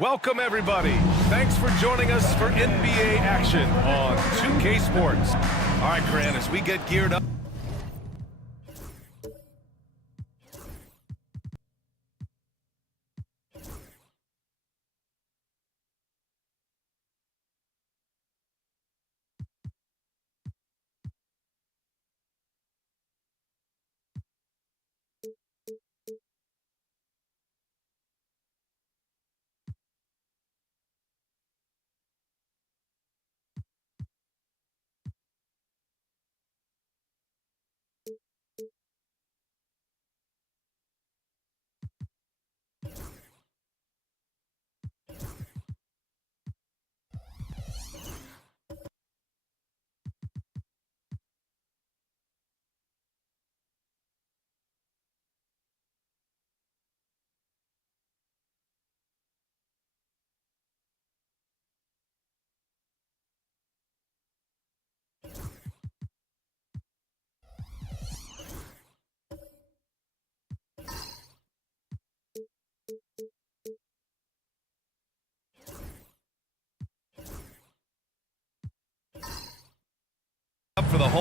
Welcome, everybody. Thanks for joining us for NBA action on 2K Sports. All right, Grant, as we get geared up.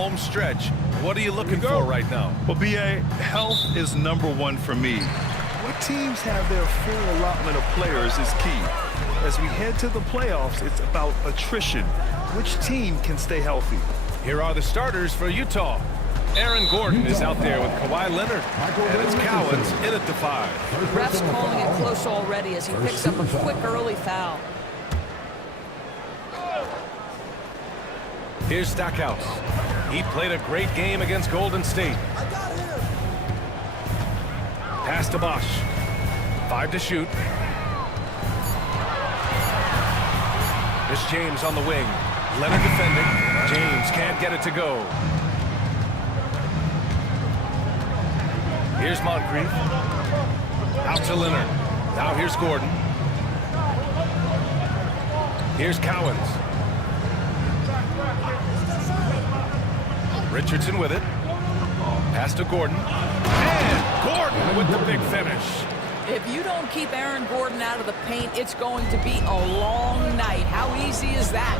home stretch. What are you looking for right now? Well, BA, health is #1 for me. When teams have their full allotment of players is key. As we head to the playoffs, it's about attrition. Which team can stay healthy? Here are the starters for Utah. Aaron Gordon is out there with Kawhi Leonard, and it's Cowens in at the 5. Ref's calling it close already as he picks up a quick early foul. Here's Stackhouse. He played a great game against Golden State. Pass to Bosch. 5 to shoot. Here's James on the wing. Leonard defending. James can't get it to go. Here's Moncrief. Out to Leonard. Now here's Gordon. Here's Cowens. Richardson with it. Pass to Gordon. And Gordon with the big finish. If you don't keep Aaron Gordon out of the paint, it's going to be a long night. How easy is that?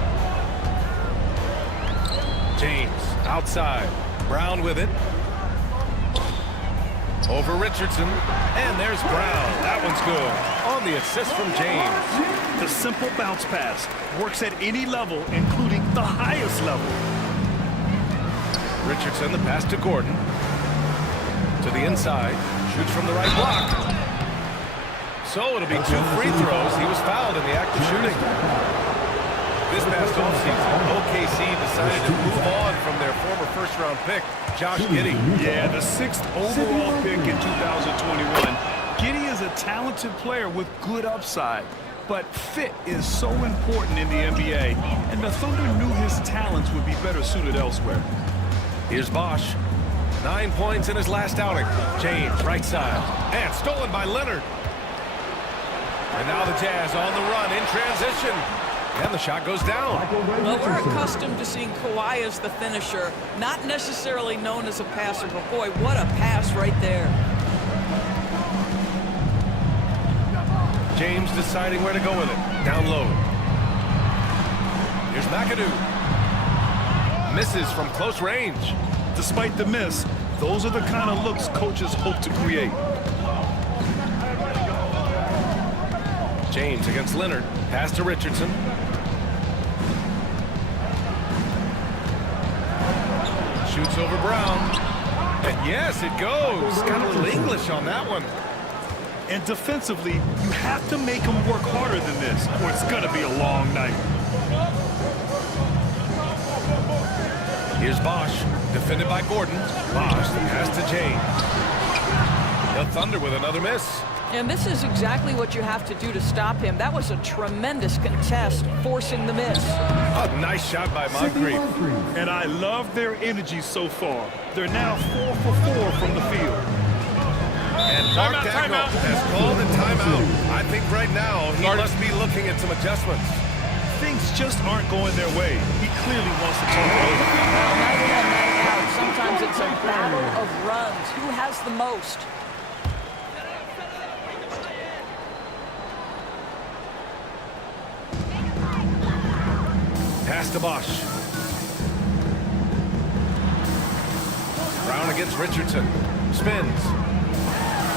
James outside. Brown with it. Over Richardson. And there's Brown. That one's good. On the assist from James. The simple bounce pass works at any level, including the highest level. Richardson, the pass to Gordon. To the inside. Shoots from the right block. So it'll be 2 free throws. He was fouled in the act of shooting. This past offseason, OKC decided to move on from their former first-round pick, Josh Giddey. Yeah, the 6th overall pick in 2021. Giddey is a talented player with good upside, but fit is so important in the NBA, and the Thunder knew his talents would be better suited elsewhere. Here's Bosch. 9 points in his last outing. James, right side. And stolen by Leonard. And now the Jazz on the run in transition. And the shot goes down. Well, we're accustomed to seeing Kawhi as the finisher, not necessarily known as a passer, but boy, what a pass right there. James deciding where to go with it. Down low. Here's McAdoo. Misses from close range. Despite the miss, those are the kind of looks coaches hope to create. James against Leonard. Pass to Richardson. Shoots over Brown. And yes, it goes. Got a little English on that one. And defensively, you have to make them work harder than this, or it's going to be a long night. Here's Bosch, defended by Gordon. Bosch, the pass to James. The Thunder with another miss. And this is exactly what you have to do to stop him. That was a tremendous contest, forcing the miss. A nice shot by Moncrief. And I love their energy so far. They're now 4 for 4 from the field. And Mark Daigneault has called a timeout. I think right now he must be looking at some adjustments. Things just aren't going their way. He clearly wants to turn it over. Well, night in and night out, sometimes it's a battle of runs. Who has the most? Pass to Bosch. Brown against Richardson. Spins.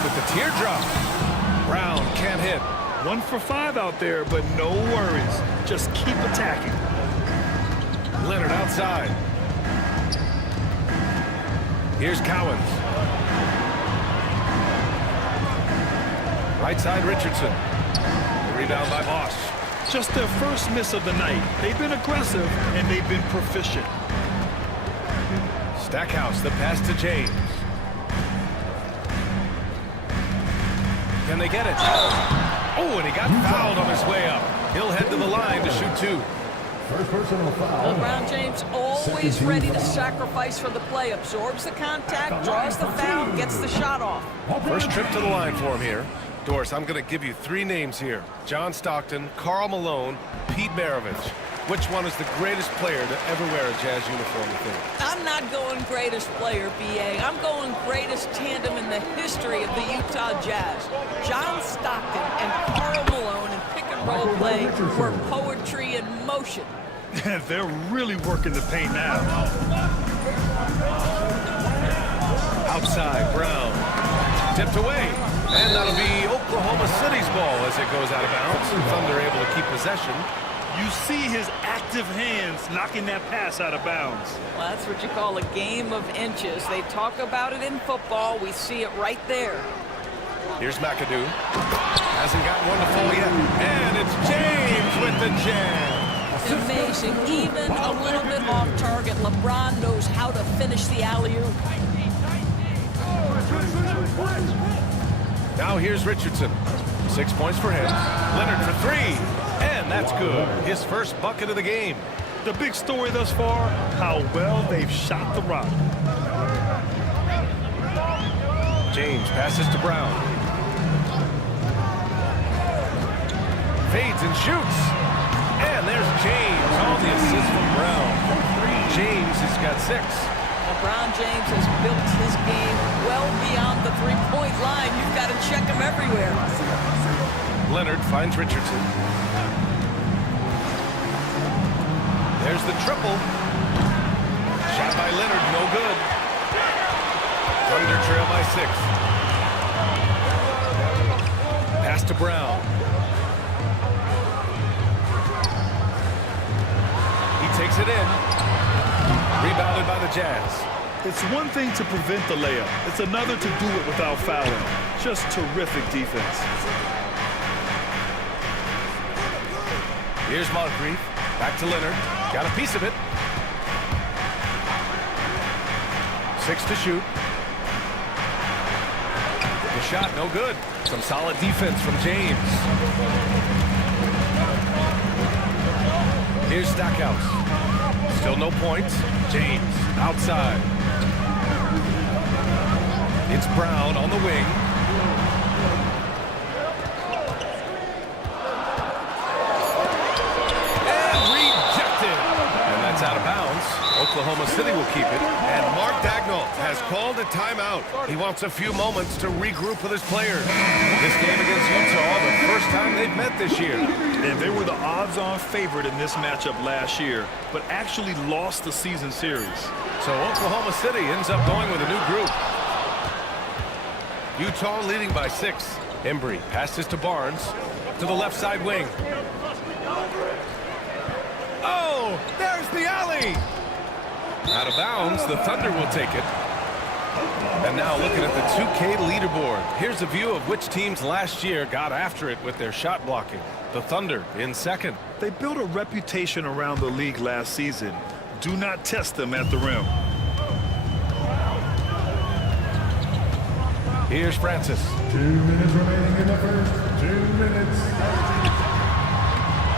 With the teardrop. Brown can't hit. 1 for 5 out there, but no worries. Just keep attacking. Leonard outside. Here's Cowens. Right side Richardson. Rebound by Bosch. Just their first miss of the night. They've been aggressive, and they've been proficient. Stackhouse, the pass to James. Can they get it? Oh, and he got fouled on his way up. He'll head to the line to shoot 2. LeBron James always ready to sacrifice for the play. Absorbs the contact, draws the foul, gets the shot off. First trip to the line for him here. Doris, I'm going to give you 3 names here. John Stockton, Karl Malone, Pete Maravich. Which one is the greatest player to ever wear a Jazz uniform, you think? I'm not going greatest player, B.A. I'm going greatest tandem in the history of the Utah Jazz. John Stockton and Karl Malone in pick-and-roll play were poetry in motion. They're really working the paint now. Outside, Brown. Tipped away. And that'll be Oklahoma City's ball as it goes out of bounds. Thunder able to keep possession. You see his active hands knocking that pass out of bounds. Well, that's what you call a game of inches. They talk about it in football. We see it right there. Here's McAdoo. Hasn't gotten one to fall yet. And it's James with the jam. Amazing. Even a little bit off target, LeBron knows how to finish the alley-oop. Now here's Richardson. 6 points for him. Leonard for three. And that's good. His first bucket of the game. The big story thus far, how well they've shot the rock. James passes to Brown. Fades and shoots. And there's James on the assist from Brown. James has got 6. LeBron James has built his game well beyond the three-point line. You've got to check him everywhere. Leonard finds Richardson. There's the triple. Shot by Leonard, no good. Thunder trail by 6. Pass to Brown. He takes it in. Rebounded by the Jazz. It's one thing to prevent the layup. It's another to do it without fouling. Just terrific defense. Here's Moncrief. Back to Leonard. Got a piece of it. 6 to shoot. The shot, no good. Some solid defense from James. Here's Stackhouse. Still no points. James outside. It's Brown on the wing. And rejected. And that's out of bounds. Oklahoma City will keep it. And Mark Daigneault has called a timeout. He wants a few moments to regroup with his players. This game against Utah, the first time they've met this year. And they were the odds-on favorite in this matchup last year, but actually lost the season series. So Oklahoma City ends up going with a new group. Utah leading by 6. Embry passes to Barnes to the left side wing. Oh, there's the alley. Out of bounds, the Thunder will take it. And now looking at the 2K leaderboard. Here's a view of which teams last year got after it with their shot blocking. The Thunder in second. They built a reputation around the league last season. Do not test them at the rim. Here's Francis. 2 minutes remaining in the first. 2 minutes.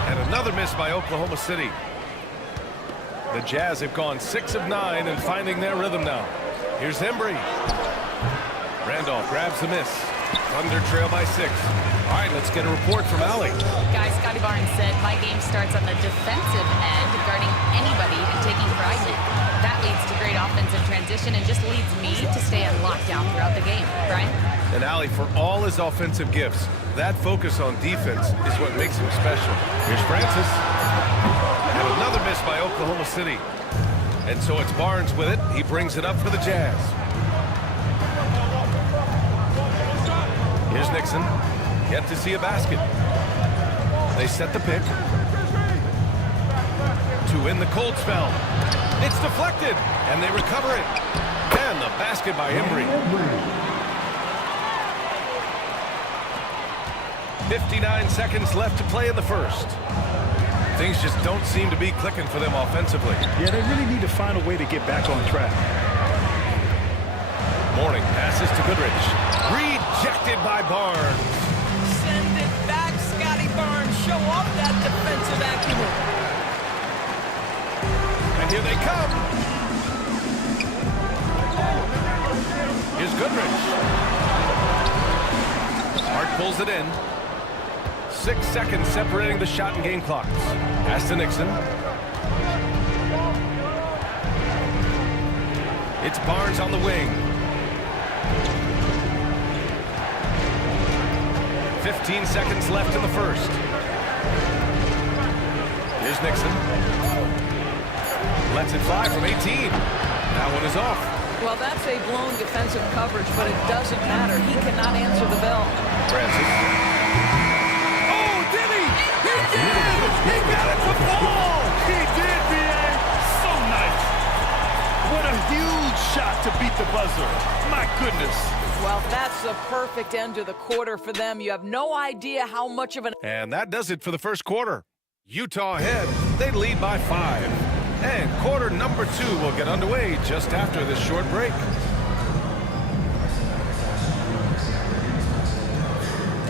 And another miss by Oklahoma City. The Jazz have gone 6 of 9 and finding their rhythm now. Here's Embry. Randolph grabs the miss. Thunder trail by 6. All right, let's get a report from Allie. Guys, Scotty Barnes said, my game starts on the defensive end, guarding anybody and taking pride in it. That leads to great offensive transition and just leads me to stay on lockdown throughout the game. Brian? And Allie, for all his offensive gifts, that focus on defense is what makes him special. Here's Francis. And another miss by Oklahoma City. And so it's Barnes with it. He brings it up for the Jazz. Here's Nixon. Yet to see a basket. They set the pick. To win the cold spell. It's deflected. And they recover it. And the basket by Embry. 59 seconds left to play in the first. Things just don't seem to be clicking for them offensively. Yeah, they really need to find a way to get back on track. Mourning passes to Goodrich. Rejected by Barnes. Send it back, Scotty Barnes. Show off that defensive acumen. And here they come. Here's Goodrich. Hart pulls it in. 6 seconds separating the shot and game clocks. Pass to Nixon. It's Barnes on the wing. 15 seconds left in the first. Here's Nixon. Lets it fly from 18. That one is off. Well, that's a blown defensive coverage, but it doesn't matter. He cannot answer the bell. Francis. Oh, did he? He did! He got it to fall! He did, B.A. So nice. What a huge shot to beat the buzzer. My goodness. Well, that's the perfect end to the quarter for them. You have no idea how much of an... And that does it for the first quarter. Utah ahead. They lead by 5. And quarter number 2 will get underway just after this short break.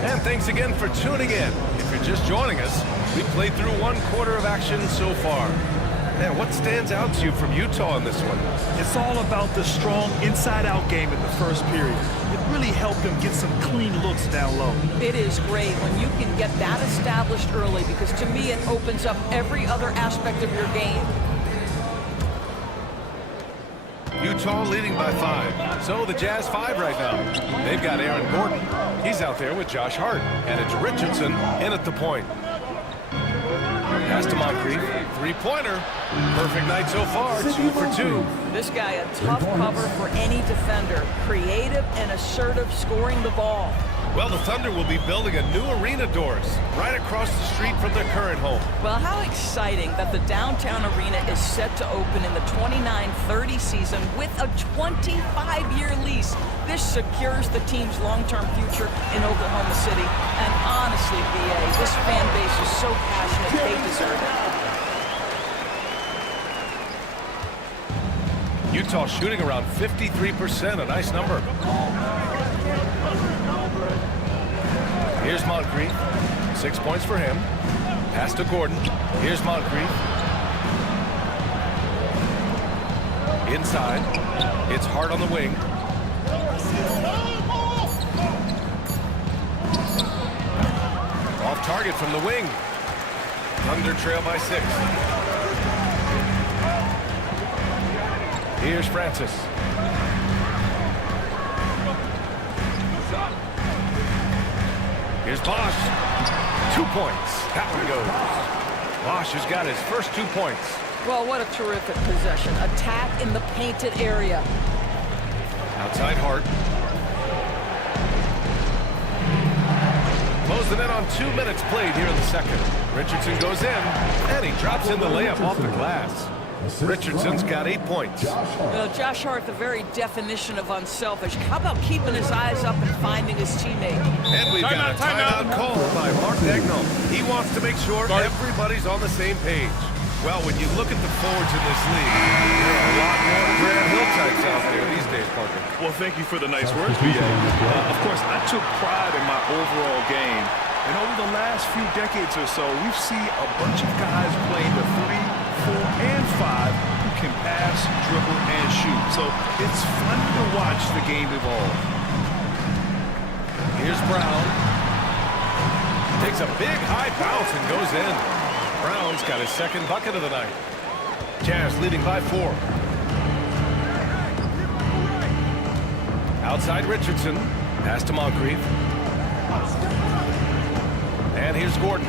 And thanks again for tuning in. If you're just joining us, we played through 1 quarter of action so far. And what stands out to you from Utah in this one? It's all about the strong inside-out game in the first period. It really helped them get some clean looks down low. It is great when you can get that established early, because to me it opens up every other aspect of your game. Utah leading by 5. So the Jazz 5 right now. They've got Aaron Gordon. He's out there with Josh Hart. And it's Richardson in at the point. Pass to Moncrief. 3-pointer. Perfect night so far. 2 for 2. This guy a tough cover for any defender. Creative and assertive scoring the ball. Well, the Thunder will be building a new arena doors right across the street from their current home. Well, how exciting that the downtown arena is set to open in the 29-30 season with a 25-year lease. This secures the team's long-term future in Oklahoma City. And honestly, BA, this fan base is so passionate, they deserve it. Utah shooting around 53%, a nice number. Here's Moncrief. 6 points for him. Pass to Gordon. Here's Moncrief. Inside. It's Hart on the wing. Off target from the wing. Thunder trail by 6. Here's Francis. Here's Bosch. 2 points. That one goes. Bosch has got his first 2 points. Well, what a terrific possession. Attack in the painted area. Outside Hart. Closing in on 2 minutes played here in the second. Richardson goes in, and he drops in the layup off the glass. Richardson's got 8 points. Well, Josh Hart, the very definition of unselfish. How about keeping his eyes up and finding his teammate? And we've got a timeout call by Mark Daigneault. He wants to make sure everybody's on the same page. Well, when you look at the forwards in this league, there are a lot more Grant Hill types out there these days, Parker. Well, thank you for the nice words, B.A. Of course, I took pride in my overall game. And over the last few decades or so, we've seen a bunch of guys playing the 3, 4, and 5 who can pass, dribble, and shoot. So it's fun to watch the game evolve. Here's Brown. Takes a big high bounce and goes in. Brown's got his second bucket of the night. Jazz leading by 4. Outside Richardson. Pass to Moncrief. And here's Gordon.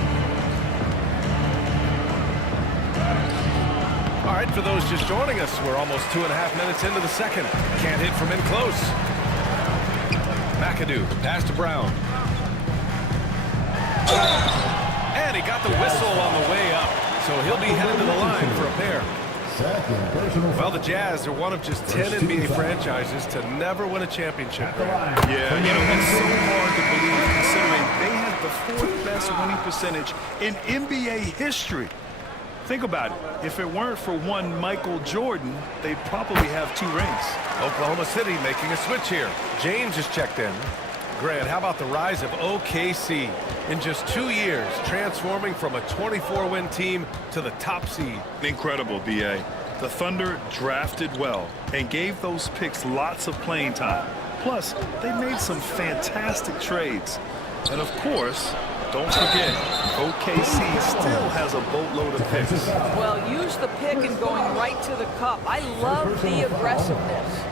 All right, for those just joining us, we're almost 2.5 minutes into the second. Can't hit from in close. McAdoo, pass to Brown. And he got the whistle on the way up, so he'll be headed to the line for a pair. Well, the Jazz are one of just 10 NBA franchises to never win a championship. Yeah, you know, it's so hard to believe considering they had the 4th best winning percentage in NBA history. Think about it. If it weren't for one Michael Jordan, they'd probably have 2 rings. Oklahoma City making a switch here. James is checked in. Grant, how about the rise of OKC? In just 2 years, transforming from a 24-win team to the top seed. Incredible, B.A. The Thunder drafted well and gave those picks lots of playing time. Plus, they made some fantastic trades. And of course, don't forget, OKC still has a boatload of picks. Well, use the pick and going right to the cup. I love the aggressiveness.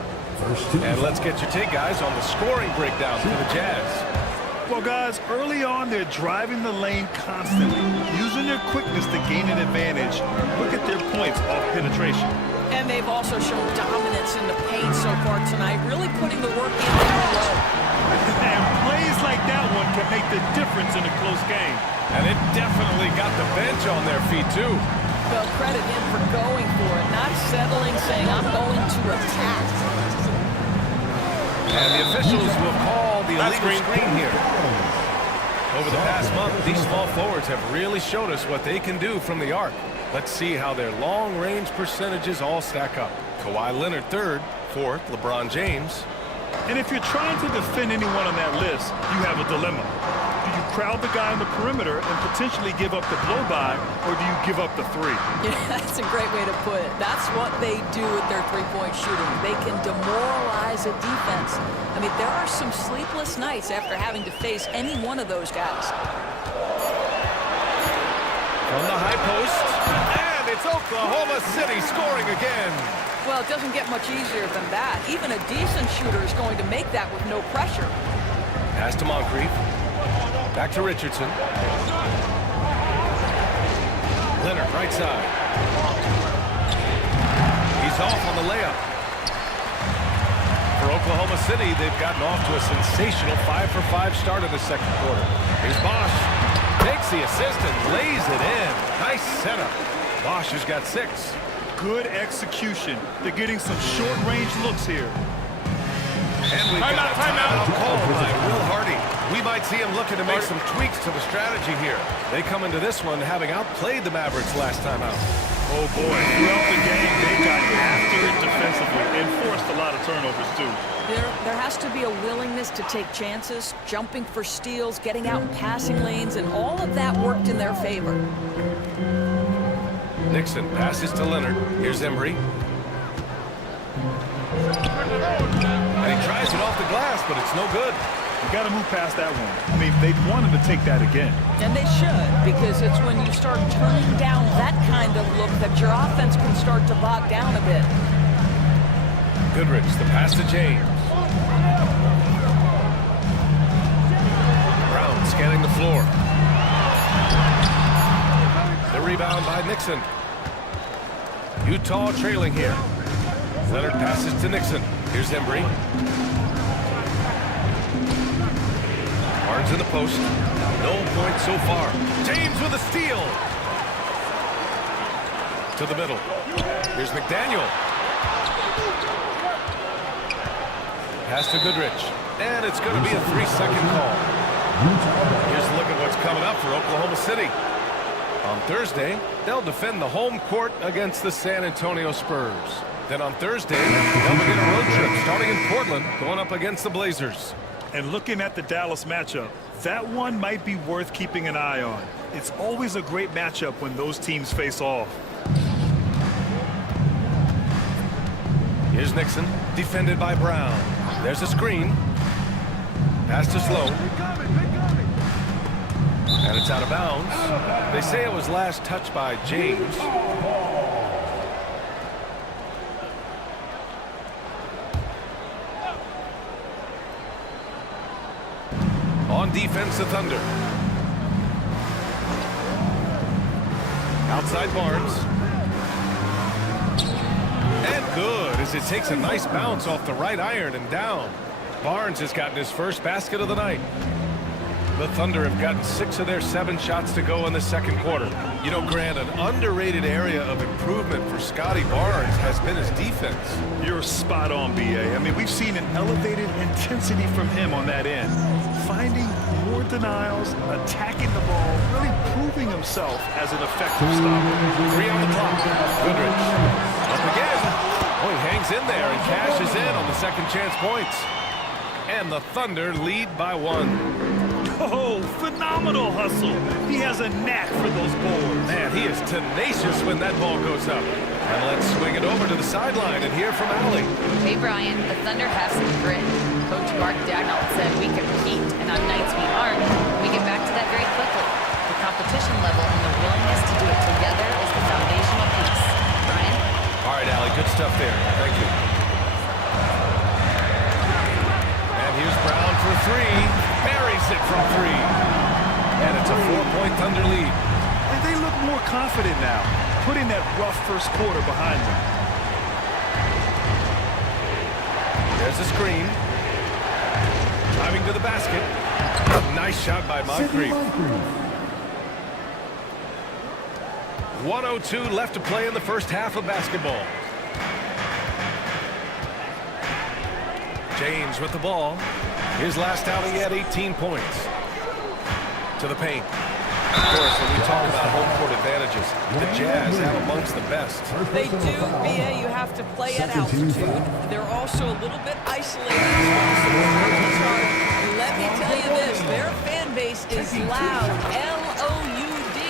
And let's get your take, guys, on the scoring breakdown for the Jazz. Well, guys, early on, they're driving the lane constantly, using their quickness to gain an advantage. Look at their points off penetration. And they've also shown dominance in the paint so far tonight, really putting the work in down low. And plays like that one can make the difference in a close game. And it definitely got the bench on their feet, too. Well, credit him for going for it, not settling, saying, I'm going to attack. And the officials will call the illegal screen here. Over the past month, these small forwards have really showed us what they can do from the arc. Let's see how their long-range percentages all stack up. Kawhi Leonard third, fourth, LeBron James. And if you're trying to defend anyone on that list, you have a dilemma. Do you crowd the guy on the perimeter and potentially give up the blow-by, or do you give up the three? Yeah, that's a great way to put it. That's what they do with their three-point shooting. They can demoralize a defense. I mean, there are some sleepless nights after having to face any one of those guys. From the high post, and it's Oklahoma City scoring again. Well, it doesn't get much easier than that. Even a decent shooter is going to make that with no pressure. Pass to Moncrief. Back to Richardson. Leonard, right side. He's off on the layup. For Oklahoma City, they've gotten off to a sensational 5-for-5 start in the second quarter. Here's Bosch. Takes the assist and lays it in. Nice setup. Bosch has got 6. Good execution. They're getting some short-range looks here. And we've got a timeout called by Will Hardy. We might see him looking to make some tweaks to the strategy here. They come into this one having outplayed the Mavericks last time out. Oh, boy. Throughout the game, they got after it defensively and forced a lot of turnovers, too. There has to be a willingness to take chances, jumping for steals, getting out in passing lanes, and all of that worked in their favor. Nixon passes to Leonard. Here's Embry. And he tries it off the glass, but it's no good. You got to move past that one. I mean, they want him to take that again. And they should, because it's when you start turning down that kind of look that your offense can start to bog down a bit. Goodrich, the pass to James. Brown scanning the floor. The rebound by Nixon. Utah trailing here. Leonard passes to Nixon. Here's Embry. Barnes in the post. No points so far. James with a steal. To the middle. Here's McDaniel. Pass to Goodrich. And it's going to be a 3-second call. Here's a look at what's coming up for Oklahoma City. On Thursday, they'll defend the home court against the San Antonio Spurs. Then on Thursday, they'll begin a road trip starting in Portland, going up against the Blazers. And looking at the Dallas matchup, that one might be worth keeping an eye on. It's always a great matchup when those teams face off. Here's Nixon, defended by Brown. There's a screen. Pass to Sloan. And it's out of bounds. They say it was last touched by James. On defense, the Thunder. Outside Barnes. And good as it takes a nice bounce off the right iron and down. Barnes has gotten his first basket of the night. The Thunder have gotten 6 of their 7 shots to go in the second quarter. You know, Grant, an underrated area of improvement for Scotty Barnes has been his defense. You're spot on, B.A. I mean, we've seen an elevated intensity from him on that end. Finding more denials, attacking the ball, really proving himself as an effective stopper. 3 on the clock. Goodrich. Up again. Oh, he hangs in there and cashes in on the second chance points. And the Thunder lead by 1. Oh, phenomenal hustle. He has a knack for those boards. Man, he is tenacious when that ball goes up. And let's swing it over to the sideline and hear from Allie. Hey, Brian, the Thunder have some grit. Coach Mark Dagnall said we compete, and on nights we aren't, we get back to that very quickly. The competition level and the willingness to do it together is the foundational piece. Brian? All right, Allie, good stuff there. Thank you. And here's Brown for 3. Buries it from 3. And it's a 4-point Thunder lead. And they look more confident now, putting that rough first quarter behind them. There's a screen. Driving to the basket. Nice shot by Moncrief. 1:02 left to play in the first half of basketball. James with the ball. His last outing, he had 18 points. To the paint. Of course, when we talk about home court advantages, the Jazz have amongst the best. They do, BA. You have to play at altitude. They're also a little bit isolated as well, so the margins are. Let me tell you this, their fan base is loud, L-O-U-D.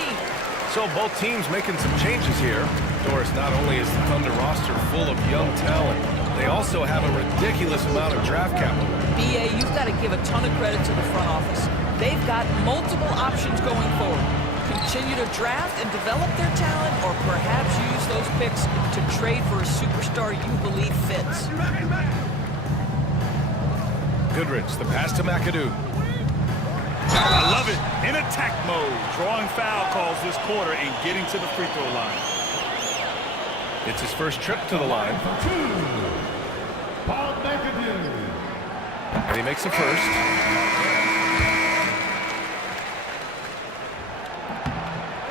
So both teams making some changes here. Doris, not only is the Thunder roster full of young talent, they also have a ridiculous amount of draft capital. BA, you've got to give a ton of credit to the front office. They've got multiple options going forward. Continue to draft and develop their talent, or perhaps use those picks to trade for a superstar you believe fits. Goodrich, the pass to McAdoo. I love it. In attack mode. Drawing foul calls this quarter and getting to the free throw line. It's his first trip to the line. Paul McAdoo. And he makes the first.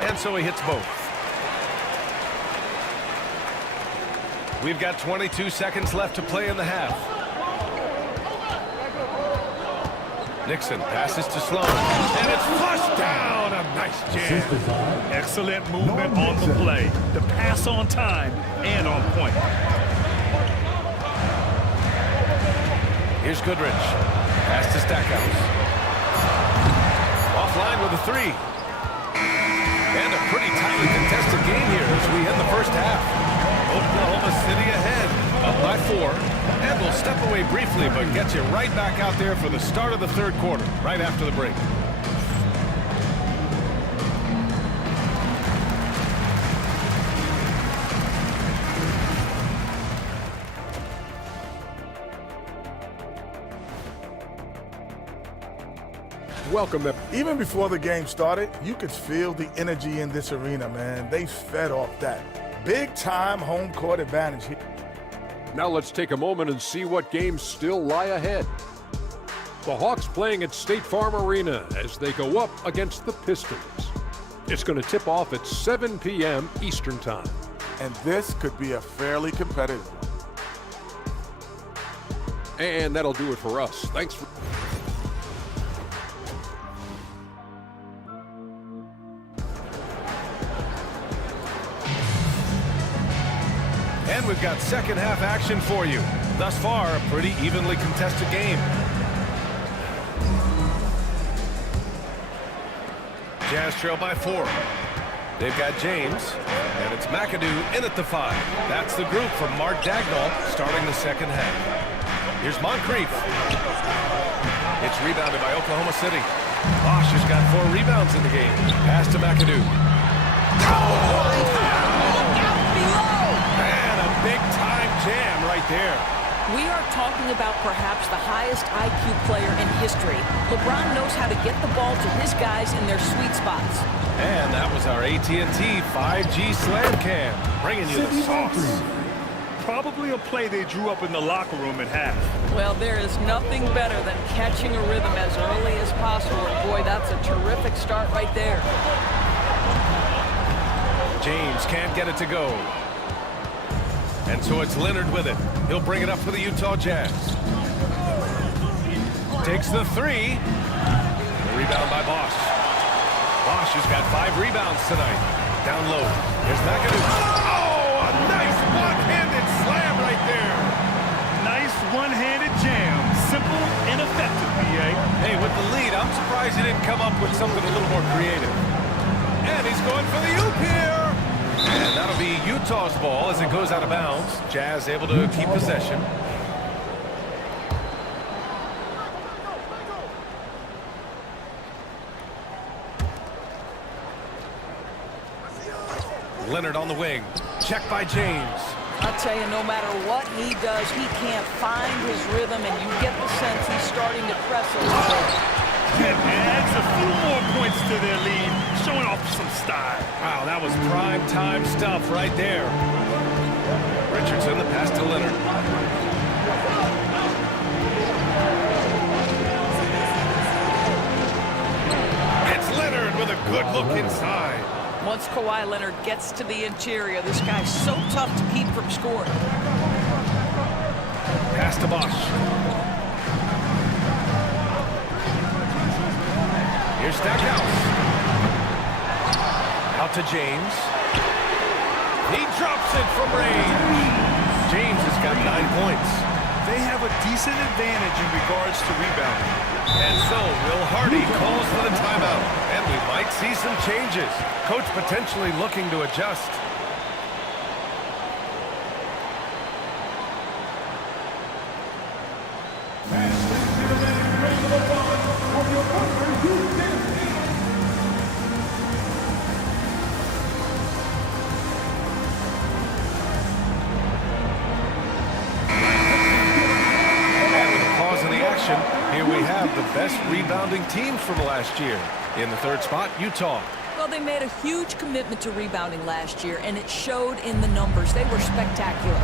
And so he hits both. We've got 22 seconds left to play in the half. Nixon passes to Sloan. And it's flushed down. A nice jam. Excellent movement on the play. The pass on time and on point. Here's Goodrich. Pass to Stackhouse. Offline with a three. And a pretty tightly contested game here as we end the first half. Oklahoma City ahead, up by 4. And we'll step away briefly, but get you right back out there for the start of the third quarter, right after the break. Welcome. Even before the game started, you could feel the energy in this arena, man. They fed off that. Big-time home court advantage here. Now let's take a moment and see what games still lie ahead. The Hawks playing at State Farm Arena as they go up against the Pistons. It's going to tip off at 7 p.m. Eastern Time. And this could be a fairly competitive one. And that'll do it for us. Thanks for... And we've got second half action for you. Thus far, a pretty evenly contested game. Jazz trail by 4. They've got James, and it's McAdoo in at the 5. That's the group from Mark Dagnall starting the second half. Here's Moncrief. It's rebounded by Oklahoma City. Bosch has got 4 rebounds in the game. Pass to McAdoo. Man, a big-time jam right there. We are talking about perhaps the highest IQ player in history. LeBron knows how to get the ball to his guys in their sweet spots. And that was our AT&T 5G Slam Cam, bringing you the sauce. Probably a play they drew up in the locker room at half. Well, there is nothing better than catching a rhythm as early as possible. And boy, that's a terrific start right there. James can't get it to go. And so it's Leonard with it. He'll bring it up for the Utah Jazz. Takes the 3. The rebound by Bosch. Bosch has got 5 rebounds tonight. Down low. Here's McAdoo. Oh, a nice one-handed slam right there. Nice one-handed jam. Simple and effective, B.A. Hey, with the lead, I'm surprised he didn't come up with something a little more creative. And he's going for the oop here. And that'll be Utah's ball as it goes out of bounds. Jazz able to keep possession. Leonard on the wing. Check by James. I'll tell you, no matter what he does, he can't find his rhythm, and you get the sense he's starting to press a little bit. And adds a few more points to their lead, showing off some style. Wow, that was prime time stuff right there. Richardson, the pass to Leonard. Good look inside. Once Kawhi Leonard gets to the interior, this guy's so tough to keep from scoring. Pass to Bosch. Here's Stackhouse. Out to James. He drops it from range. James has got 9 points. They have a decent advantage in regards to rebounding. And so Will Hardy calls for the timeout. And we might see some changes. Coach potentially looking to adjust. Here we have the best rebounding teams from last year. In the third spot, Utah. Well, they made a huge commitment to rebounding last year, and it showed in the numbers. They were spectacular.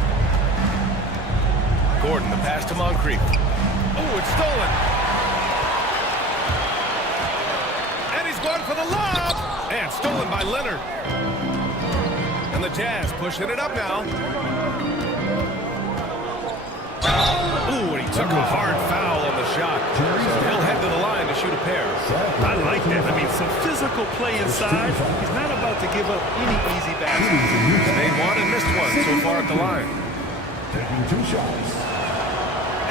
Gordon, the pass to Moncrief. Oh, it's stolen. And he's going for the lob. And stolen by Leonard. And the Jazz pushing it up now. Ooh, and he took a hard foul on the shot. So he'll head to the line to shoot a pair. I like that. I mean, some physical play inside. He's not about to give up any easy baskets. He's made one and missed one so far at the line. Taking 2 shots.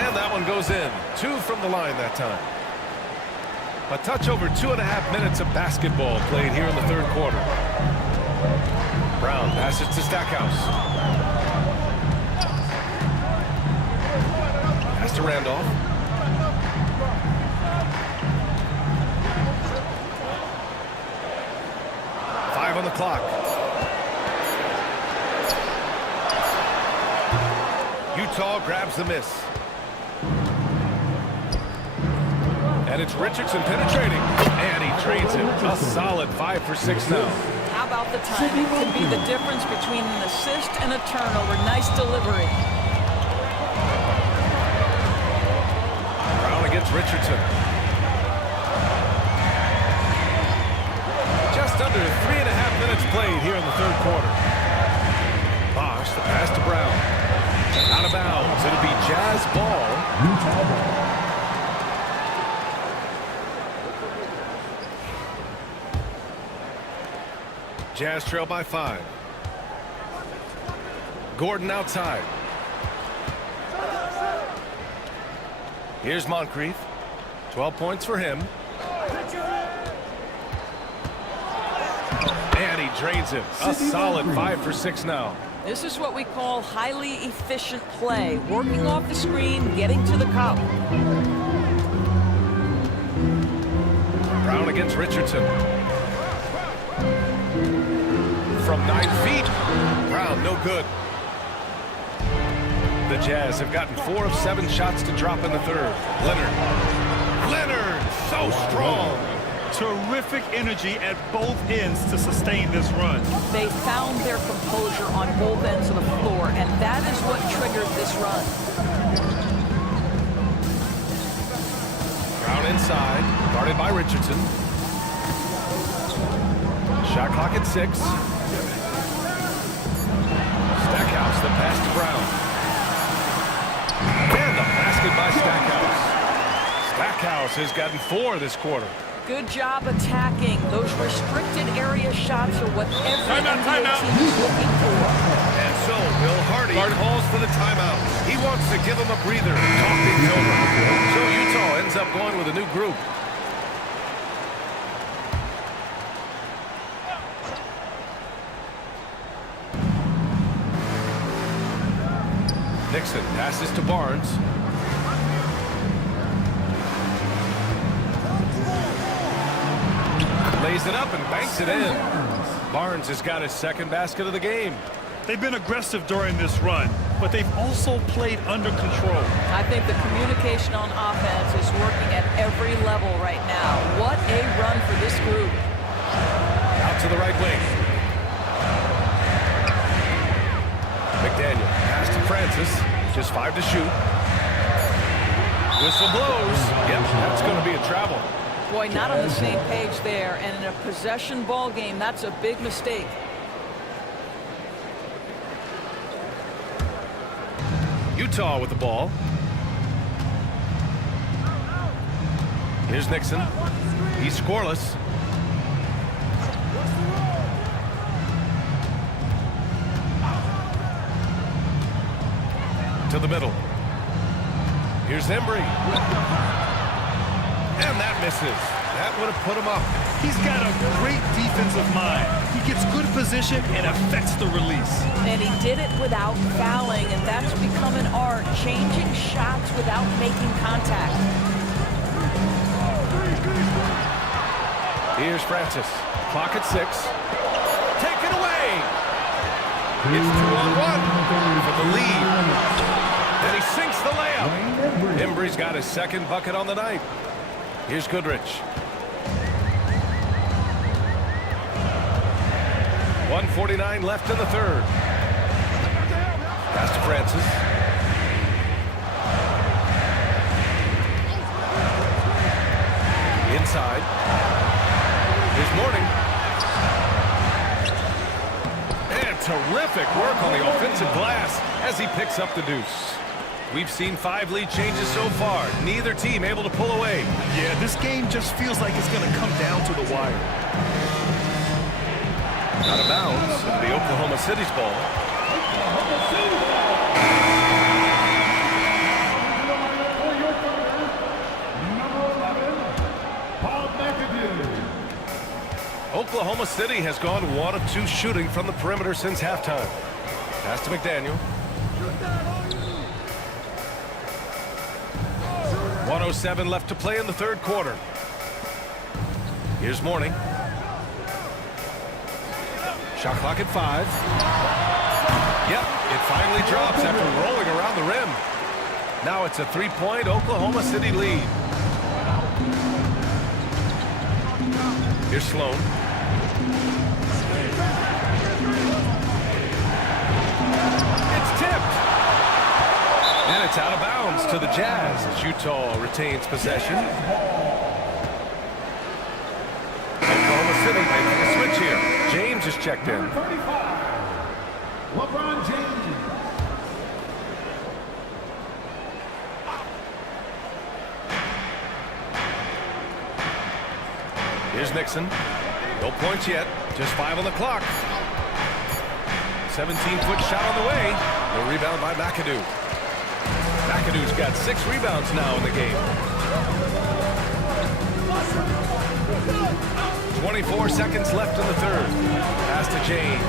And that one goes in. 2 from the line that time. A touch over 2.5 minutes of basketball played here in the third quarter. Brown passes to Stackhouse. Pass to Randolph. Five on the clock. Utah grabs the miss. And it's Richardson penetrating. And he trades him. A solid 5 for 6 now. How about the timing? Could be the difference between an assist and a turnover. Nice delivery. Brown against Richardson. Just under 3.5 minutes played here in the third quarter. Bosch, the pass to Brown. Out of bounds. It'll be Jazz ball. Utah ball. Jazz trail by 5. Gordon outside. Here's Moncrief. 12 points for him. And he drains him. A solid 5 for 6 now. This is what we call highly efficient play. Working off the screen, getting to the cup. Brown against Richardson. From 9 feet. Brown, no good. The Jazz have gotten 4 of 7 shots to drop in the third. Leonard, so strong. Terrific energy at both ends to sustain this run. They found their composure on both ends of the floor, and that is what triggered this run. Brown inside, guarded by Richardson. Shot clock at 6. Stackhouse, the pass to Brown. And the basket by Stackhouse. Stackhouse has gotten 4 this quarter. Good job attacking. Those restricted area shots are what every NBA team is looking for. And so Will Hardy calls for the timeout. He wants to give him a breather and talk things over. So Utah ends up going with a new group. Nixon passes to Barnes. Lays it up and banks it in. Barnes has got his second basket of the game. They've been aggressive during this run, but they've also played under control. I think the communication on offense is working at every level right now. What a run for this group. Out to the right wing. McDaniel pass to Francis. Just 5 to shoot. Whistle blows. Yep, that's going to be a travel. Boy, not on the same page there. And in a possession ball game, that's a big mistake. Utah with the ball. Here's Nixon. He's scoreless. To the middle. Here's Embry. And that misses. That would have put him up. He's got a great defensive mind. He gets good position and affects the release. And he did it without fouling, and that's become an art, changing shots without making contact. Here's Francis. Clock at 6. Take it away. It's 2-on-1 for the lead. And he sinks the layup. Embry's got his second bucket on the night. Here's Goodrich. 1:49 left in the third. Pass to Francis. Inside. Here's Mourning. And terrific work on the offensive glass as he picks up the deuce. We've seen 5 lead changes so far. Neither team able to pull away. Yeah, this game just feels like it's going to come down to the wire. Out of bounds, the Oklahoma City's ball. Oklahoma City has gone 1 of 2 shooting from the perimeter since halftime. Pass to McDaniel. 1:07 left to play in the third quarter. Here's Mourning. Shot clock at 5. Yep, it finally drops after rolling around the rim. Now it's a 3-point Oklahoma City lead. Here's Sloan. It's tipped. And it's out of bounds to the Jazz as Utah retains possession. Oklahoma City making a switch here. James is checked in. LeBron James. Here's Nixon. No points yet. Just 5 on the clock. 17-foot shot on the way. No rebound by McAdoo. McAdoo's got 6 rebounds now in the game. 24 seconds left in the third. Pass to James.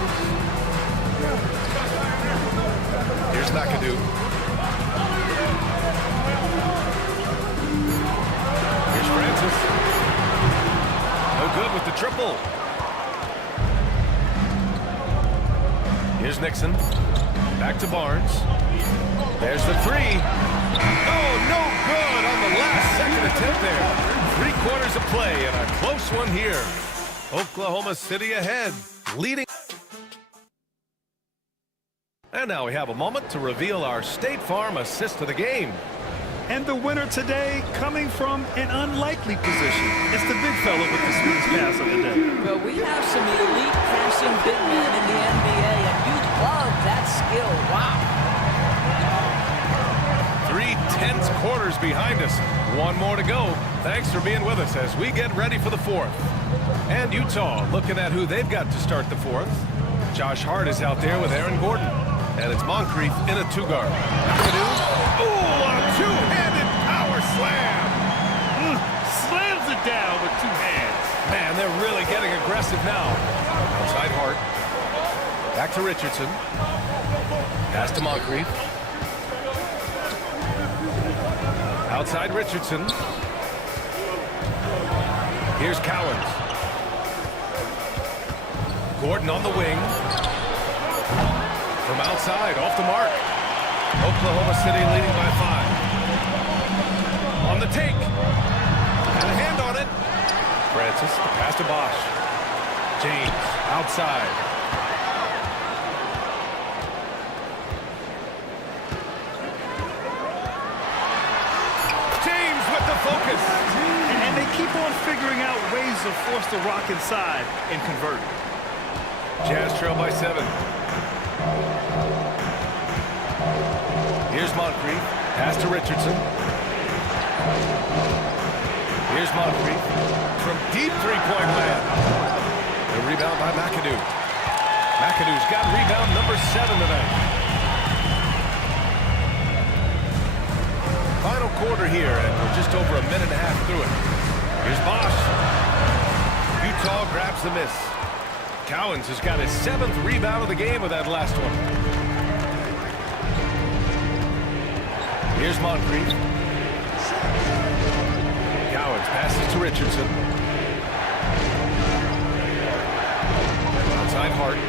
Here's McAdoo. Here's Francis. No good with the triple. Here's Nixon. Back to Barnes. There's the 3. Oh, no good on the last second attempt there. 3/4 of play and a close one here. Oklahoma City ahead, leading. And now we have a moment to reveal our State Farm assist of the game. And the winner today coming from an unlikely position. It's the big fella with the sweetest pass of the day. Well, we have some elite passing big men in the NBA, and you love that skill. Wow. 3 tense quarters behind us. 1 more to go. Thanks for being with us as we get ready for the 4th. And Utah looking at who they've got to start the 4th. Josh Hart is out there with Aaron Gordon. And it's Moncrief in a 2-guard. Ooh, on a 2-handed power slam. Slams it down with 2 hands. Man, they're really getting aggressive now. Outside Hart. Back to Richardson. Pass to Moncrief. Outside Richardson. Here's Cowens. Gordon on the wing. From outside, off the mark. Oklahoma City leading by 5. On the take. And a hand on it. Francis, pass to Bosch. James, outside. James with the focus. And they keep keep on figuring out ways to force the rock inside and convert it. Jazz trail by 7. Here's Moncrief. Pass to Richardson. Here's Moncrief from deep three-point land. The rebound by McAdoo. McAdoo's got rebound number 7 tonight. Final quarter here, and we're just over a minute and a half through it. Here's Bosch. Utah grabs the miss. Cowens has got his 7th rebound of the game with that last one. Here's Moncrief. Cowens passes to Richardson. Outside Hart.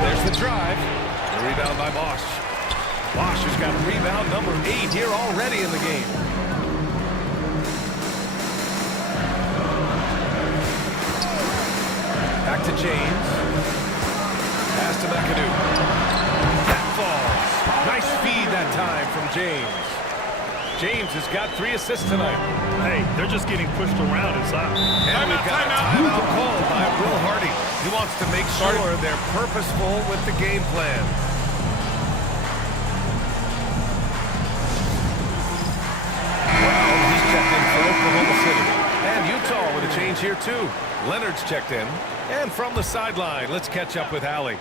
There's the drive. The rebound by Bosch. Bosch has got rebound number 8 here already in the game. Back to James. Pass to McAdoo. That falls. Nice feed that time from James. James has got 3 assists tonight. Hey, they're just getting pushed around inside. And we've got a timeout called by Will Hardy. He wants to make sure they're purposeful with the game plan. Well, he's checked in for Oklahoma City. And Utah with a change here, too. Leonard's checked in. And from the sideline, let's catch up with Allie.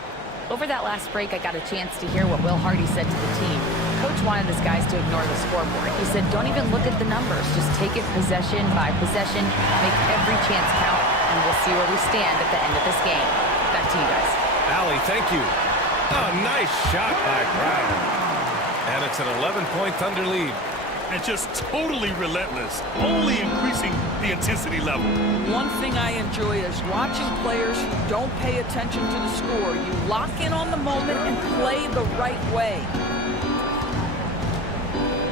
Over that last break, I got a chance to hear what Will Hardy said to the team. Coach wanted his guys to ignore the scoreboard. He said, don't even look at the numbers. Just take it possession by possession, make every chance count, and we'll see where we stand at the end of this game. Back to you guys. Allie, thank you. A nice shot by Brown. And it's an 11-point Thunder lead. And just totally relentless, only increasing the intensity level. One thing I enjoy is watching players who don't pay attention to the score. You lock in on the moment and play the right way.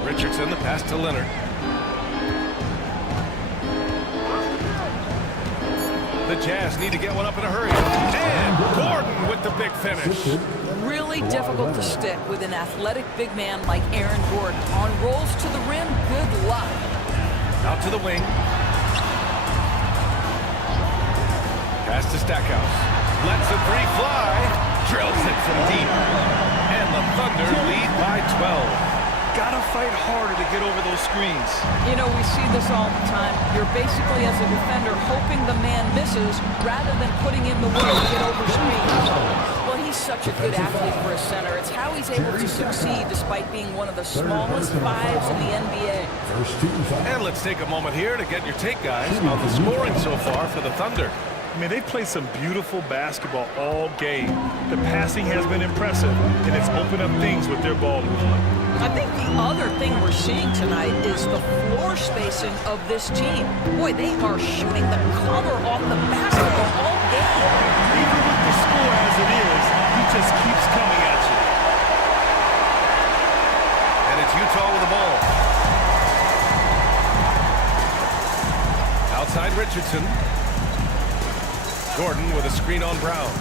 Richardson, the pass to Leonard. The Jazz need to get one up in a hurry. And Gordon with the big finish. Really difficult to stick with an athletic big man like Aaron Gordon. On rolls to the rim, good luck. Out to the wing. Pass to Stackhouse. Lets a 3 fly. Drills it from deep. And the Thunder lead by 12. Gotta fight harder to get over those screens. You know, we see this all the time. You're basically, as a defender, hoping the man misses rather than putting in the work to get over screens. Well, he's such a good athlete for a center. It's how he's able to succeed despite being one of the smallest 5s in the NBA. And let's take a moment here to get your take, guys, on the scoring so far for the Thunder. I mean, they played some beautiful basketball all game. The passing has been impressive, and it's opened up things with their ball movement. I think the other thing we're seeing tonight is the floor spacing of this team. Boy, they are shooting the cover off the basketball all game. Even with the score as it is, he just keeps coming at you. And it's Utah with the ball. Outside Richardson. Gordon with a screen on Brown.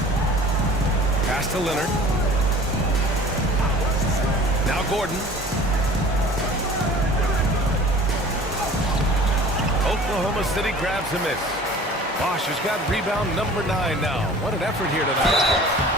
Pass to Leonard. Now Gordon. Oklahoma City grabs a miss. Bosch has got rebound number 9 now. What an effort here tonight.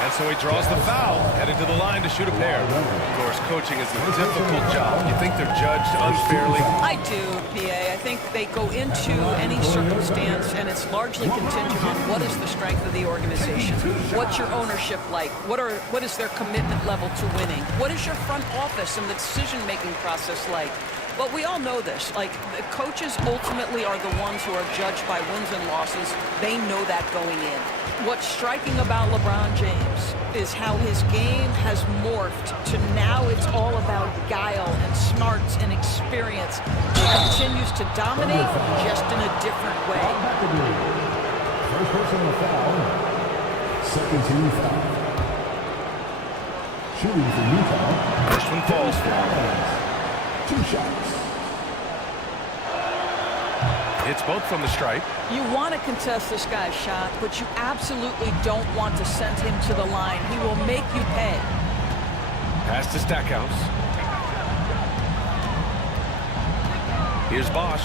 And so he draws the foul, headed to the line to shoot a pair. Of course, coaching is a difficult job. You think they're judged unfairly? I do, PA. I think they go into any circumstance, and it's largely contingent on what is the strength of the organization. What's your ownership like? What is their commitment level to winning? What is your front office and the decision-making process like? But we all know this. Like, the coaches ultimately are the ones who are judged by wins and losses. They know that going in. What's striking about LeBron James is how his game has morphed to now it's all about guile and smarts and experience. He continues to dominate just in a different way. First personal foul. Second team foul. Shooting for Utah. First one falls for him. 2 shots. It's both from the stripe. You want to contest this guy's shot, but you absolutely don't want to send him to the line. He will make you pay. Pass to Stackhouse. Here's Bosch.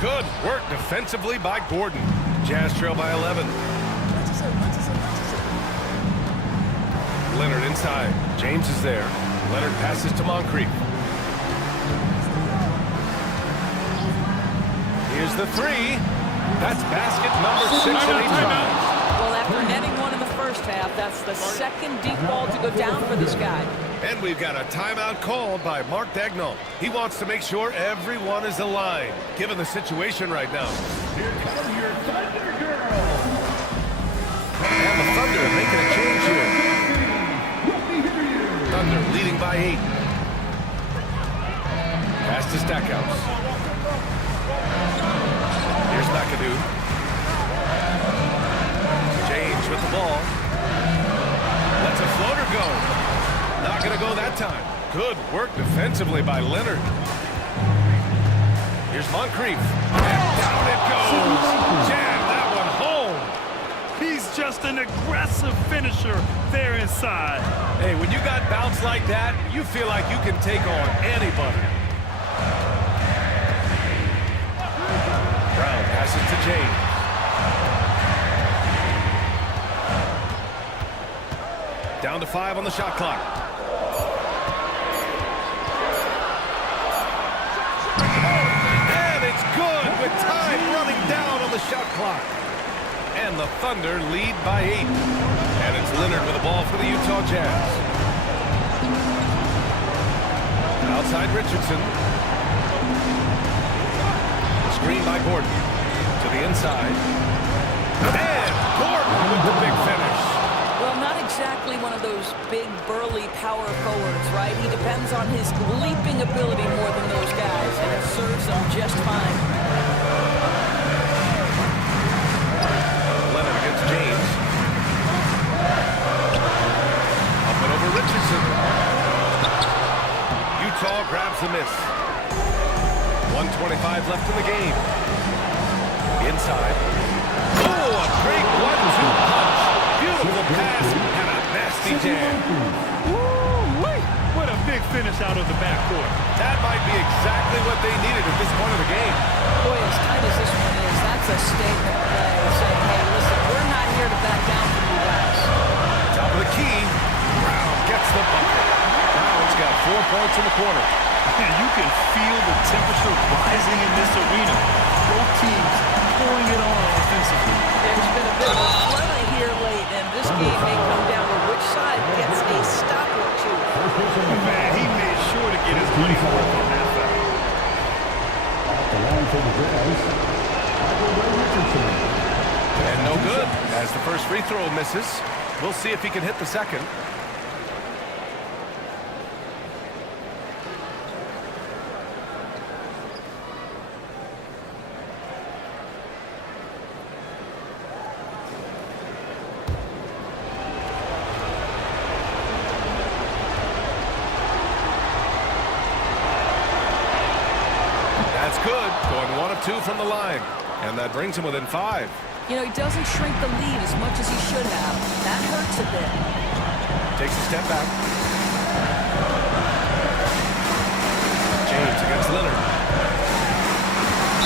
Good work defensively by Gordon. Jazz trail by 11. Leonard inside. James is there. Leonard passes to Moncrief. Here's the three. That's basket number 6 in 8 tries. Well, after netting one in the first half, that's the second deep ball to go down for this guy. And we've got a timeout called by Mark Daigneault. He wants to make sure everyone is aligned, given the situation right now. Here comes your Thunder Girl. And the Thunder making a change here. Thunder leading by 8. Pass to Stackhouse. Here's McAdoo. James with the ball. Lets a floater go. Not going to go that time. Good work defensively by Leonard. Here's Moncrief. And down it goes. Jam that one home. He's just an aggressive finisher there inside. Hey, when you got bounce like that, you feel like you can take on anybody. Brown passes to James. Down to 5 on the shot clock. And it's good with time running down on the shot clock. And the Thunder lead by 8. And it's Leonard with the ball for the Utah Jazz. Outside Richardson. Screen by Gordon. To the inside. And Gordon with the big finish. Well, not exactly one of those big, burly power forwards, right? He depends on his leaping ability more than those guys, and it serves him just fine. Leonard against James. Up and over Richardson. Utah grabs the miss. 1:25 left in the game. Inside. Oh, a great 1-2 punch. Beautiful pass and a nasty jam. Woo-wee! What a big finish out of the backcourt. That might be exactly what they needed at this point of the game. Boy, as tight as this one is, that's a statement play saying, hey, listen, we're not here to back down from you guys. Top of the key. Brown gets the bucket. Brown's got 4 points in the corner. And you can feel the temperature rising in this arena. Both teams pouring it on offensively. There's been a bit of a flurry here late, and this game may come down to which side gets a stop or two. Man, he made sure to get his money worth on that foul. Off the line for the Jazz, Richardson. And no good, as the first free throw misses. We'll see if he can hit the second. That's good, going 1 of 2 from the line. And that brings him within 5. You know, he doesn't shrink the lead as much as he should have. That hurts a bit. Takes a step back. James against Leonard.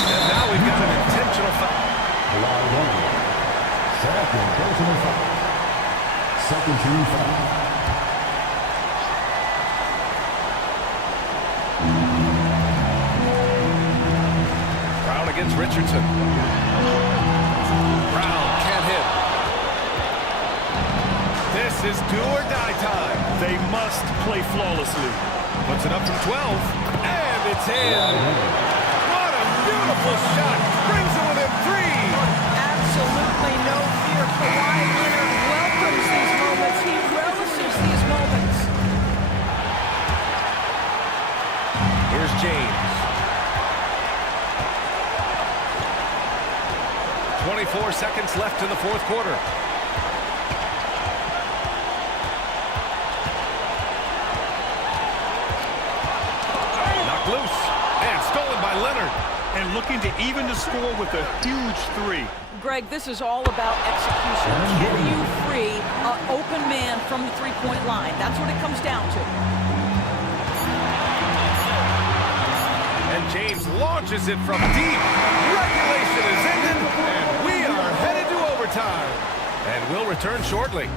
And now we've got an intentional foul. Line one. Second personal foul. Second team foul. Brown against Richardson. Brown can't hit. This is do or die time. They must play flawlessly. Puts it up from 12, and it's in. What a beautiful shot. Brings it within 3. Absolutely no fear. Kawhi Leonard welcomes these moments. He relishes these moments. Here's James. 24 seconds left in the fourth quarter. Knocked loose. And stolen by Leonard. And looking to even the score with a huge 3. Greg, this is all about execution. Can you free an open man from the three-point line? That's what it comes down to. James launches it from deep. Regulation is ended, and we are headed to overtime. And we'll return shortly.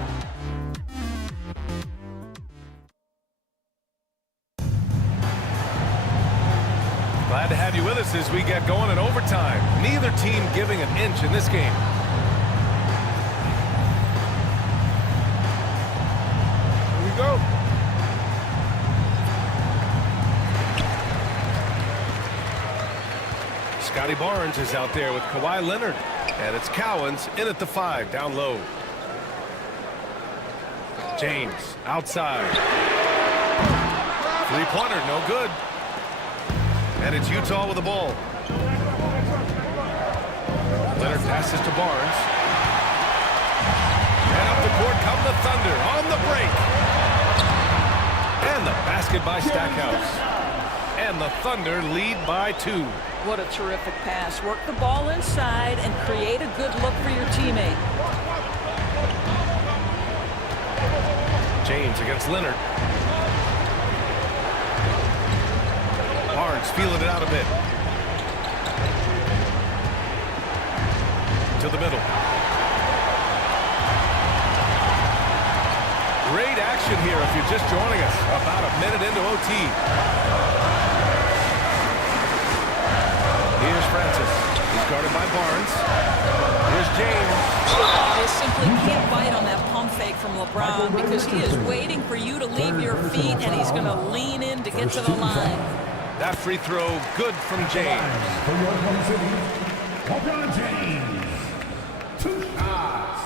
Glad to have you with us as we get going in overtime. Neither team giving an inch in this game. Here we go. Scotty Barnes is out there with Kawhi Leonard. And it's Cowens in at the 5, down low. James outside. Three-pointer, no good. And it's Utah with the ball. Leonard passes to Barnes. And up the court come the Thunder on the break. And the basket by Stackhouse. And the Thunder lead by 2. What a terrific pass. Work the ball inside and create a good look for your teammate. James against Leonard. Barnes feeling it out a bit. To the middle. Great action here if you're just joining us. About a minute into OT. Here's Francis. He's guarded by Barnes. Here's James. They simply can't bite on that pump fake from LeBron because he is waiting for you to leave your feet, and he's going to lean in to get to the line. That free throw good from James. For your home city, LeBron James. 2 shots.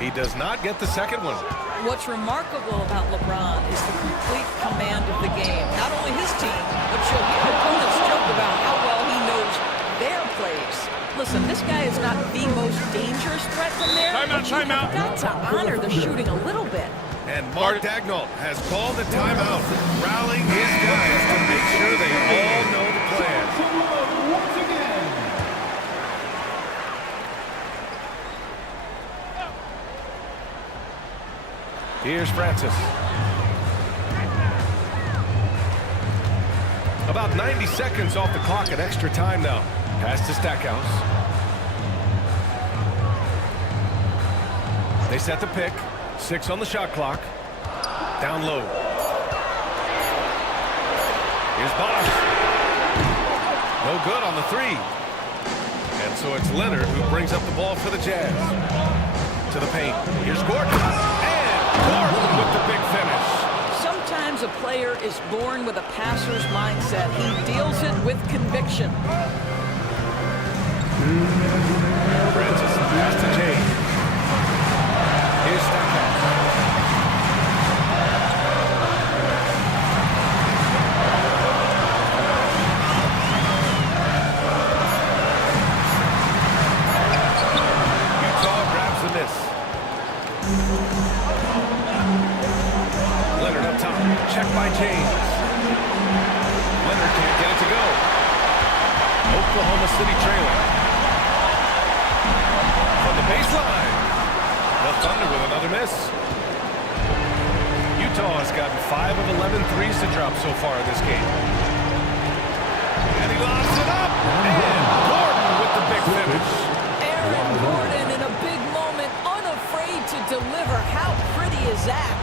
He does not get the second one. What's remarkable about LeBron is the complete command of the game. Not only his team, but you'll hear opponents joke about how well he knows their plays. Listen, this guy is not the most dangerous threat from there, but you have got to honor the shooting a little bit. And Mark Daigneault has called a timeout, rallying his guys to make sure they all know the plan. Once again. Here's Francis. About 90 seconds off the clock at extra time now. Pass to Stackhouse. They set the pick. 6 on the shot clock. Down low. Here's Bosch. No good on the 3. And so it's Leonard who brings up the ball for the Jazz. To the paint. Here's Gordon. And Gordon with the big finish. Sometimes a player is born with a passer's mindset. He deals it with conviction. Francis pass to James. Here's Stackhouse. Utah grabs the miss. Leonard up top. Check by James. Leonard can't get it to go. Oklahoma City trailing. From the baseline. The Thunder with another miss. Utah has gotten 5 of 11 threes to drop so far in this game. And he lobs it up. And Gordon with the big finish. Aaron Gordon in a big moment, unafraid to deliver. How pretty is that?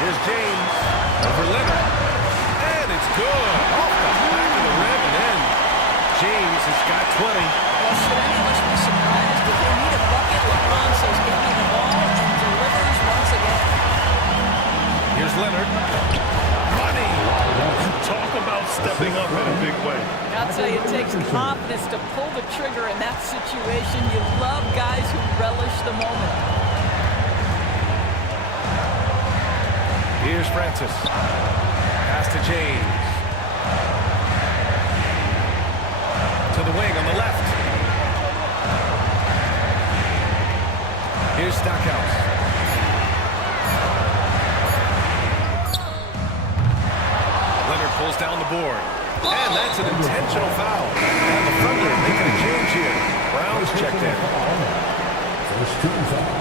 Here's James over Leonard. And it's good. Off the back of the rim and in. James has got 20. Well, should any of us be surprised if they need a bucket? LeBron says, "Give me the ball," and delivers once again. Here's Leonard. Money. Talk about stepping up in a big way. I'll tell you, it takes confidence to pull the trigger in that situation. You love guys who relish the moment. Here's Francis. Pass to James. To the wing on the left. Here's Stackhouse. Leonard pulls down the board. And that's an intentional foul. And the Thunder making a change here. Brown's checked in. First team foul.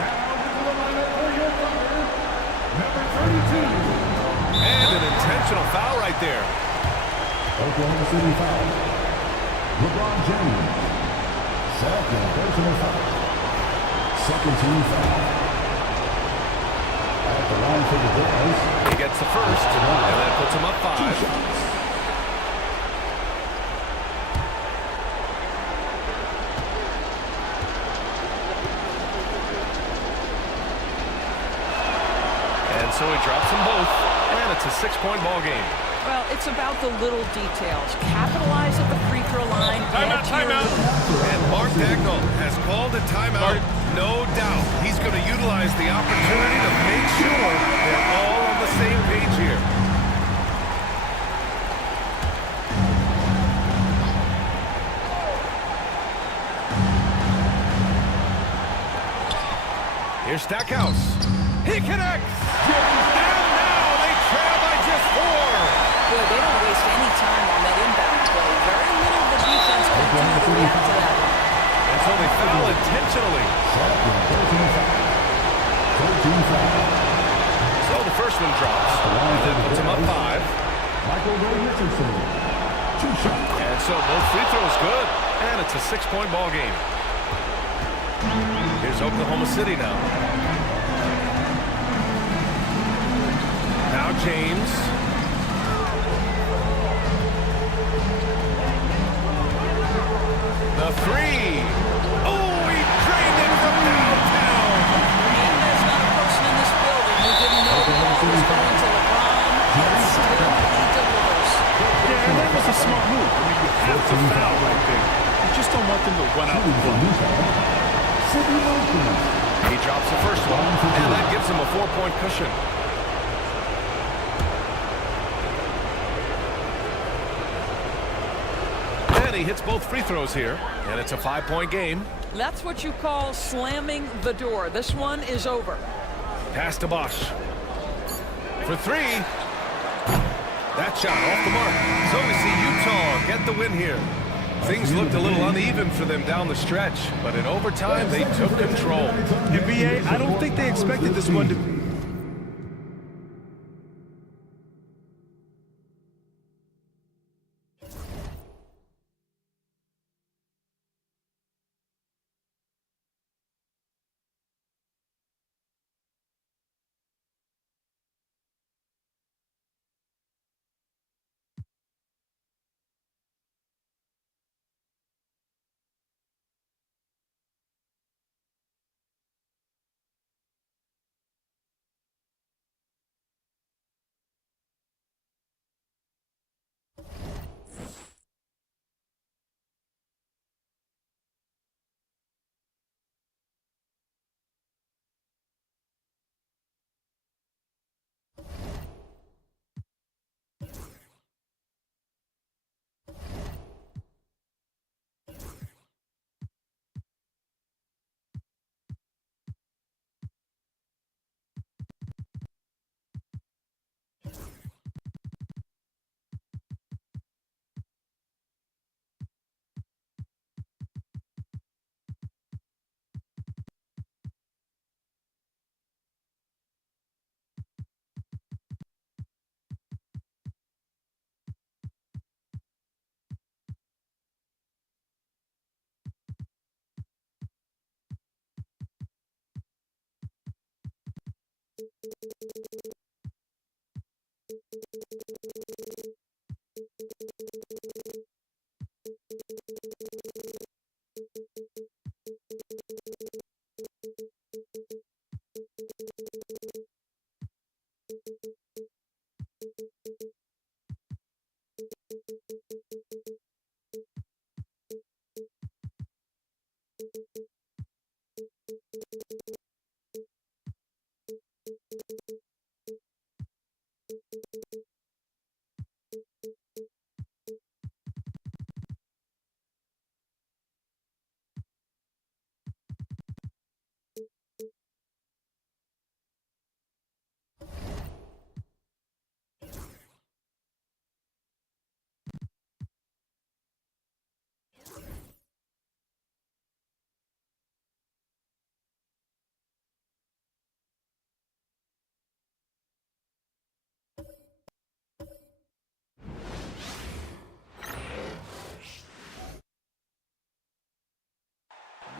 Now into the lineup for your Thunder, number 32. And an intentional foul right there. Oklahoma City foul. LeBron James. Second personal foul. Second team foul. At the line for the Jazz. He gets the first, and that puts him up 5. 2 shots. And so he drops them both, and it's a 6-point ball game. Well, it's about the little details. Capitalize at the free throw line. Timeout. And Mark Dagnall has called a timeout. No doubt he's going to utilize the opportunity to make sure they're all on the same page here. Here's Stackhouse. He connects. And now they trail by just 4. Boy, they don't waste any time on that inbound play. Very little of the defense can do to react to that. And so they foul intentionally. Second personal foul. 13 foul. So the first one drops, and that puts him up 5. Michael Ray Richardson. 2 shots. And so both free throws good, and it's a 6-point ball game. Here's Oklahoma City now. Now James. The 3. Oh, he drained it from downtown. And there's not a person in this building who didn't know the ball was going to LeBron, and still he delivers. Yeah, and that was a smart move. I mean, you have to foul right there. You just don't want them to run out the clock. He drops the first one, and that gives him a 4-point cushion. And he hits both free throws here, and it's a 5-point game. That's what you call slamming the door. This one is over. Pass to Bosch. For 3. That shot off the mark. So we see Utah get the win here. Things looked a little uneven for them down the stretch, but in overtime, they took control. NBA, I don't think they expected this one to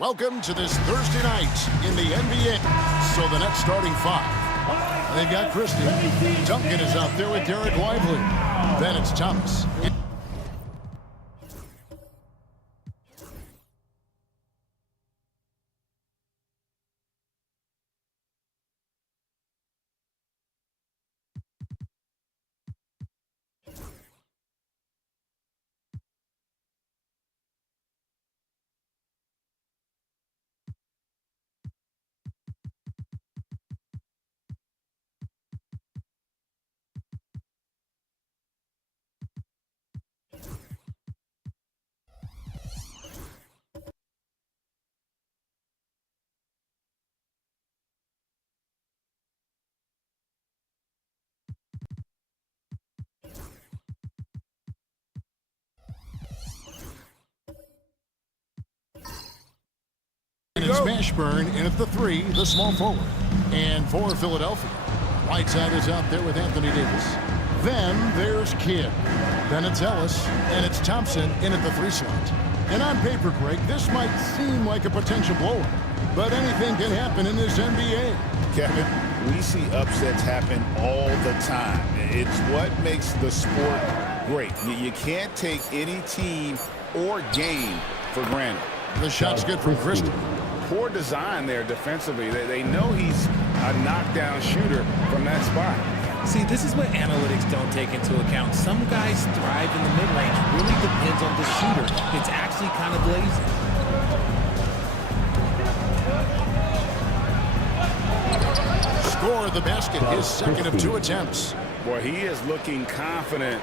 Welcome to this Thursday night in the NBA. So the Nets starting five. They've got Christie. Duncan is out there with Derek Lively. Then it's Thomas. And it's Mashburn in at the three, the small forward. And for Philadelphia, Whiteside is out there with Anthony Davis. Then there's Kidd. Then it's Ellis, and it's Thompson in at the three slot. And on paper, Greg, this might seem like a potential blowout, but anything can happen in this NBA. Kevin, we see upsets happen all the time. It's what makes the sport great. You can't take any team or game for granted. The shot's good from Christie. Poor design there defensively. They know he's a knockdown shooter from that spot. See, this is what analytics don't take into account. Some guys thrive in the mid-range. Really depends on the shooter. It's actually kind of lazy. Score the basket, his second of two attempts. Boy, he is looking confident.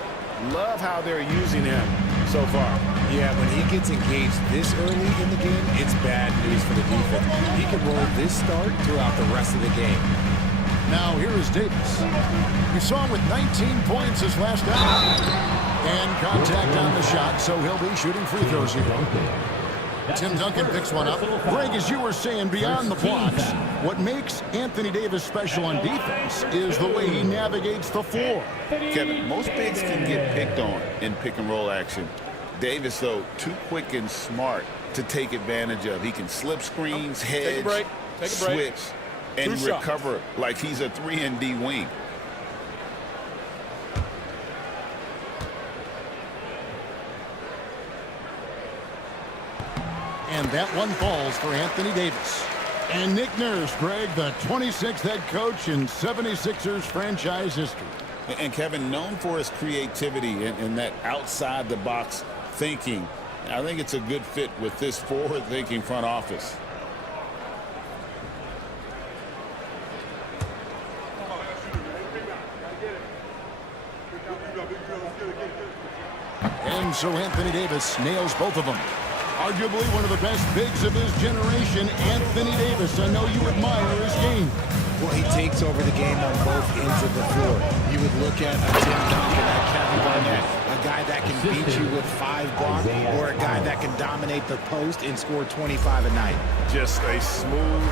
Love how they're using him so far. Yeah, when he gets engaged this early in the game, it's bad news for the defense. He can roll this start throughout the rest of the game. Now here is Davis. We saw him with 19 points his last out. And contact on the shot, so he'll be shooting free throws here. Tim Duncan picks one up. Greg, as you were saying, beyond the blocks, what makes Anthony Davis special on defense is the way he navigates the floor. Kevin, most bigs can get picked on in pick-and-roll action. Davis, though, too quick and smart to take advantage of. He can slip screens, hedge, switch, and recover like he's a 3-and-D wing. And that one falls for Anthony Davis. And Nick Nurse, Greg, the 26th head coach in 76ers franchise history. And Kevin, known for his creativity and that outside-the-box thinking. I think it's a good fit with this forward-thinking front office. And so Anthony Davis nails both of them. Arguably one of the best bigs of his generation, Anthony Davis. I know you admire his game. Well, he takes over the game on both ends of the floor. You would look at a Tim Duncan, a Kevin Garnett, a guy that can beat you with 5 blocks, or a guy that can dominate the post and score 25 a night. Just a smooth,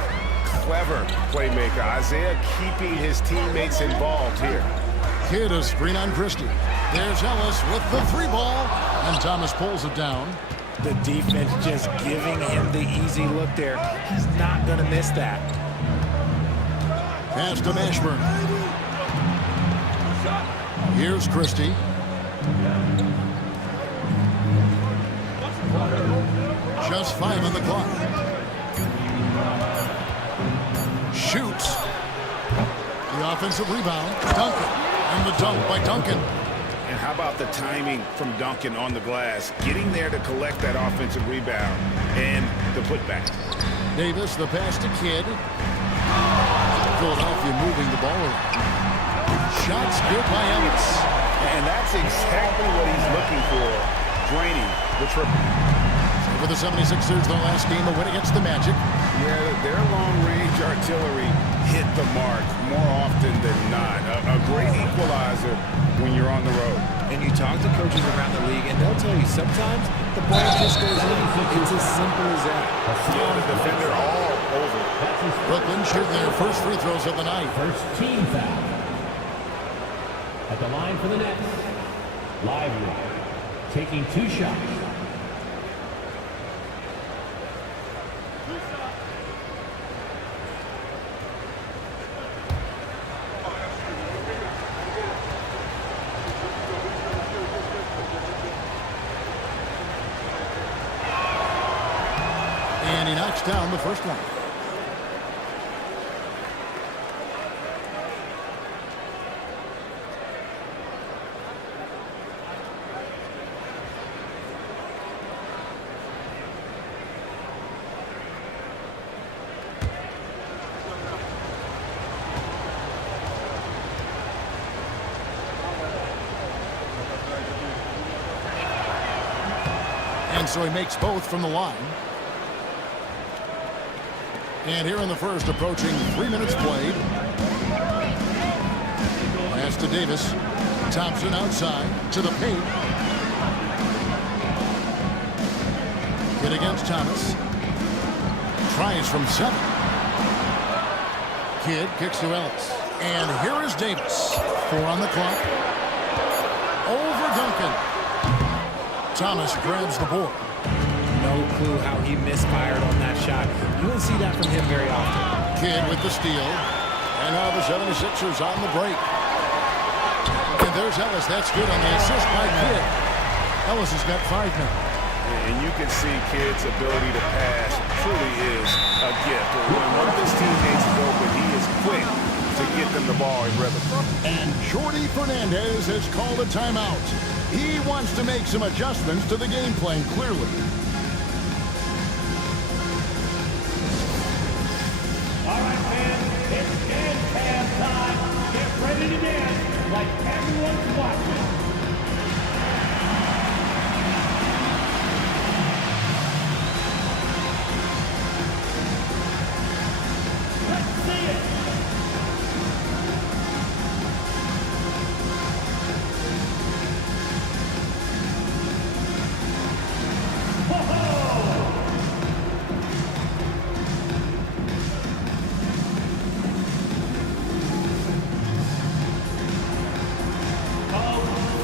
clever playmaker. Isaiah keeping his teammates involved here. Kidd a screen on Christie. There's Ellis with the 3 ball, and Thomas pulls it down. The defense just giving him the easy look there. He's not going to miss that. Pass to Mashburn. Here's Christie. Just 5 on the clock. Shoots. The offensive rebound. Duncan. And the dunk by Duncan. And how about the timing from Duncan on the glass? Getting there to collect that offensive rebound and the putback. Davis, the pass to Kidd. Philadelphia moving the ball around. Shots good by Ellis. And that's exactly what he's looking for. Draining the triple. For the 76ers, their last game, a win against the Magic. Yeah, their long-range artillery hit the mark more often than not. A great equalizer when you're on the road. And you talk to coaches around the league, and they'll tell you sometimes the ball just goes in. It's as simple as that. Yeah, the defender all over. Brooklyn shoot their first free throws of the night. First team foul. At the line for the Nets, Lively taking 2 shots. And he knocks down the first one. And so he makes both from the line. And here in the first, approaching 3 minutes played. Pass to Davis. Thompson outside to the paint. Hit against Thomas. Tries from 7. Kidd kicks to Ellis. And here is Davis. 4 on the clock. Over Duncan. Thomas grabs the board. No clue how he misfired on that shot. You don't see that from him very often. Kidd with the steal. And now the 76ers on the break. And there's Ellis. That's good on the assist by Kidd. Ellis has got 5 now. And you can see Kidd's ability to pass truly is a gift. When one of his teammates is open, he is quick to get them the ball in rhythm. And Jordi Fernandez has called a timeout. He wants to make some adjustments to the game plan, clearly. All right, fans, it's dance cam time. Get ready to dance like everyone's watching. Let's see it.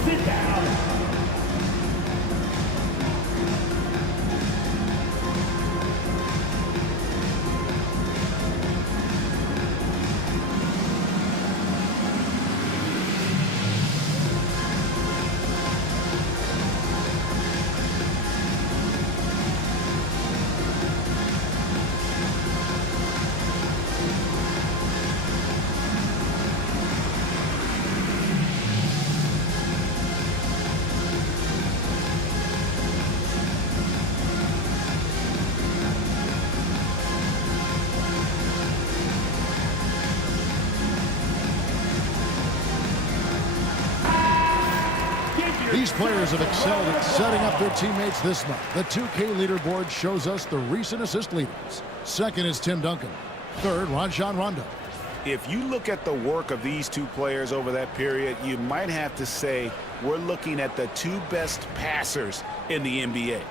Sit down. These players have excelled at setting up their teammates this month. The 2K leaderboard shows us the recent assist leaders. Second is Tim Duncan. Third, Rajon Rondo. If you look at the work of these two players over that period, you might have to say we're looking at the 2 best passers in the NBA.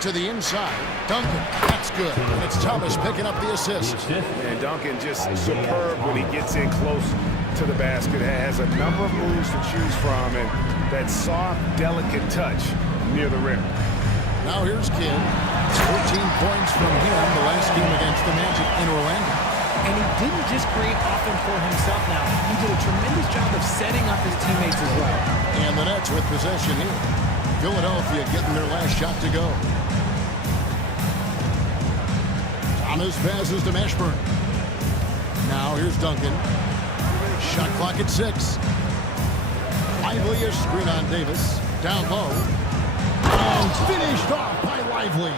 To the inside. Duncan. That's good. And it's Thomas picking up the assist. And Duncan just superb when he gets in close to the basket. Has a number of moves to choose from and that soft, delicate touch near the rim. Now here's Kidd. 14 points from him the last game against the Magic in Orlando. And he didn't just create offense for himself now. He did a tremendous job of setting up his teammates as well. And the Nets with possession here. Philadelphia getting their last shot to go. Thomas passes to Mashburn. Now here's Duncan. Shot clock at 6. Lively a screen on Davis. Down low. And finished off by Lively.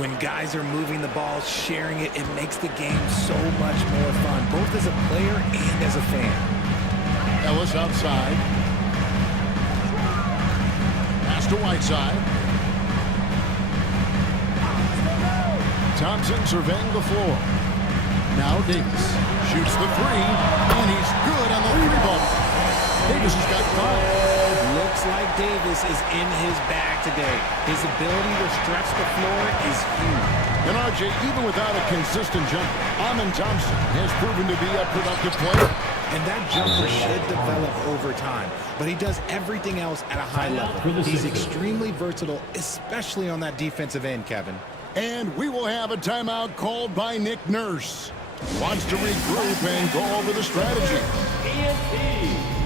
When guys are moving the ball, sharing it, it makes the game so much more fun, both as a player and as a fan. Ellis outside. Pass to Whiteside. Thompson surveying the floor. Now Davis shoots the 3, and he's good on the 3-ball. Davis has got 5. Looks like Davis is in his bag today. His ability to stretch the floor is huge. And RJ, even without a consistent jumper, Amen Thompson has proven to be a productive player. And that jumper should develop over time. But he does everything else at a high level. He's extremely versatile, especially on that defensive end, Kevin. And we will have a timeout called by Nick Nurse. Wants to regroup and go over the strategy. TNT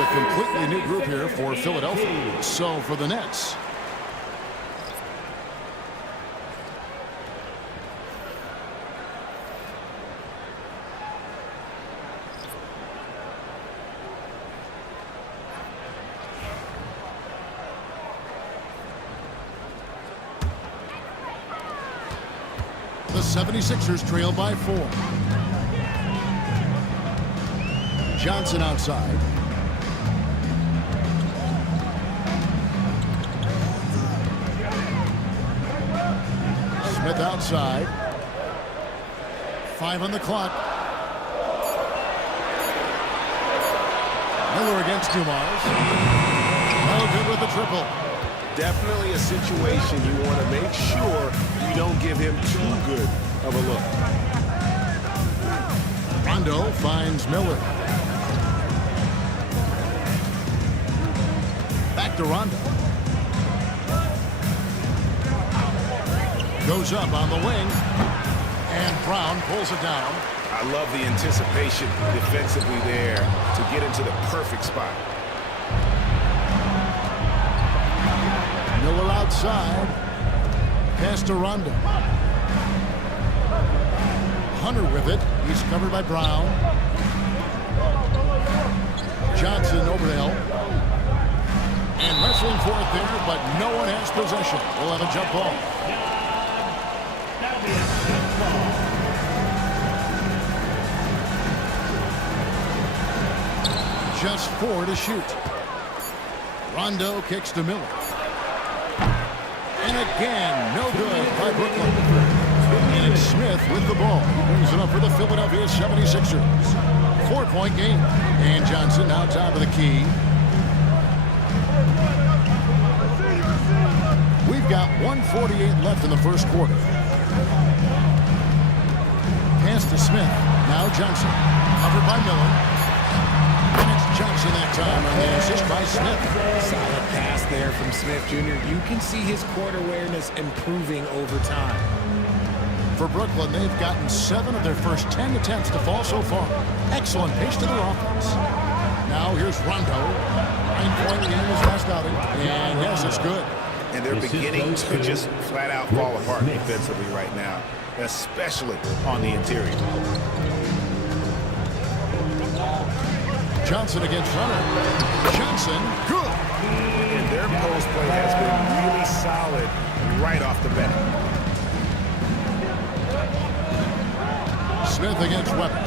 It's a completely new group here for Philadelphia. So for the Nets, the 76ers trail by 4. Johnson outside. Smith outside. 5 on the clock. Miller against Dumars. No good with the triple. Definitely a situation you want to make sure you don't give him too good of a look. Rondo finds Miller. Back to Rondo. Goes up on the wing. And Brown pulls it down. I love the anticipation defensively there to get into the perfect spot. Miller outside. Pass to Rondo. Hunter with it. He's covered by Brown. Johnson over the hill. And wrestling for it there, but no one has possession. We'll have a jump ball. That'll be a jump ball. Just 4 to shoot. Rondo kicks to Miller. And again, no good by Brooklyn. And it's Smith with the ball. He brings it up for the Philadelphia 76ers. 4-point game. And Johnson now top of the key. We've got 1:48 left in the first quarter. Pass to Smith. Now Johnson. Covered by Miller. And it's Johnson that time on the assist by Smith. Solid pass there from Smith Jr. You can see his court awareness improving over time. For Brooklyn, they've gotten 7 of their first 10 attempts to fall so far. Excellent pace to their offense. Now here's Rondo. 9-point game is last outing. And yes, it's good. And they're beginning to just flat out fall apart defensively right now, especially on the interior. Johnson against Runner. Johnson, good. And their post play has been really solid right off the bat. Smith against Weber.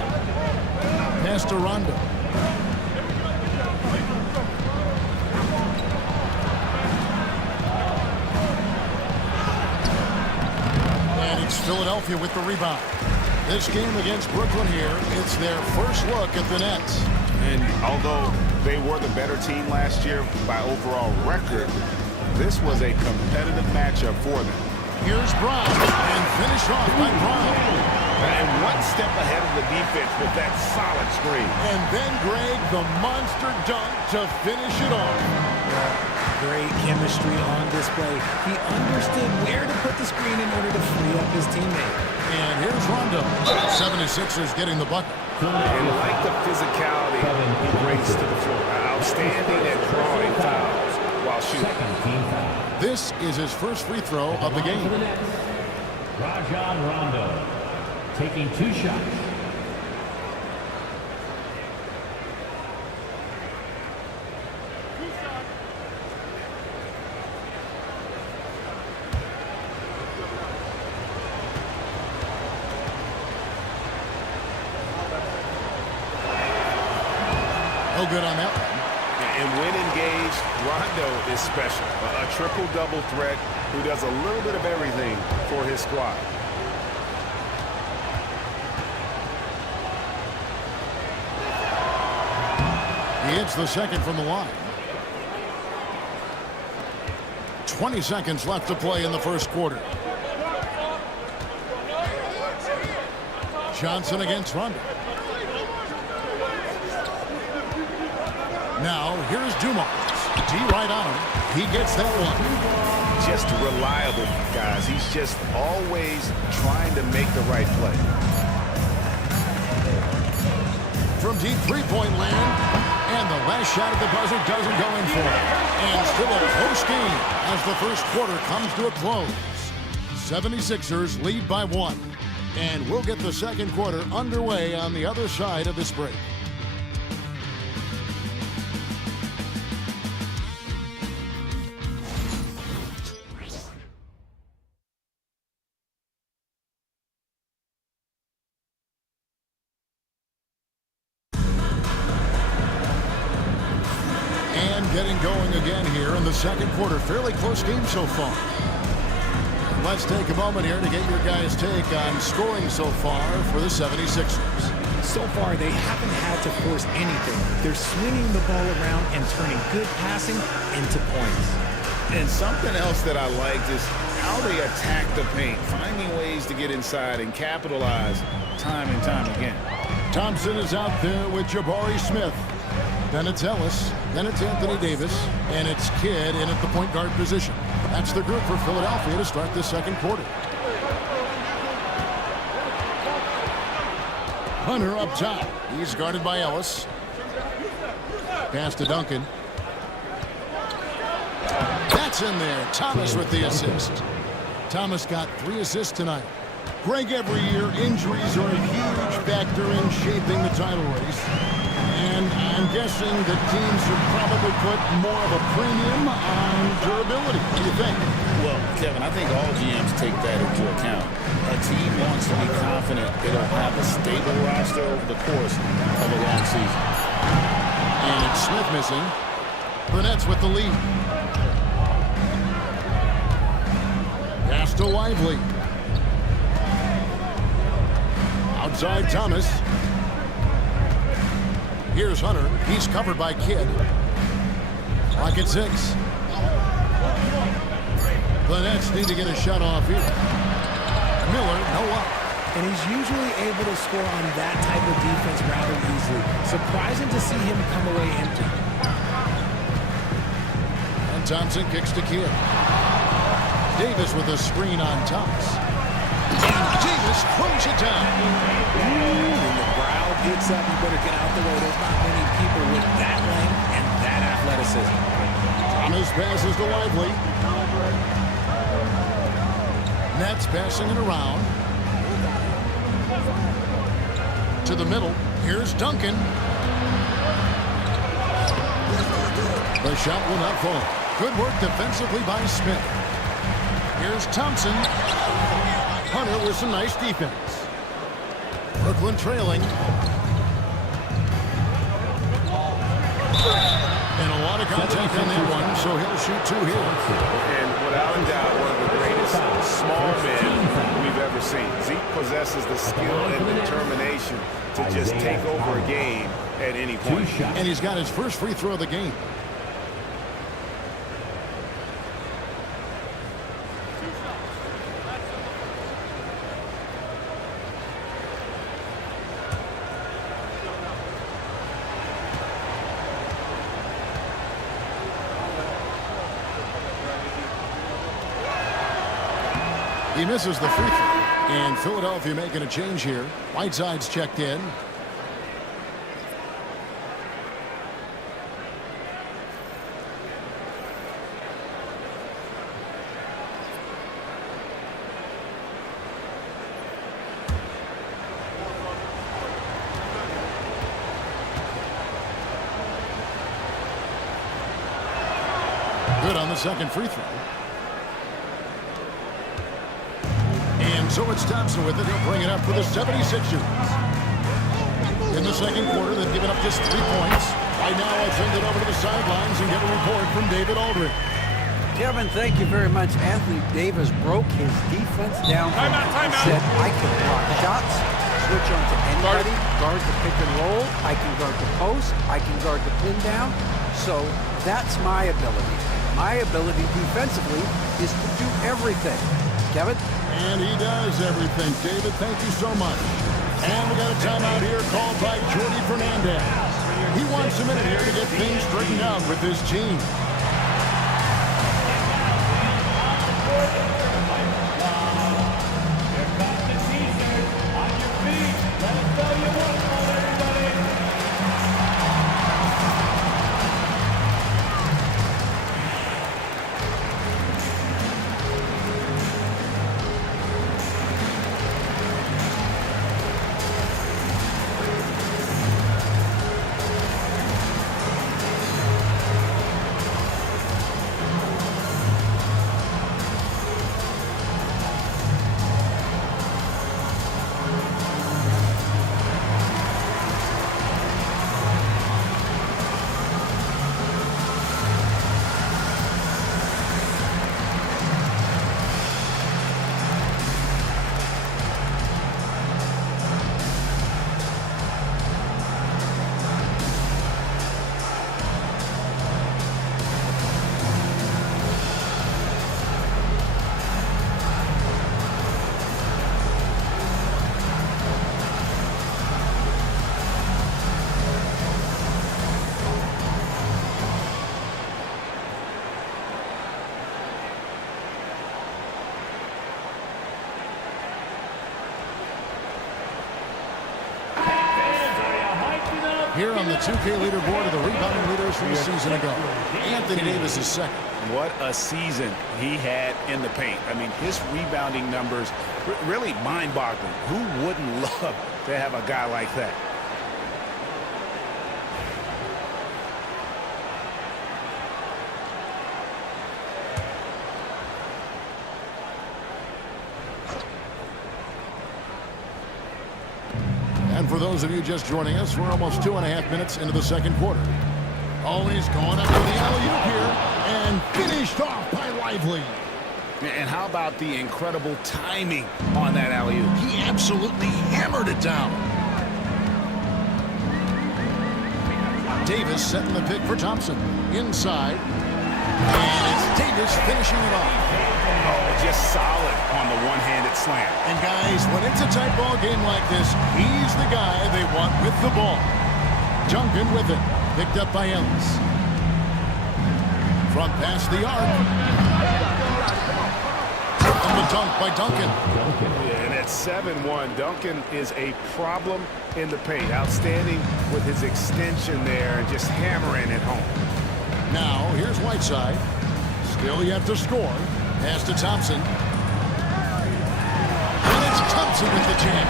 Pass to Rondo. And it's Philadelphia with the rebound. This game against Brooklyn here, it's their first look at the Nets. And although they were the better team last year by overall record, this was a competitive matchup for them. Here's Brown, and finished off by Brown. And one step ahead of the defense with that solid screen. And then Greg, the monster dunk to finish it off. Great chemistry on display. He understood where to put the screen in order to free up his teammate. And here's Rondo. 76ers getting the bucket. And like the physicality he brings to the floor. Outstanding at drawing fouls while shooting. This is his first free throw of the game. Rajon Rondo taking 2 shots. No good on that one. And when engaged, Rondo is special. A triple-double threat who does a little bit of everything for his squad. He hits the second from the line. 20 seconds left to play in the first quarter. Johnson against Rondo. Now, here's Dumars. D right on him. He gets that one. Just reliable, guys. He's just always trying to make the right play. From deep three-point land, And the last shot at the buzzer doesn't go in for it. And still a close game as the first quarter comes to a close. 76ers lead by 1. And we'll get the second quarter underway on the other side of this break. Getting going again here in the second quarter. Fairly close game so far. Let's take a moment here to get your guys' take on scoring so far for the 76ers. So far, they haven't had to force anything. They're swinging the ball around and turning good passing into points. And something else that I liked is how they attack the paint, finding ways to get inside and capitalize time and time again. Thompson is out there with Jabari Smith. Then it's Ellis, then it's Anthony Davis, and it's Kidd in at the point guard position. That's the group for Philadelphia to start the second quarter. Hunter up top. He's guarded by Ellis. Pass to Duncan. That's in there. Thomas with the assist. Thomas got 3 assists tonight. Greg, every year, injuries are a huge factor in shaping the title race. And I'm guessing that teams should probably put more of a premium on durability. What do you think? Well, Kevin, I think all GMs take that into account. A team wants to be confident it'll have a stable roster over the course of a long season. And it's Smith missing. The Nets with the lead. Pass to Lively. Outside Thomas. Here's Hunter. He's covered by Kidd. Clock at 6. The Nets need to get a shot off here. Miller, no up. And he's usually able to score on that type of defense rather easily. Surprising to see him come away empty. And Thompson kicks to Kidd. Davis with a screen on Thomas. And Davis throws it down. When the crowd gets up, you better get out the way. There's not many people with that length and that athleticism. Thomas passes to Lively. Nets passing it around. To the middle. Here's Duncan. The shot will not fall. Good work defensively by Smith. Here's Thompson. Hunter with some nice defense. Brooklyn trailing. And a lot of contact on that one, so he'll shoot 2 here. And without a doubt, one of the greatest small men we've ever seen. Zeke possesses the skill and determination to just take over a game at any point. And he's got his first free throw of the game. He misses the free throw. And Philadelphia making a change here. Whiteside's checked in. Good on the second free throw. So it's Thompson with it. He'll bring it up for the 76ers. In the second quarter, they've given up just 3 points. Right now, I'll send it over to the sidelines and get a report from David Aldridge. Kevin, thank you very much. Anthony Davis broke his defense down. Time out. Said, I can block shots, switch on to anybody, guard the pick and roll. I can guard the post. I can guard the pin down. So that's my ability. My ability defensively is to do everything. Kevin? And he does everything. David, thank you so much. And we got a timeout here called by Jordi Fernandez. He wants a minute here to get things straightened out with his team. Here on the 2K leaderboard are the rebounding leaders from a season ago. Anthony Davis is second. What a season he had in the paint. I mean, his rebounding numbers really mind-boggling. Who wouldn't love to have a guy like that? And for those of you just joining us, we're almost 2.5 minutes into the second quarter. Always going up to the alley-oop here, and finished off by Lively. And how about the incredible timing on that alley-oop? He absolutely hammered it down. Davis setting the pick for Thompson. Inside. And it's Davis finishing it off. Oh, just solid on the one-handed slam. And guys, when it's a tight ball game like this, he's the guy they want with the ball. Duncan with it. Picked up by Ellis. Front pass the arc. And the dunk by Duncan. Yeah, and at 7-1, Duncan is a problem in the paint. Outstanding with his extension there and just hammering it home. Now, here's Whiteside. Still yet to score. Pass to Thompson. And it's Thompson with the jam.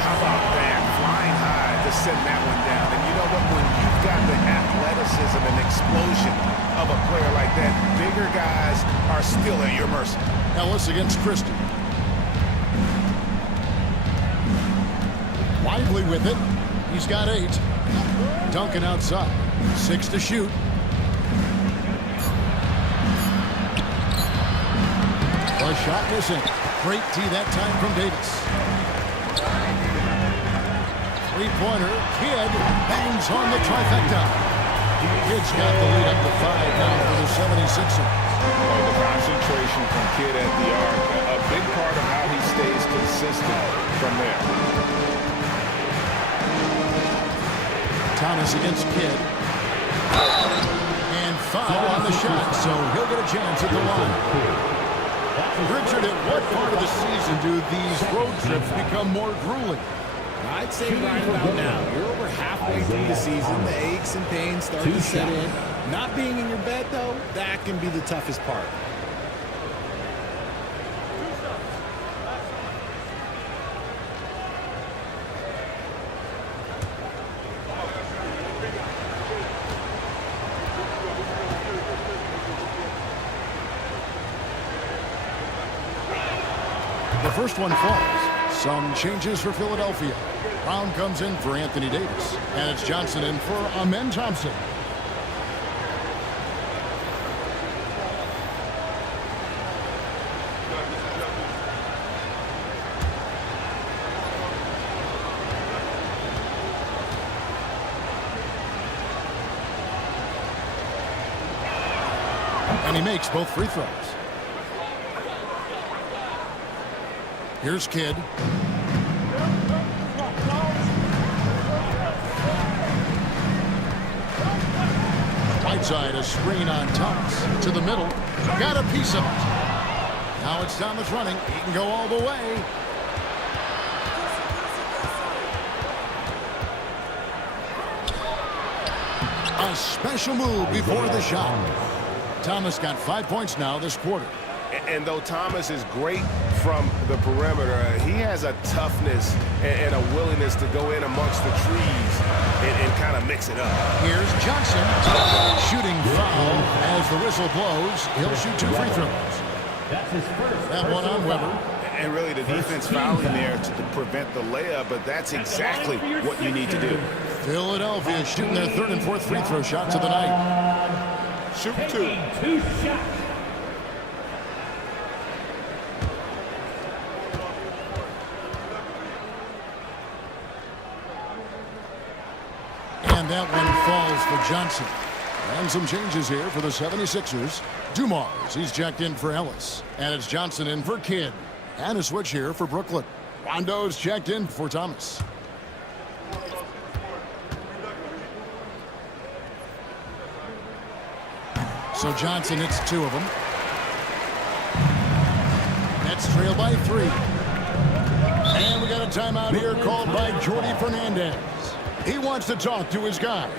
How about that? Flying high to send that one down. And you know what? When you've got the athleticism and explosion of a player like that, bigger guys are still at your mercy. Ellis against Christie. Lively with it. He's got 8. Duncan outside. 6 to shoot. A shot missing. Great tee that time from Davis. Three-pointer. Kidd bangs on the trifecta. Kidd's got the lead up to 5 now for the 76ers. Oh, the concentration from Kidd at the arc, a big part of how he stays consistent from there. Thomas against Kidd. And foul on the shot, so he'll get a chance at the line. Richard, at what part of the season do these road trips become more grueling? I'd say right about now. You're over halfway through the season. The aches and pains start to set in. Not being in your bed, though, that can be the toughest part. The first one falls. Some changes for Philadelphia. Brown comes in for Anthony Davis. And it's Johnson in for Amen Thompson. And he makes both free throws. Here's Kidd. Whiteside, a screen on Thomas. To the middle. Got a piece of it. Now it's Thomas running. He can go all the way. A special move before the shot. Thomas got 5 points now this quarter. And though Thomas is great from the perimeter, he has a toughness and a willingness to go in amongst the trees and kind of mix it up. Here's Johnson. Shooting foul as the whistle blows. He'll shoot 2 free throws. That one on Weber. And really the defense fouling there to prevent the layup, but that's exactly what you need to do. Philadelphia shooting their 3rd and 4th free throw shots of the night. Shoot 2. And that one falls for Johnson. And some changes here for the 76ers. Dumars, he's checked in for Ellis. And it's Johnson in for Kidd. And a switch here for Brooklyn. Rondo's checked in for Thomas. So Johnson hits 2 of them. Nets trail by 3. And we got a timeout here called by Jordi Fernandez. He wants to talk to his guys.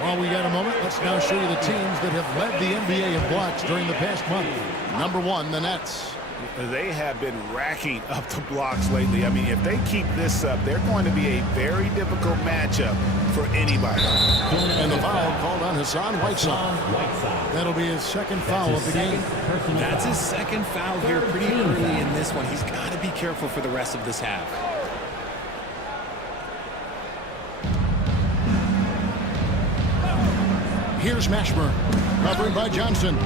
While we got a moment, let's now show you the teams that have led the NBA in blocks during the past month. Number 1, the Nets. They have been racking up the blocks lately. I mean, if they keep this up, they're going to be a very difficult matchup for anybody. And the foul called on Hassan Whiteside. That'll be his second foul of the game. That's his second foul here pretty early in this one. He's got to be careful for the rest of this half. Here's Mashburn, covered by Johnson.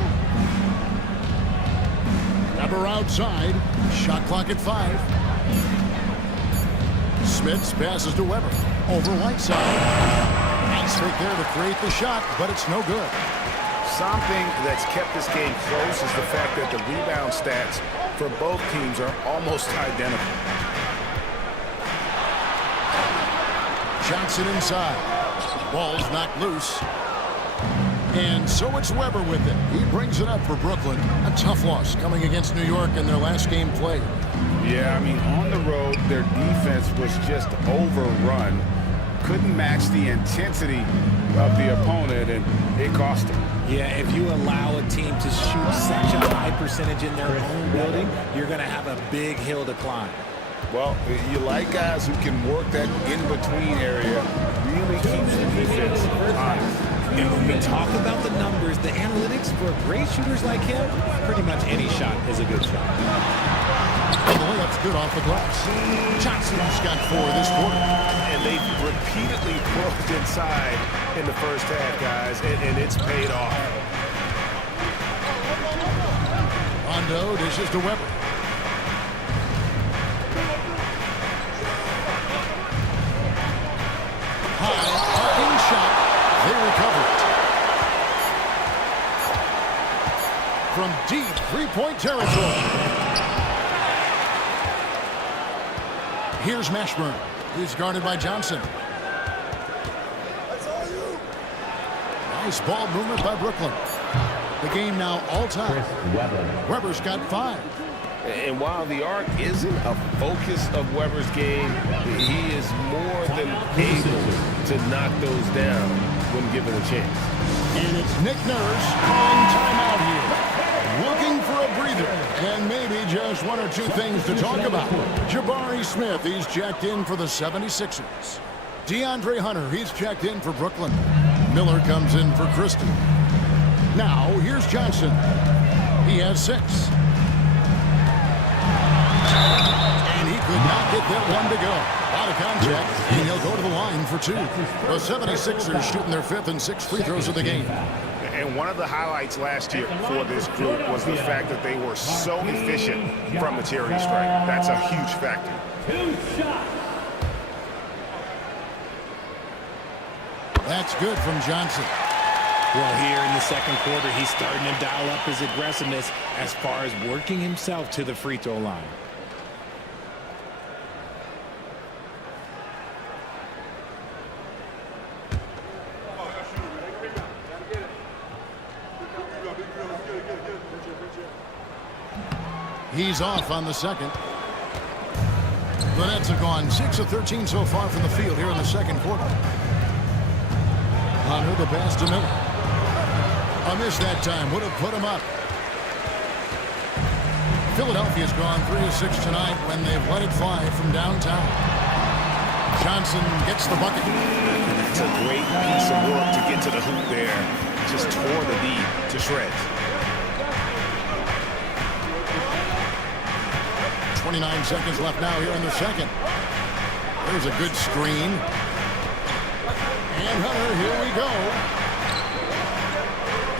Weber outside, shot clock at 5. Smits passes to Weber, over Whiteside. Nice fake there to create the shot, but it's no good. Something that's kept this game close is the fact that the rebound stats for both teams are almost identical. Johnson inside. Ball's knocked loose. And so it's Weber with it. He brings it up for Brooklyn. A tough loss coming against New York in their last game played. Yeah, I mean, on the road, their defense was just overrun. Couldn't match the intensity of the opponent, and it cost them. Yeah, if you allow a team to shoot such a high percentage in their own building, you're going to have a big hill to climb. Well, you like guys who can work that in-between area, really keeps the defense honest. And when we talk about the numbers, the analytics for great shooters like him, pretty much any shot is a good shot. And the layup's good off the glass. Johnson's got 4 this quarter. And they've repeatedly worked inside in the first half, guys, and it's paid off. Rondo dishes to Weber. High, arcing shot. They recover it. From deep three-point territory. Here's Mashburn. He's guarded by Johnson. Nice ball movement by Brooklyn. The game now all-time. Weber's got 5. And while the arc isn't a focus of Weber's game, he is more than able to knock those down when given a chance. And it's Nick Nurse calling timeout here. Looking for a breather. And maybe just 1 or 2 things to talk about. Jabari Smith, he's checked in for the 76ers. DeAndre Hunter, he's checked in for Brooklyn. Miller comes in for Christie. Now, here's Johnson. He has 6. And he could not get that one to go. Out of contact, and he'll go to the line for 2. The 76ers shooting their 5th and 6th free throws of the game. And one of the highlights last year for this group was the fact that they were so efficient from the charity stripe. That's a huge factor. 2 shots. That's good from Johnson. Well, here in the second quarter, he's starting to dial up his aggressiveness as far as working himself to the free throw line. He's off on the second. The Nets have gone 6 of 13 so far from the field here in the second quarter. Hunter, the pass to Miller. A miss that time would have put him up. Philadelphia's gone 3 of 6 tonight when they've let it fly from downtown. Johnson gets the bucket. It's a great piece of work to get to the hoop there. Just tore the lead to shreds. 29 seconds left now here in the second. There's a good screen. And Hunter, here we go.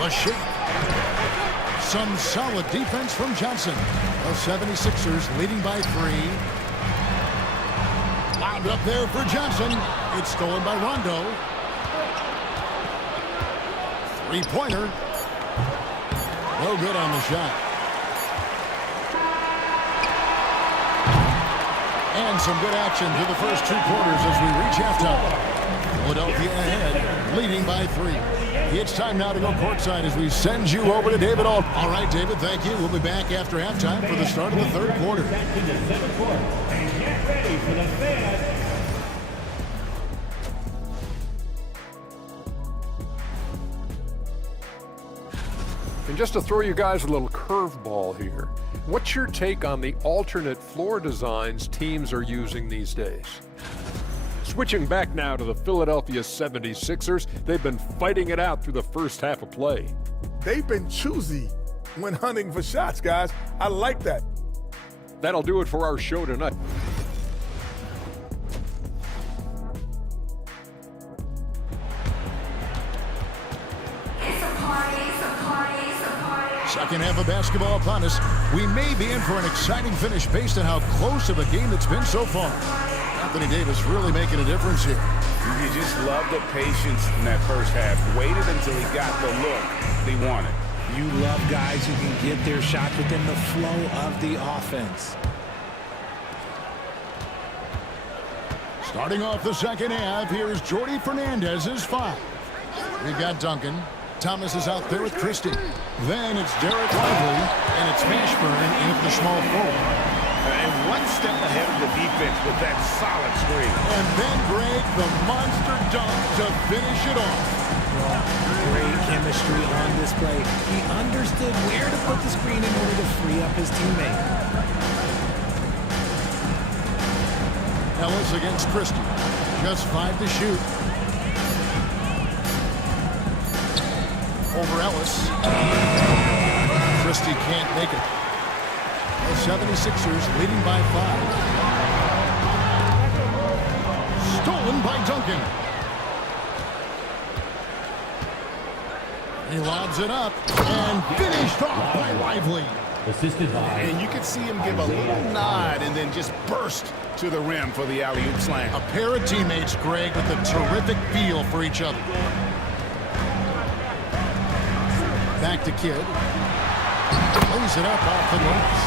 A shake. Some solid defense from Johnson. The 76ers leading by 3. Lobbed up there for Johnson. It's stolen by Rondo. Three-pointer. No good on the shot. And some good action through the first 2 quarters as we reach halftime. Philadelphia ahead, leading by 3. It's time now to go courtside as we send you over to David Ault. All right, David, thank you. We'll be back after halftime for the start of the third quarter. Back to the center court and get ready for the fans. And just to throw you guys a little curveball here, what's your take on the alternate floor designs teams are using these days? Switching back now to the Philadelphia 76ers, they've been fighting it out through the first half of play. They've been choosy when hunting for shots, guys. I like that. That'll do it for our show tonight. Second half of basketball upon us. We may be in for an exciting finish based on how close of a game it's been so far. Anthony Davis really making a difference here. You just love the patience in that first half. Waited until he got the look they wanted. You love guys who can get their shot within the flow of the offense. Starting off the second half, here's Jordi Fernandez's 5. We've got Duncan. Thomas is out there with Christie. Then it's Derek Lively, and it's Mashburn in for the small forward. And one step ahead of the defense with that solid screen. And then Greg, the monster dunk to finish it off. Great chemistry on display. He understood where to put the screen in order to free up his teammate. Ellis against Christie. Just 5 to shoot. Over Ellis. Christie can't make it. The 76ers leading by 5. Stolen by Duncan. He lobs it up and finished off by Lively. Assisted by. And you can see him give a little nod and then just burst to the rim for the alley-oop slam. A pair of teammates, Greg, with a terrific feel for each other. Back to Kidd. Lays it up off the nose.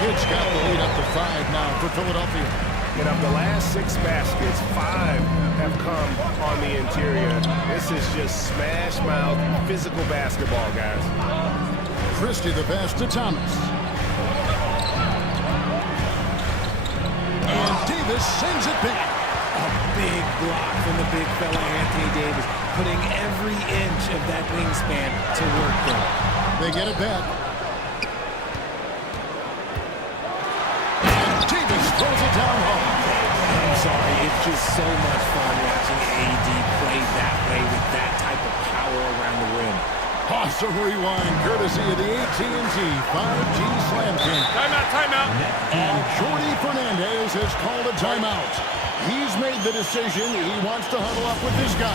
Kidd's got the lead up to 5 now for Philadelphia. And of the last 6 baskets, 5 have come on the interior. This is just smash mouth physical basketball, guys. Christie the pass to Thomas. And Davis sends it back. A big block from the big fella Anthony Davis, putting every inch of that wingspan to work there. They get it back. And Davis throws it down home. I'm sorry, it's just so much fun watching AD play that way with that type of power around the rim. Awesome rewind, courtesy of the AT&T 5G Slam King. Timeout, timeout. And Jordi Fernandez has called a timeout. He's made the decision. He wants to huddle up with this guy.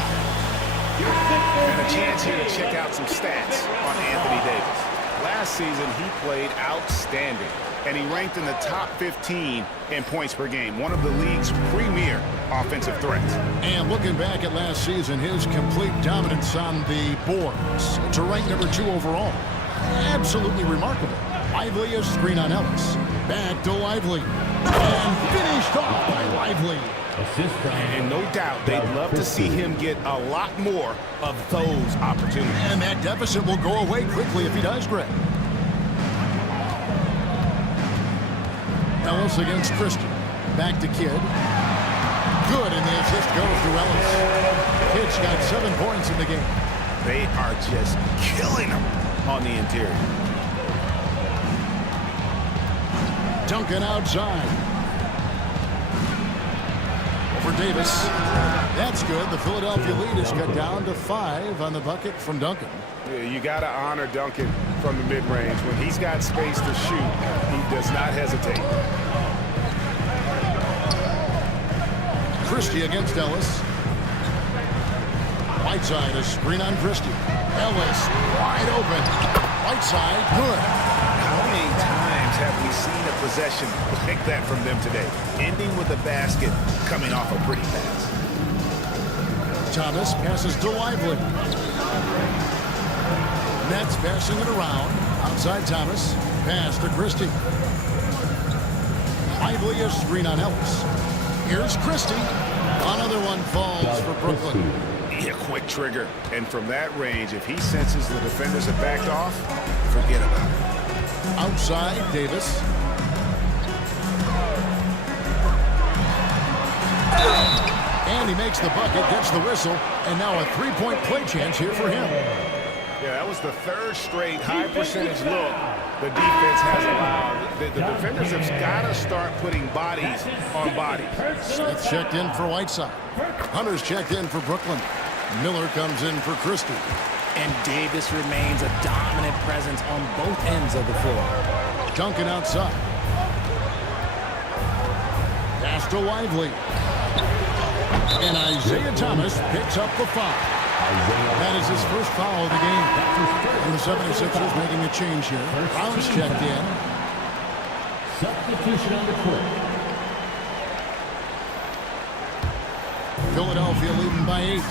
And a chance here to check out some stats on Anthony Davis. Last season, he played outstanding, and he ranked in the top 15 in points per game, one of the league's premier offensive threats. And looking back at last season, his complete dominance on the boards to rank number 2 overall. Absolutely remarkable. Lively a screen on Ellis. Back to Lively. And finished off by Lively. And no doubt they'd love to see him get a lot more of those opportunities. And that deficit will go away quickly if he does, Greg. Ellis against Christian. Back to Kidd. Good, and the assist goes to Ellis. Kidd's got 7 points in the game. They are just killing them on the interior. Duncan outside. Over Davis. That's good. The Philadelphia lead is cut down to 5 on the bucket from Duncan. Yeah, you got to honor Duncan from the mid-range. When he's got space to shoot, he does not hesitate. Christie against Ellis. Whiteside, a screen on Christie. Ellis wide open. Whiteside, good. How many times have we seen a possession like that from them today? Ending with a basket, coming off a pretty pass. Thomas passes to Lively. Nets passing it around. Outside Thomas. Pass to Christie. Lively, a screen on Ellis. Here's Christie. Another one falls for Brooklyn. Yeah, quick trigger. And from that range, if he senses the defenders have backed off, forget about it. Outside, Davis. And he makes the bucket, gets the whistle, and now a three-point play chance here for him. Yeah, that was the third straight high-percentage look the defense has allowed. The defenders have got to start putting bodies on bodies. Smith checked in for Whiteside. Hunter's checked in for Brooklyn. Miller comes in for Christie. And Davis remains a dominant presence on both ends of the floor. Duncan outside. Pass to Lively. And Isaiah Thomas picks up the foul. That is his first foul of the game. And the 76ers making a change here. Brown's checked in. Substitution on the court. Philadelphia leading by 8.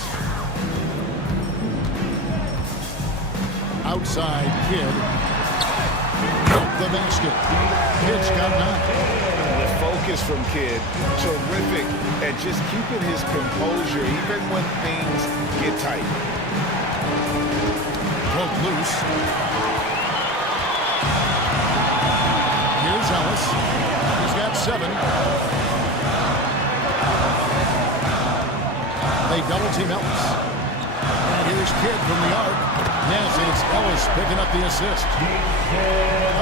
Outside, Kidd. The basket. Kidd's got 9. The focus from Kidd, terrific at just keeping his composure even when things get tight. Broke loose. Here's Ellis. He's got 7. They double team Ellis. And here's Kidd from the arc. Yes, it's Ellis picking up the assist.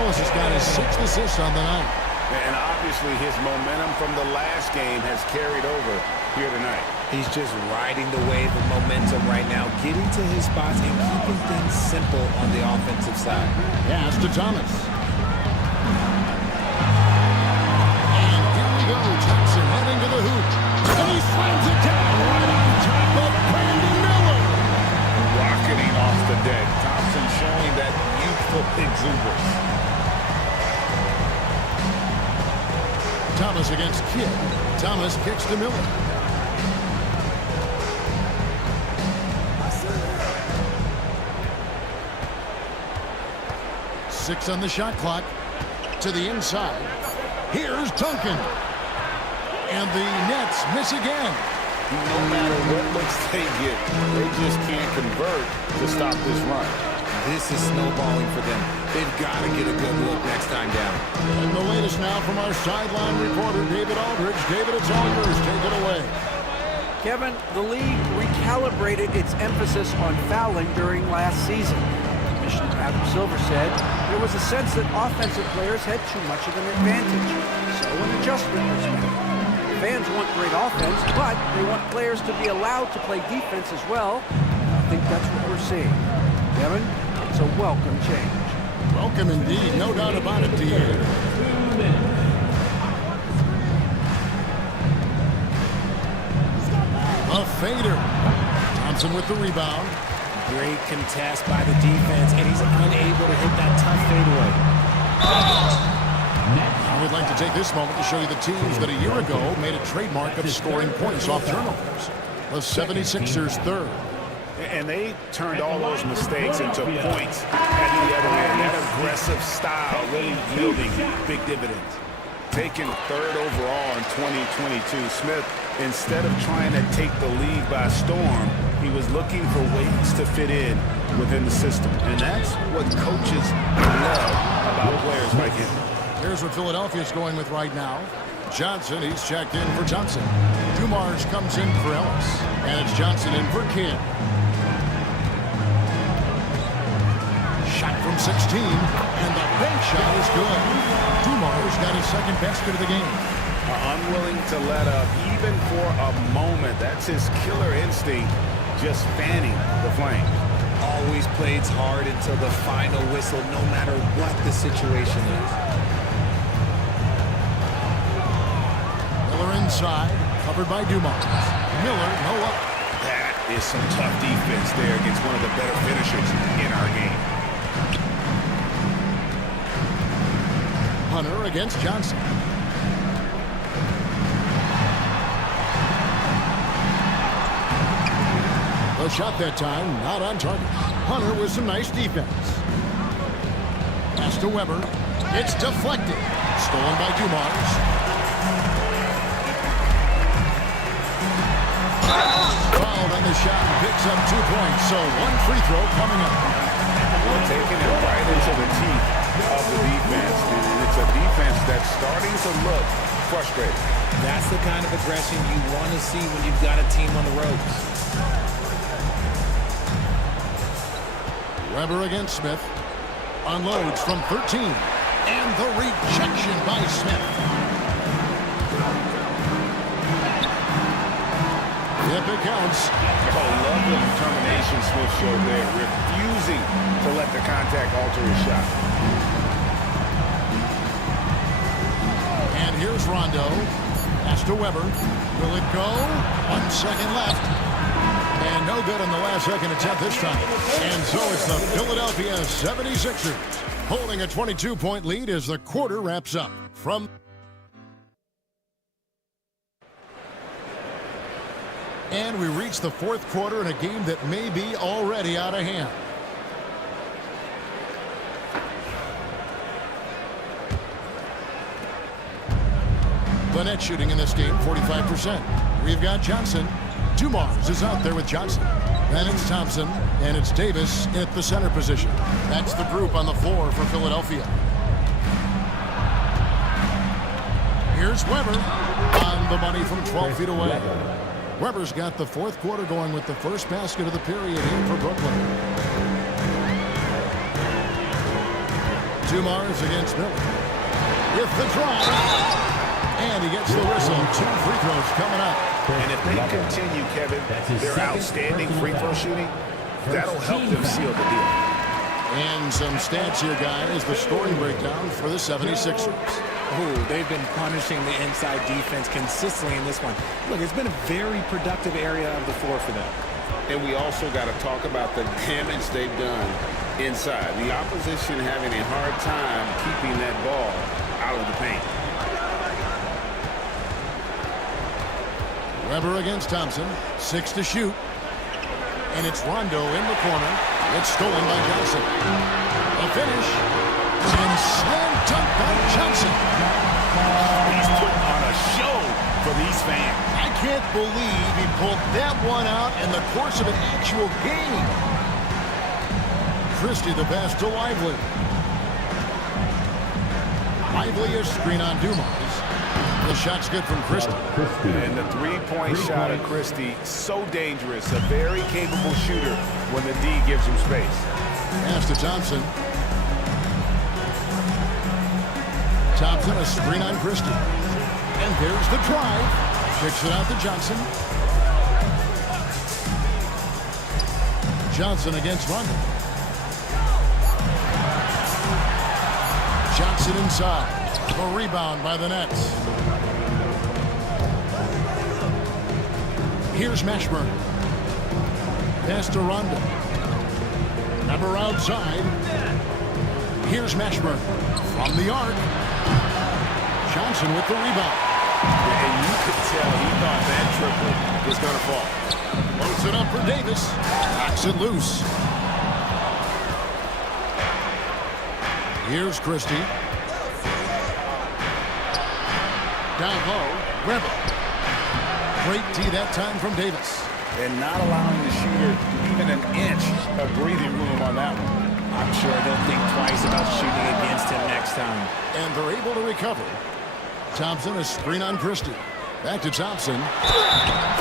Ellis has got his 6th assist on the night. And obviously his momentum from the last game has carried over here tonight. He's just riding the wave of momentum right now, getting to his spots and keeping things simple on the offensive side. Pass to Thomas. And here we go. Thompson heading to the hoop. And he slams it down right on top of Brandon Miller. Rocketing off the deck. Thompson showing that youthful exuberance. Thomas against Kidd. Thomas kicks to Miller. Six on the shot clock. To the inside. Here's Duncan. And the Nets miss again. No matter what looks they get, they just can't convert to stop this run. This is snowballing for them. They've got to get a good look next time down. And the latest now from our sideline reporter, David Aldridge. David, it's all yours. Take it away. Kevin, the league recalibrated its emphasis on fouling during last season. Commissioner Adam Silver said there was a sense that offensive players had too much of an advantage. So an adjustment was made. Fans want great offense, but they want players to be allowed to play defense as well. I think that's what we're seeing. Kevin, it's a welcome change. Welcome indeed, no doubt about it, D.A. A fader. Thompson with the rebound. Great contest by the defense, and he's unable to hit that tough fadeaway. I would like to take this moment to show you the teams that a year ago made a trademark of scoring points off turnovers. The 76ers third. And they turned all those mistakes into points at the other end. That aggressive style really yielding big dividends. Taken third overall in 2022, Smith, instead of trying to take the league by storm, he was looking for ways to fit in within the system. And that's what coaches love about players like him. Here's what Philadelphia's going with right now. Johnson, he's checked in for Johnson. Dumars comes in for Ellis. And it's Johnson in for Kidd. Shot from 16, and the bank shot is good. Dumars got his second basket of the game. Unwilling to let up, even for a moment. That's his killer instinct, just fanning the flame. Always plays hard until the final whistle, no matter what the situation is. Miller inside, covered by Dumars. Miller, no up. That is some tough defense there against one of the better finishers in our game. Hunter against Johnson. The shot that time, not on target. Hunter with some nice defense. Pass to Weber. It's deflected. Stolen by Dumars. Fouled on the shot and picks up 2 points. So 1 free throw coming up. We're taking it right into the teeth of the defense. And it's a defense that's starting to look frustrated. That's the kind of aggression you want to see when you've got a team on the ropes. Weber against Smith. Unloads from 13. And the rejection by Smith. Yep, it counts. Oh, love the determination Smith showed there, refusing to let the contact alter his shot. And here's Rondo. Pass to Weber. Will it go? 1 second left. And no good on the last second attempt this time. And so it's the Philadelphia 76ers holding a 22-point lead as the quarter wraps up. And we reach the 4th quarter in a game that may be already out of hand. The net shooting in this game, 45%. We've got Johnson. Dumars is out there with Johnson. Then it's Thompson, and it's Davis at the center position. That's the group on the floor for Philadelphia. Here's Weber on the money from 12 feet away. Weber's got the 4th quarter going with the first basket of the period in for Brooklyn. Dumars against Miller. With the drive. And he gets the whistle. 2 free throws coming up. And if they continue, Kevin, their outstanding free throw shooting, that'll help them seal the deal. And some stats here, guys. The scoring breakdown for the 76ers. Ooh, they've been punishing the inside defense consistently in this one. Look, it's been a very productive area of the floor for them. And we also got to talk about the damage they've done inside. The opposition having a hard time keeping that ball out of the paint. Weber against Thompson. 6 to shoot. And it's Rondo in the corner. It's stolen by Johnson. A finish. And slam dunk by Johnson. He's putting on a show for these fans. I can't believe he pulled that one out in the course of an actual game. Christie the pass to Lively. Lively is screen on Dumars. The shot's good from Christie. And the three-point shot of Christie, so dangerous. A very capable shooter when the D gives him space. Pass to Thompson. Thompson, a screen on Christie. And there's the drive. Kicks it out to Johnson. Johnson against Rondo. Johnson inside. A rebound by the Nets. Here's Mashburn. Pass to Rondo. Number outside. Here's Mashburn. From the arc. Johnson with the rebound. And you could tell he thought that triple was going to fall. Loads it up for Davis. Knocks it loose. Here's Christie. Down low. Weber. Great D that time from Davis. And not allowing the shooter even an inch of breathing room on that one. I'm sure they'll think twice about shooting against him next time. And they're able to recover. Thompson, a screen on Christie. Back to Thompson.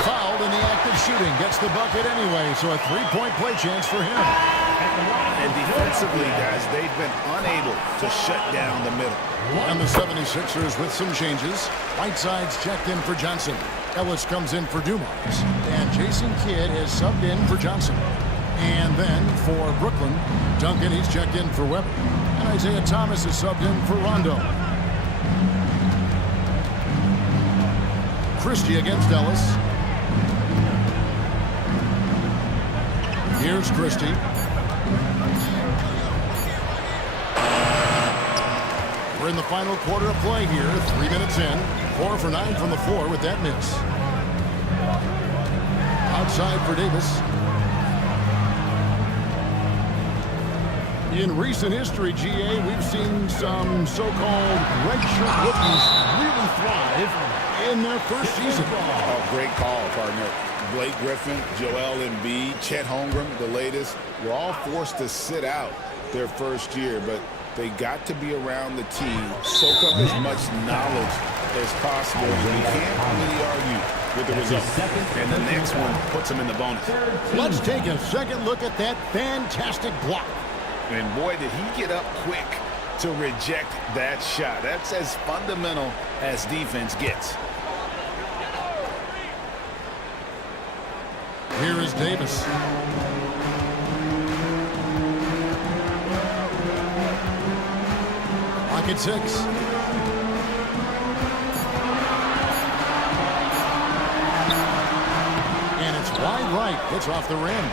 Fouled in the act of shooting. Gets the bucket anyway, so a three-point play chance for him. And defensively, guys, they've been unable to shut down the middle. And the 76ers with some changes. Whiteside's checked in for Johnson. Ellis comes in for Dumars. And Jason Kidd is subbed in for Johnson. And then for Brooklyn, Duncan, he's checked in for Weber. And Isaiah Thomas is subbed in for Rondo. Christie against Ellis. Here's Christie. We're in the final quarter of play here. 3 minutes in. 4 for 9 from the floor with that miss. Outside for Davis. In recent history, GA, we've seen some so-called redshirt rookies really thrive in their first season. Oh, great call, partner. Blake Griffin, Joel Embiid, Chet Holmgren, the latest, were all forced to sit out their first year, but they got to be around the team, soak up as much knowledge as possible, and you can't really argue with the result. And the next one puts them in the bonus. Let's take a second look at that fantastic block. And boy, did he get up quick to reject that shot. That's as fundamental as defense gets. Here is Davis. Pocket 6. And it's wide right. It's off the rim.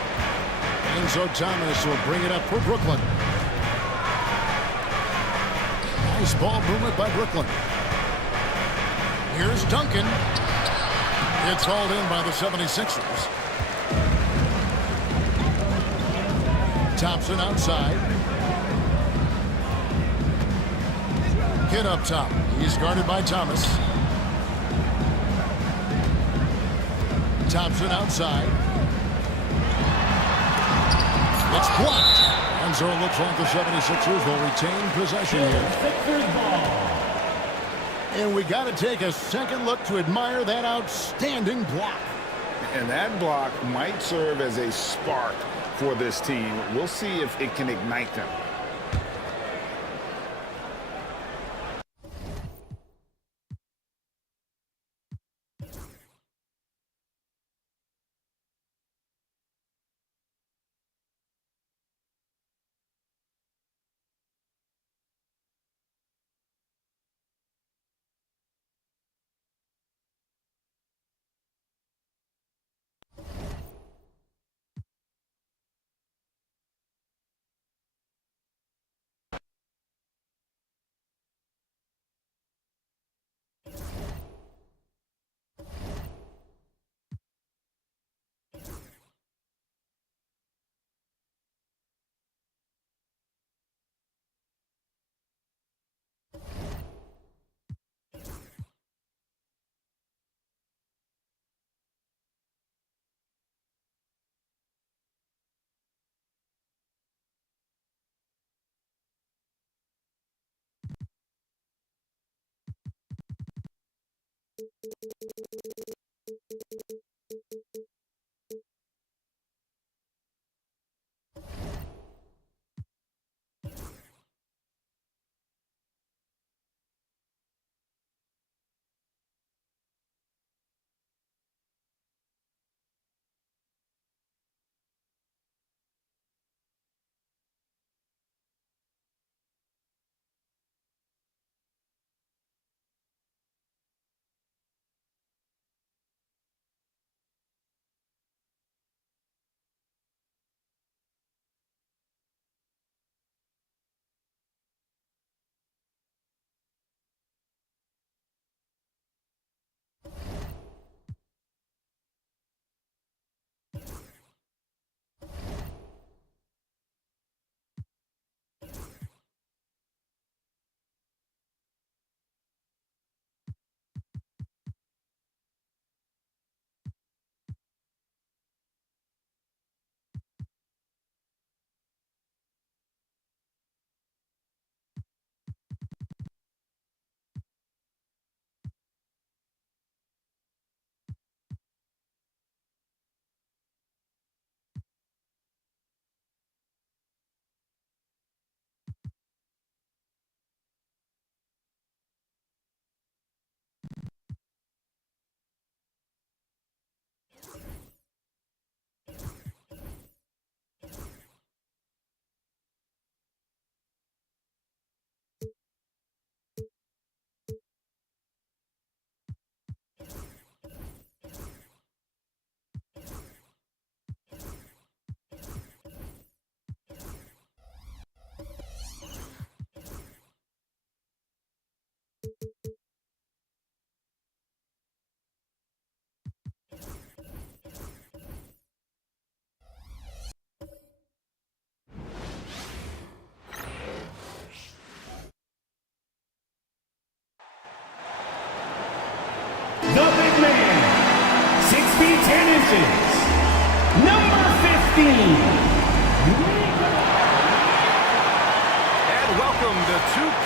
Enzo Thomas will bring it up for Brooklyn. Nice ball movement by Brooklyn. Here's Duncan. It's hauled in by the 76ers. Thompson outside. Kidd up top. He's guarded by Thomas. Thompson outside. It's blocked. And so it looks like the 76ers will retain possession here. And we got to take a second look to admire that outstanding block. And that block might serve as a spark for this team. We'll see if it can ignite them.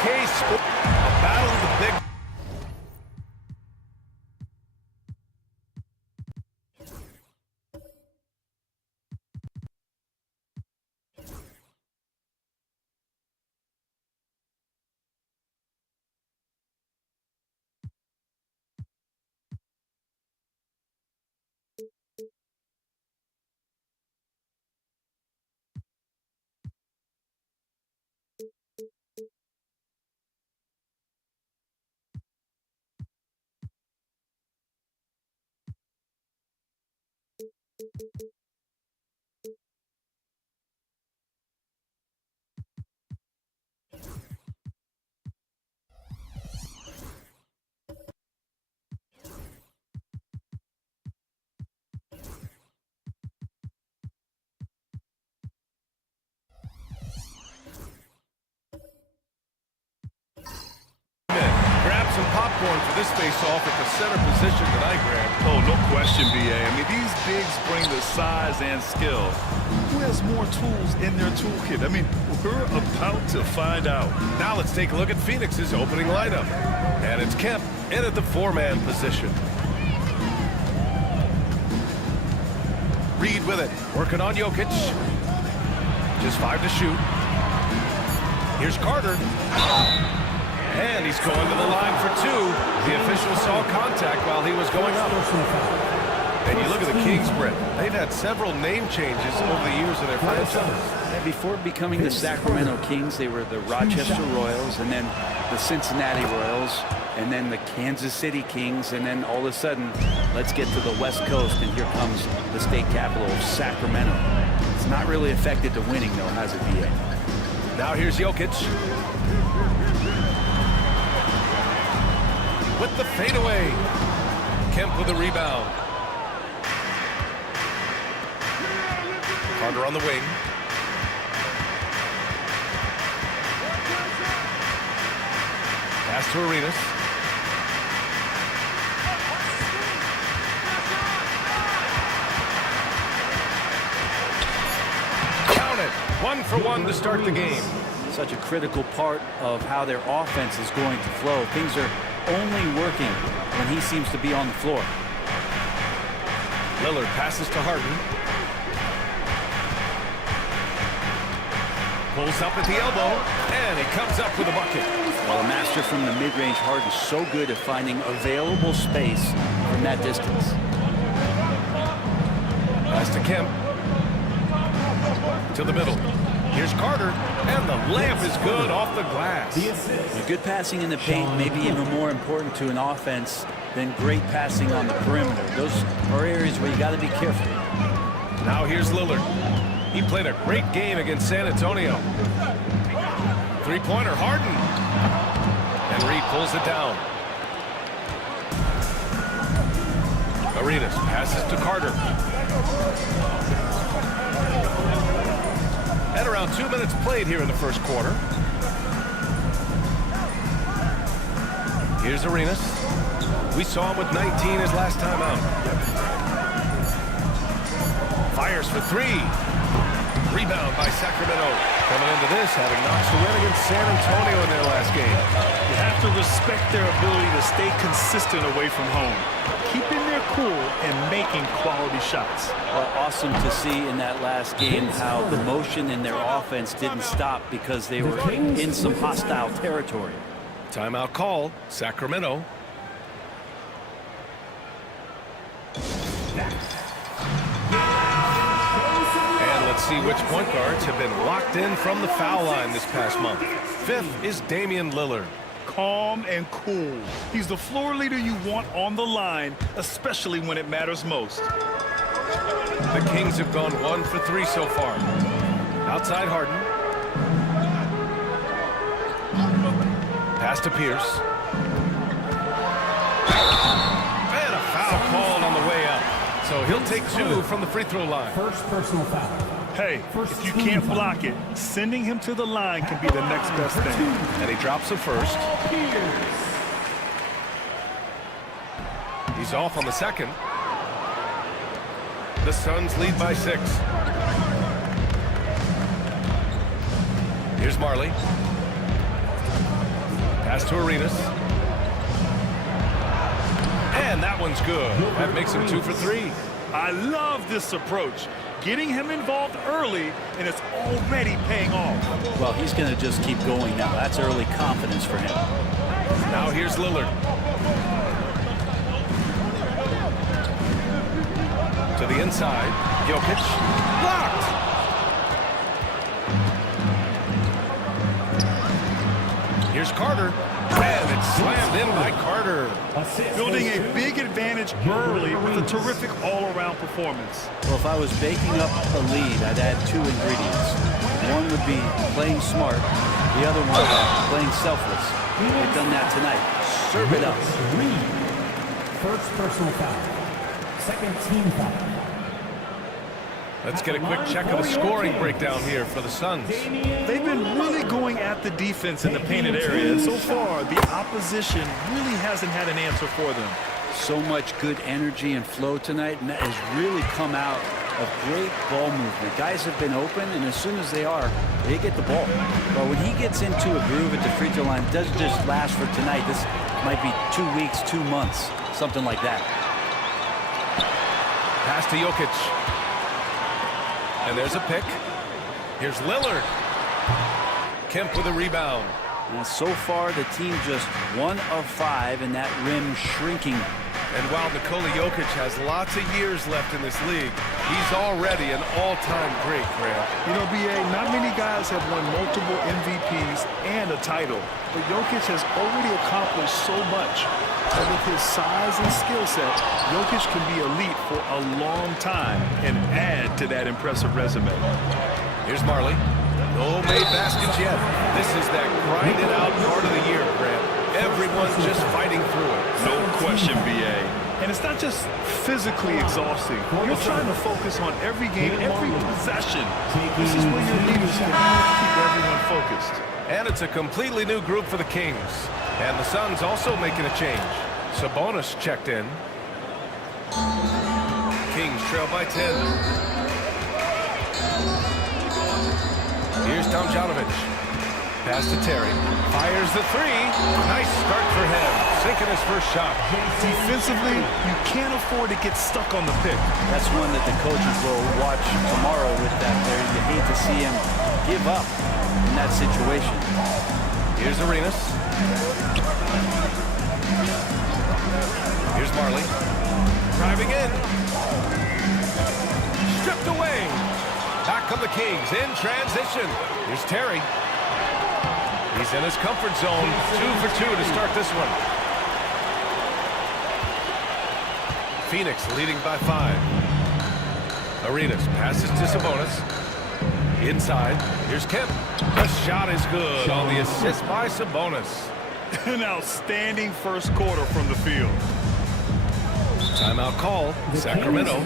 case for a battle of the big. Grab some popcorn for this face-off at the center position that I grabbed. Oh, no question, B.A. I mean, these bigs bring the size and skill. Who has more tools in their toolkit? I mean, we're about to find out. Now let's take a look at Phoenix's opening lineup. And it's Kemp in at the 4-man position. Reed with it, working on Jokic. Just 5 to shoot. Here's Carter. And he's going to the line for 2. The official saw contact while he was going up. And you look at the Kings, Brett. They've had several name changes over the years of their franchise. Before becoming the Sacramento Kings, they were the Rochester Royals, and then the Cincinnati Royals, and then the Kansas City Kings, and then all of a sudden, let's get to the West Coast, and here comes the state capital of Sacramento. It's not really affected the winning, though, has it, B.A.? Now here's Jokic. With the fadeaway. Kemp with the rebound. Carter on the wing. Pass to Arenas. Count it. 1 for 1 to start the game. Such a critical part of how their offense is going to flow. Things are only working when he seems to be on the floor. Lillard passes to Harden. Pulls up at the elbow, and he comes up with a bucket. Well, a master from the mid-range, Harden, so good at finding available space from that distance. Pass to Kemp. To the middle. Here's Carter, and the layup is good off the glass. Good passing in the paint may be even more important to an offense than great passing on the perimeter. Those are areas where you got to be careful. Now here's Lillard. He played a great game against San Antonio. Three-pointer, Harden. And Reed pulls it down. Arenas passes to Carter. At around 2 minutes played here in the first quarter. Here's Arenas. We saw him with 19 his last time out. Fires for 3. Rebound by Sacramento. Coming into this, having notched a win against San Antonio in their last game. You have to respect their ability to stay consistent away from home, keeping their cool and making quality shots. Well, awesome to see in that last game how the motion in their offense didn't stop because they were in some hostile territory. Timeout call, Sacramento. And let's see which point guards have been locked in from the foul line this past month. 5th is Damian Lillard. Calm and cool. He's the floor leader you want on the line, especially when it matters most. The Kings have gone 1 for 3 so far. Outside Harden. Pass to Pierce. And a foul called on the way up. So he'll take 2 from the free throw line. First personal foul. Hey, if you can't block it, sending him to the line can be the next best thing. And he drops the first. He's off on the second. The Suns lead by 6. Here's Marley. Pass to Arenas. And that one's good. That makes him 2 for 3. I love this approach. Getting him involved early, and it's already paying off. Well, he's going to just keep going now. That's early confidence for him. Now here's Lillard. To the inside. Jokic. Blocked. Here's Carter. And it's slammed in by Carter. Building a big advantage early with a terrific all-around performance. Well, if I was baking up a lead, I'd add 2 ingredients. One would be playing smart. The other one, playing selfless. They've done that tonight. Serve it up. First personal foul. Second team foul. Let's get a quick check of the scoring breakdown here for the Suns. They've been really going at the defense in the painted area, and so far, the opposition really hasn't had an answer for them. So much good energy and flow tonight, and that has really come out of great ball movement. Guys have been open, and as soon as they are, they get the ball. But when he gets into a groove at the free throw line, it doesn't just last for tonight. This might be 2 weeks, 2 months, something like that. Pass to Jokic. And there's a pick. Here's Lillard. Kemp with a rebound. And so far, the team just 1 of 5, and that rim shrinking. And while Nikola Jokic has lots of years left in this league, he's already an all-time great, Grant. You know, B.A., not many guys have won multiple MVPs and a title, but Jokic has already accomplished so much. And with his size and skill set, Jokic can be elite for a long time and add to that impressive resume. Here's Marley. No made baskets yet. This is that grinded-out part of the year, Grant. Everyone's just fighting through it. No question, B.A. And it's not just physically exhausting. You're trying to focus on every game, every possession. This is where your leaders can keep everyone focused. And it's a completely new group for the Kings. And the Suns also making a change. Sabonis checked in. Kings trail by 10. Here's Tomjanovich. Pass to Terry. Fires the 3. Nice start for him. Sinking his first shot. Defensively, you can't afford to get stuck on the pick. That's one that the coaches will watch tomorrow with that player. You hate to see him give up in that situation. Here's Arenas. Here's Marley. Driving in. Stripped away. Back come the Kings in transition. Here's Terry. He's in his comfort zone. 2 for 2 to start this one. Phoenix leading by 5. Arenas passes to Sabonis. Inside. Here's Kemp. The shot is good on the assist by Sabonis. An outstanding first quarter from the field. Timeout call. Sacramento.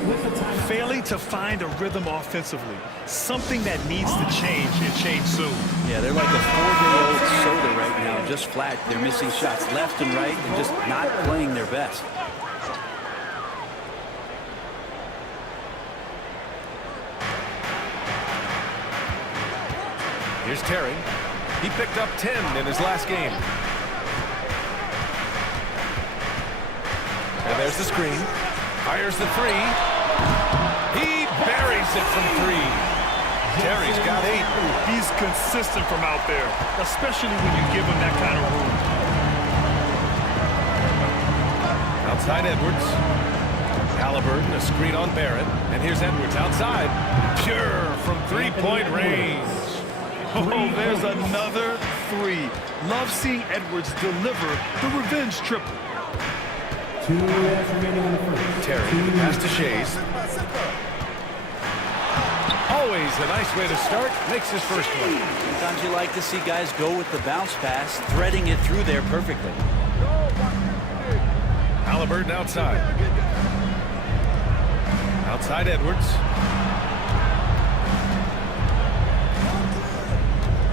Failing to find a rhythm offensively. Something that needs to change and change soon. Yeah, they're like a 4-day-old soda right now, just flat. They're missing shots left and right and just not playing their best. Here's Terry. He picked up 10 in his last game. And there's the screen. Fires the 3. He buries it from 3. Terry's got 8. He's consistent from out there, especially when you give him that kind of room. Outside Edwards. Halliburton, a screen on Barrett. And here's Edwards outside. Pure from 3-point range. Oh, there's another 3. Love seeing Edwards deliver the revenge triple. 2 minutes remaining in the first. Terry, pass to Shays. Always a nice way to start. Makes his first one. Sometimes you like to see guys go with the bounce pass, threading it through there perfectly. Halliburton outside. Outside Edwards.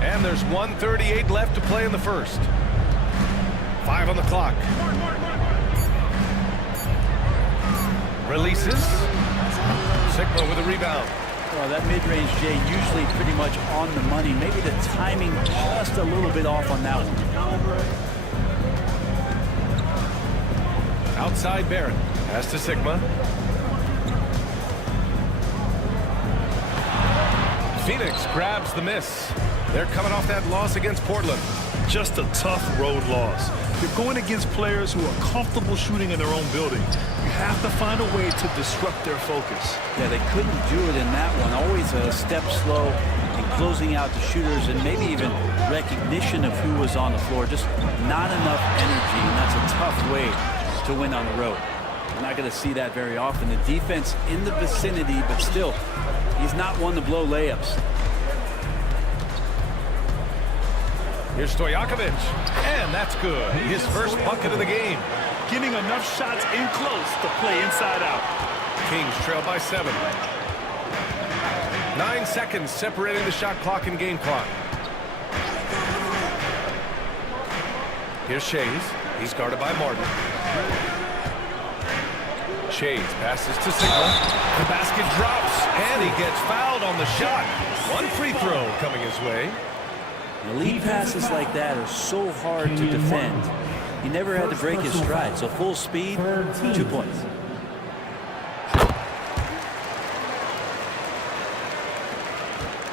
And there's 1:38 left to play in the first. 5 on the clock. Releases. Sigma with a rebound. Well, that mid-range, Jay, usually pretty much on the money. Maybe the timing just a little bit off on that one. Outside Barrett. Pass to Sigma. Phoenix grabs the miss. They're coming off that loss against Portland. Just a tough road loss. You're going against players who are comfortable shooting in their own building. You have to find a way to disrupt their focus. Yeah, they couldn't do it in that one. Always a step slow in closing out the shooters and maybe even recognition of who was on the floor. Just not enough energy, and that's a tough way to win on the road. You're not going to see that very often. The defense in the vicinity, but still, he's not one to blow layups. Here's Stojakovic, and that's good. His first bucket of the game. Getting enough shots in close to play inside out. Kings trail by 7. 9 seconds separating the shot clock and game clock. Here's Shays. He's guarded by Martin. Shays passes to Sigma. The basket drops, and he gets fouled on the shot. One free throw coming his way. The lead passes like that are so hard to defend. He never had to break his stride, so full speed, 2 points.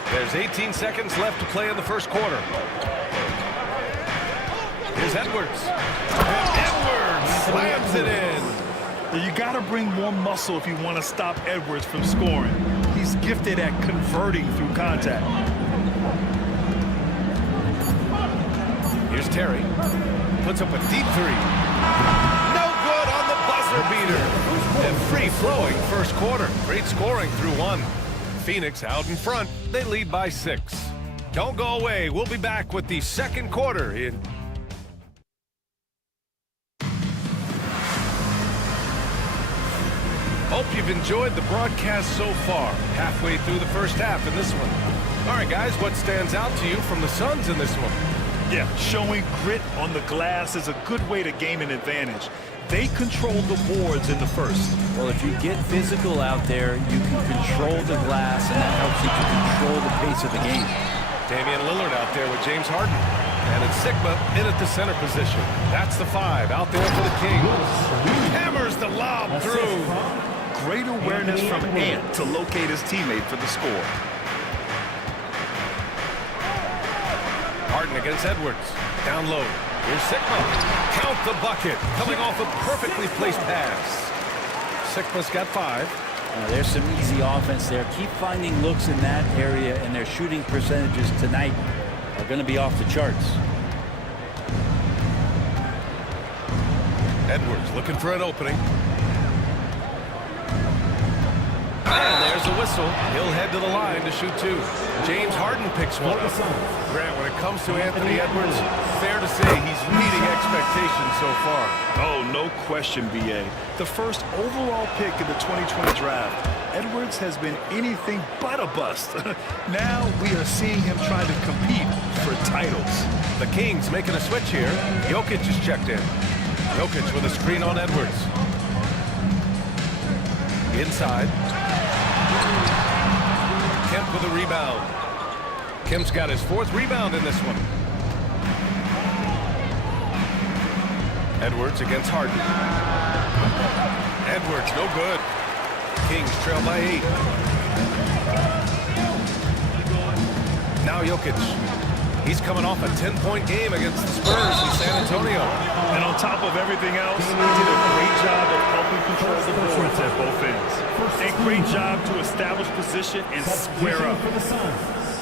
There's 18 seconds left to play in the first quarter. Here's Edwards. And Edwards slams it in. You got to bring more muscle if you want to stop Edwards from scoring. He's gifted at converting through contact. Here's Terry. Puts up a deep 3. No good on the buzzer beater. And free-flowing first quarter. Great scoring through 1. Phoenix out in front. They lead by 6. Don't go away. We'll be back with the second quarter in... Hope you've enjoyed the broadcast so far. Halfway through the first half in this one. All right, guys, what stands out to you from the Suns in this one? Yeah, showing grit on the glass is a good way to gain an advantage. They control the boards in the first. Well, if you get physical out there, you can control the glass, and that helps you to control the pace of the game. Damian Lillard out there with James Harden. And it's Sigma in at the center position. That's the 5 out there for the Kings. Hammers the lob through. Great awareness from Ant to locate his teammate for the score. Harden against Edwards. Down low. Here's Sigma. Count the bucket. Coming off a perfectly placed pass. Sigma's got 5. There's some easy offense there. Keep finding looks in that area, and their shooting percentages tonight are going to be off the charts. Edwards looking for an opening. And there's a whistle. He'll head to the line to shoot 2. James Harden picks one up. Grant, when it comes to Anthony Edwards, fair to say he's meeting expectations so far. Oh, no question, B.A. The first overall pick in the 2020 draft, Edwards has been anything but a bust. Now we are seeing him try to compete for titles. The Kings making a switch here. Jokic is checked in. Jokic with a screen on Edwards. Inside. Kemp with a rebound. Kemp's got his 4th rebound in this one. Edwards against Harden. Edwards, no good. Kings trail by 8. Now Jokic. He's coming off a 10-point game against the Spurs in San Antonio. And on top of everything else, he did a great job of helping control the boards at both ends. A great job to establish position and square up. For the Suns,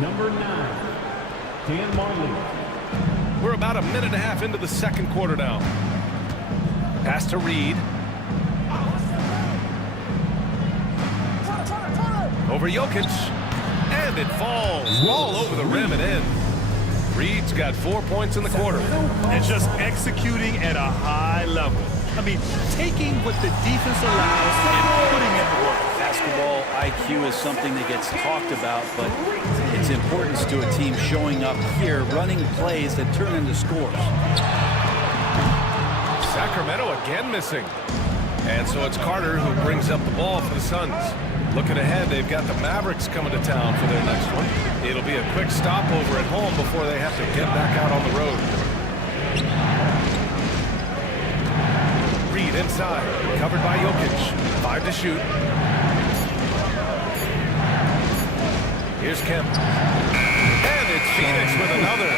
number 9, Dan Marley. We're about a minute and a half into the second quarter now. Pass to Reed. Over Jokic. And it falls all over the rim and in. Reed's got 4 points in the quarter. And just executing at a high level. I mean, taking what the defense allows and putting in the work. Basketball IQ is something that gets talked about, but its importance to a team showing up here, running plays that turn into scores. Sacramento again missing. And so it's Carter who brings up the ball for the Suns. Looking ahead, they've got the Mavericks coming to town for their next one. It'll be a quick stopover at home before they have to get back out on the road. lead inside. Covered by Jokic. 5 to shoot. Here's Kemp. And it's Phoenix with another.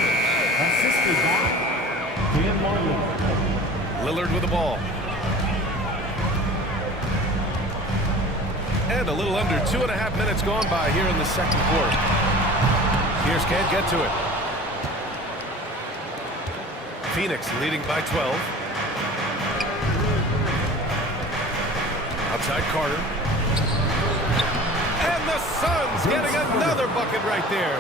Assisted by Dan Marley. Lillard with the ball. And a little under 2.5 minutes gone by here in the second quarter. Pierce can't get to it. Phoenix leading by 12. Outside Carter. And the Suns getting another bucket right there.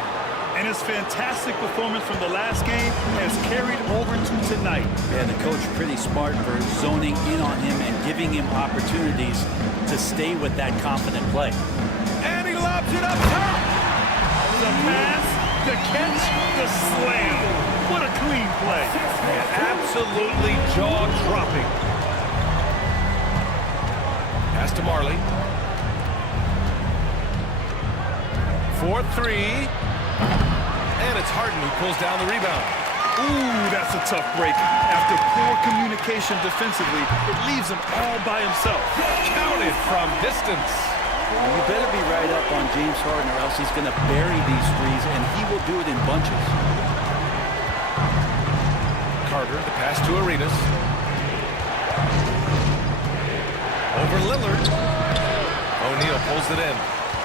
And his fantastic performance from the last game has carried over to tonight. Yeah, the coach pretty smart for zoning in on him and giving him opportunities to stay with that confident play. And he lobs it up top. The pass, the catch, the slam. What a clean play. Absolutely jaw-dropping. Pass to Marley. 4-3. And it's Harden who pulls down the rebound. Ooh, that's a tough break. After poor communication defensively, it leaves him all by himself. Counted from distance. You better be right up on James Harden or else he's going to bury these threes, and he will do it in bunches. Carter, the pass to Arenas. Over Lillard. O'Neal pulls it in.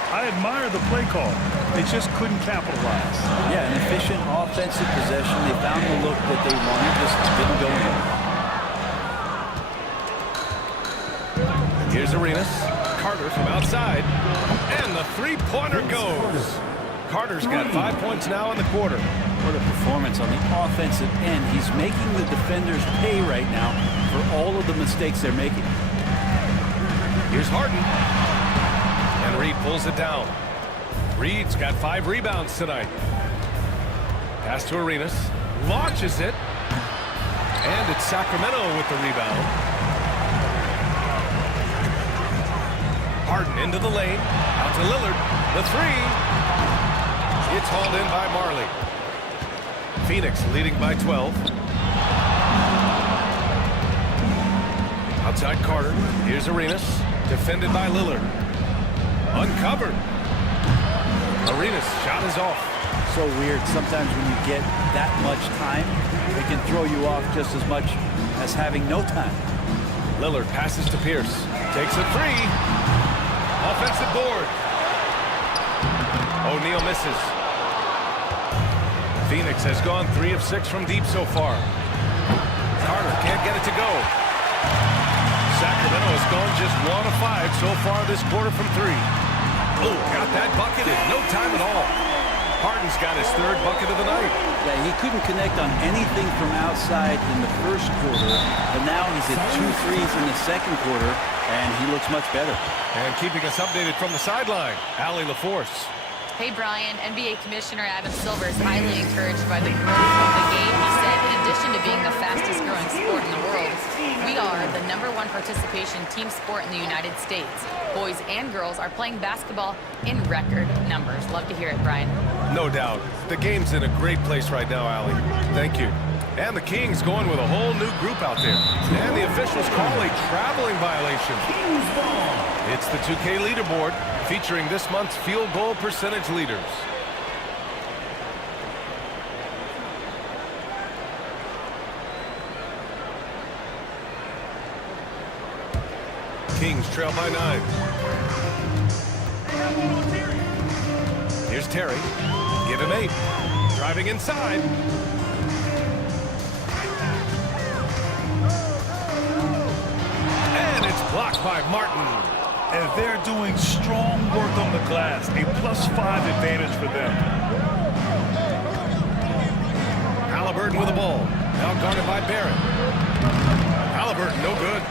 I admire the play call. They just couldn't capitalize. Yeah, an efficient offensive possession. They found the look that they wanted, just didn't go in. Here's Arenas. Carter from outside. And the three-pointer goes. Carter's got 5 points now in the quarter. What a performance on the offensive end. He's making the defenders pay right now for all of the mistakes they're making. Here's Harden. And Reed pulls it down. Reed's got 5 rebounds tonight. Pass to Arenas. Launches it. And it's Sacramento with the rebound. Harden into the lane. Out to Lillard. The three. It's hauled in by Marley. Phoenix leading by 12. Outside Carter. Here's Arenas. Defended by Lillard. Uncovered. Arenas' shot is off. So weird. Sometimes when you get that much time, it can throw you off just as much as having no time. Lillard passes to Pierce. Takes a three. Offensive board. O'Neal misses. Phoenix has gone 3 of 6 from deep so far. Carter can't get it to go. Sacramento has gone just 1 of 5 so far this quarter from 3. Oh, got that bucket in no time at all. Harden's got his 3rd bucket of the night. Yeah, he couldn't connect on anything from outside in the first quarter, but now he's at 2 threes in the second quarter, and he looks much better. And keeping us updated from the sideline, Allie LaForce. Hey, Brian, NBA Commissioner Adam Silver is highly encouraged by the growth of the game. He said, in addition to being the fastest growing sport in the world, we are the #1 participation team sport in the United States. Boys and girls are playing basketball in record numbers. Love to hear it, Brian. No doubt. The game's in a great place right now, Allie. Thank you. And the Kings going with a whole new group out there. And the officials call a traveling violation. It's the 2K leaderboard featuring this month's field goal percentage leaders. Kings trail by 9. Here's Terry. Give him 8. Driving inside. And it's blocked by Martin. And they're doing strong work on the glass. A +5 advantage for them. Halliburton with the ball. Now guarded by Barrett. Halliburton, no good.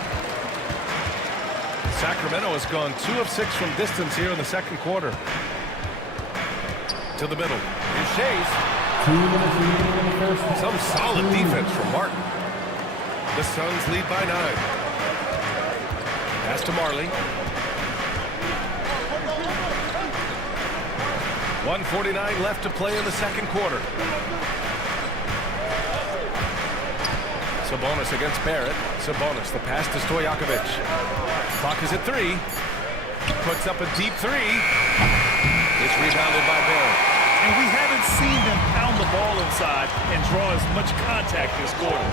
Sacramento has gone 2 of 6 from distance here in the second quarter. To the middle. Here's Shays. Some solid defense from Martin. The Suns lead by 9. Pass to Marley. 1:49 left to play in the second quarter. Sabonis against Barrett. Sabonis, the pass to Stojakovic. Clock is at 3. Puts up a deep 3. It's rebounded by Barrett. And we haven't seen them pound the ball inside and draw as much contact this quarter.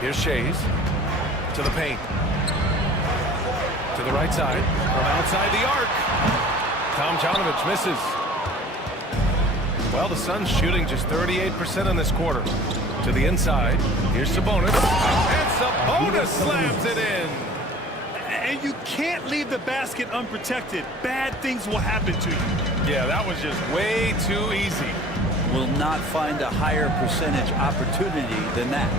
Here's Shays to the paint. To the right side. From outside the arc. Tomjanovich misses. Well, the Suns shooting just 38% in this quarter. To the inside. Here's Sabonis. And Sabonis slams it in. And you can't leave the basket unprotected. Bad things will happen to you. Yeah, that was just way too easy. Will not find a higher percentage opportunity than that.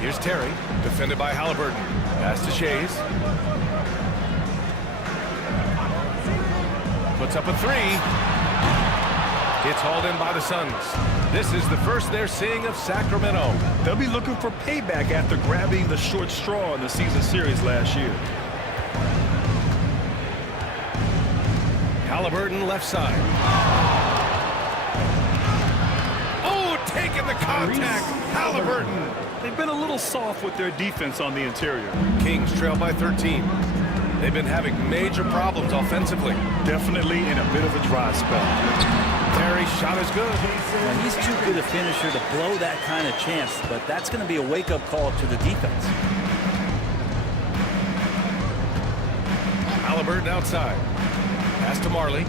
Here's Terry, defended by Halliburton. Pass to Shays. Puts up a 3. It's hauled in by the Suns. This is the first they're seeing of Sacramento. They'll be looking for payback after grabbing the short straw in the season series last year. Halliburton left side. Oh, taking the contact. Halliburton. They've been a little soft with their defense on the interior. Kings trail by 13. They've been having major problems offensively. Definitely in a bit of a dry spell. Terry's shot is good. Now, he's too good a finisher to blow that kind of chance, but that's going to be a wake-up call to the defense. Halliburton outside. Pass to Marley.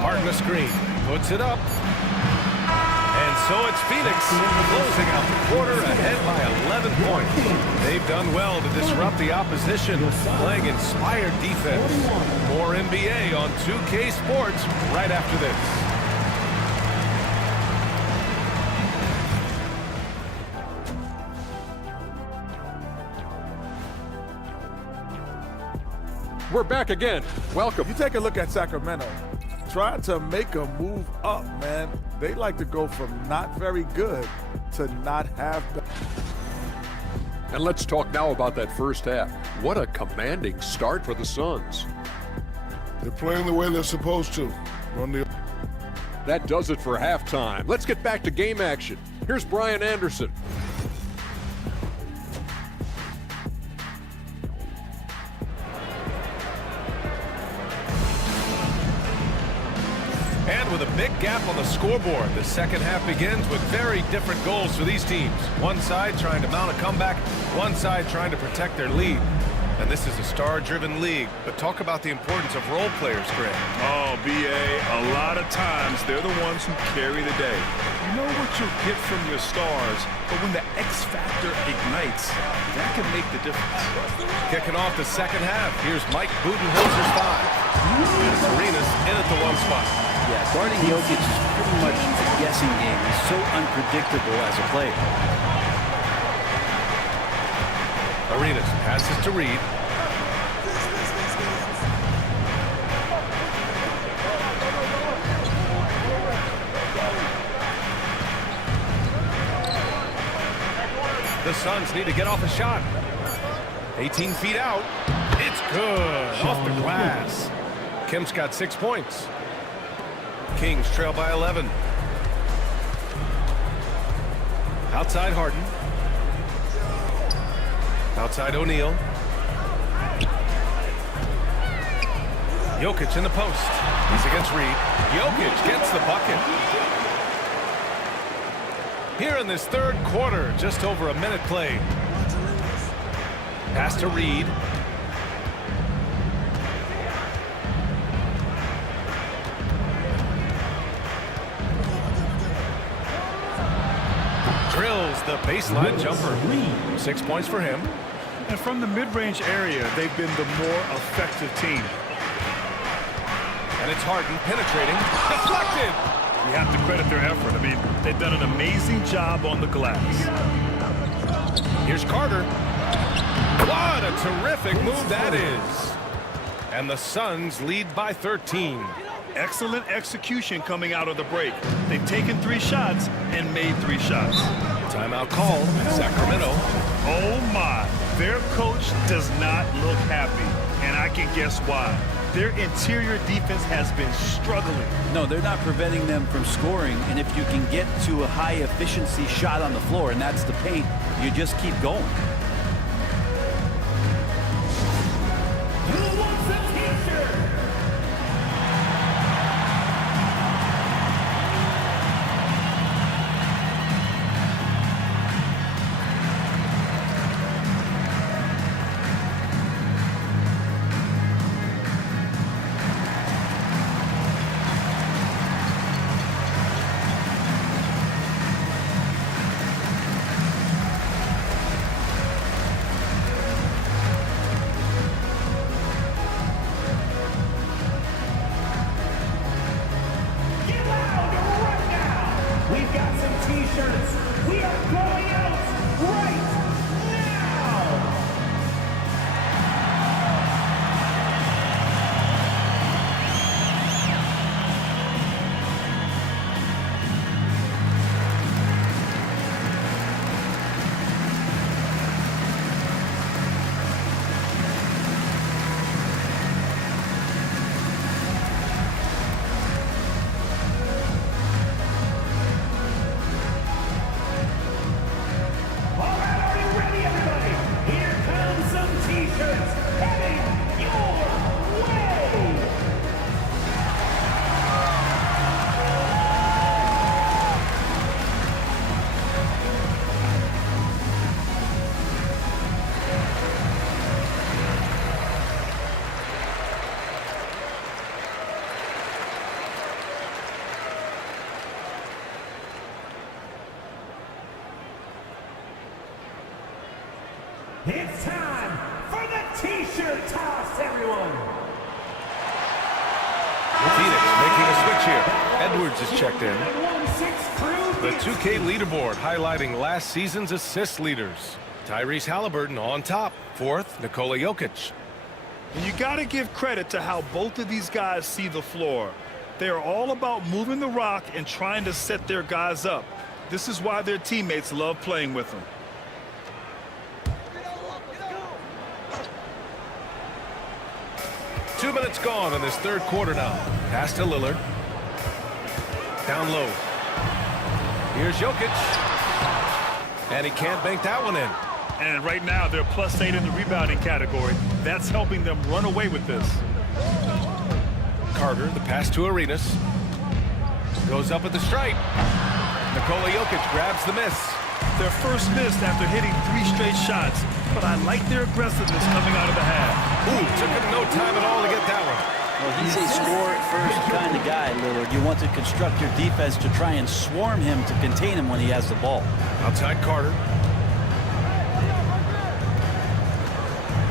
Martin a screen. Puts it up. And so it's Phoenix closing out the quarter ahead by 11 points. They've done well to disrupt the opposition, playing inspired defense. More NBA on 2K Sports right after this. We're back again. Welcome. You take a look at Sacramento. Try to make a move up, man. They like to go from not very good to not have the... And let's talk now about that first half. What a commanding start for the Suns. They're playing the way they're supposed to. That does it for halftime. Let's get back to game action. Here's Brian Anderson. And with a big gap on the scoreboard, the second half begins with very different goals for these teams. One side trying to mount a comeback, one side trying to protect their lead. And this is a star-driven league, but talk about the importance of role players, Greg. Oh, B.A., a lot of times they're the ones who carry the day. You know what you'll get from your stars, but when the X factor ignites, that can make the difference. Kicking off the second half, here's Mike Budenholzer's 5. And Serena's in at the 1 spot. Yeah, guarding Jokic is pretty much a guessing game. He's so unpredictable as a player. Arenas passes to Reed. The Suns need to get off a shot. 18 feet out. It's good. Off the glass. Kim's got 6 points. Kings trail by 11. Outside Harden. Outside O'Neal. Jokic in the post. He's against Reed. Jokic gets the bucket. Here in this third quarter, just over a minute played. Pass to Reed. Drills the baseline jumper. 6 points for him. And from the mid-range area, they've been the more effective team. And it's Harden penetrating. Deflected! You have to credit their effort. I mean, they've done an amazing job on the glass. Here's Carter. What a terrific move that is. And the Suns lead by 13. Excellent execution coming out of the break. They've taken 3 shots and made 3 shots. Timeout called. Sacramento. Oh my, their coach does not look happy, and I can guess why. Their interior defense has been struggling. No, they're not preventing them from scoring, and if you can get to a high-efficiency shot on the floor, and that's the paint, you just keep going. Who wants a t-shirt? We've got some t-shirts. We are going out right now. All right, are you ready, everybody? Here come some t-shirts heading your way. It's time for the t-shirt toss, everyone. Phoenix making a switch here. Edwards is checked in. 1-6 crew. The 2K leaderboard highlighting last season's assist leaders. Tyrese Halliburton on top. Fourth, Nikola Jokic. And you got to give credit to how both of these guys see the floor. They are all about moving the rock and trying to set their guys up. This is why their teammates love playing with them. Two minutes gone in this third quarter now. Pass to Lillard. Down low. Here's Jokic. And he can't bank that one in. And right now, they're +8 in the rebounding category. That's helping them run away with this. Carter, the pass to Arenas. Goes up at the stripe. Nikola Jokic grabs the miss. Their first miss after hitting 3 straight shots, but I like their aggressiveness coming out of the half. Ooh, took him no time at all to get that one. Well, he's a score-first kind of guy, Lillard. You want to construct your defense to try and swarm him to contain him when he has the ball. Outside Carter.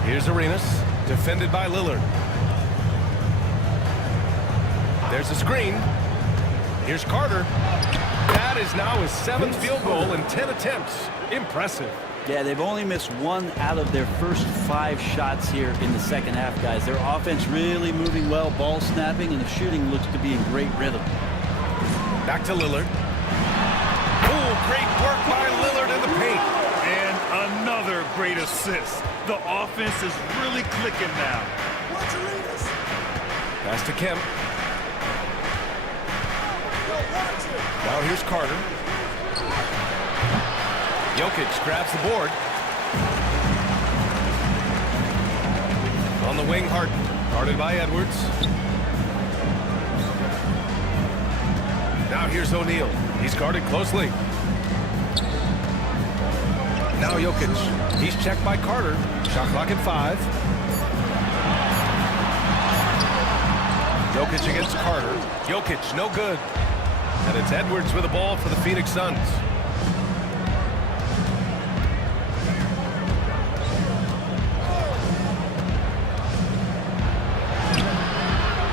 Here's Arenas, defended by Lillard. There's a screen. Here's Carter. That is now his 7th field goal in 10 attempts. Impressive. Yeah, they've only missed 1 out of their first 5 shots here in the second half, guys. Their offense really moving well, ball snapping, and the shooting looks to be in great rhythm. Back to Lillard. Oh, great work by Lillard in the paint. And another great assist. The offense is really clicking now. Pass to Kemp. Now here's Carter. Jokic grabs the board. On the wing, Harden. Guarded by Edwards. Now here's O'Neal. He's guarded closely. Now Jokic. He's checked by Carter. Shot clock at 5. Jokic against Carter. Jokic, no good. And it's Edwards with the ball for the Phoenix Suns.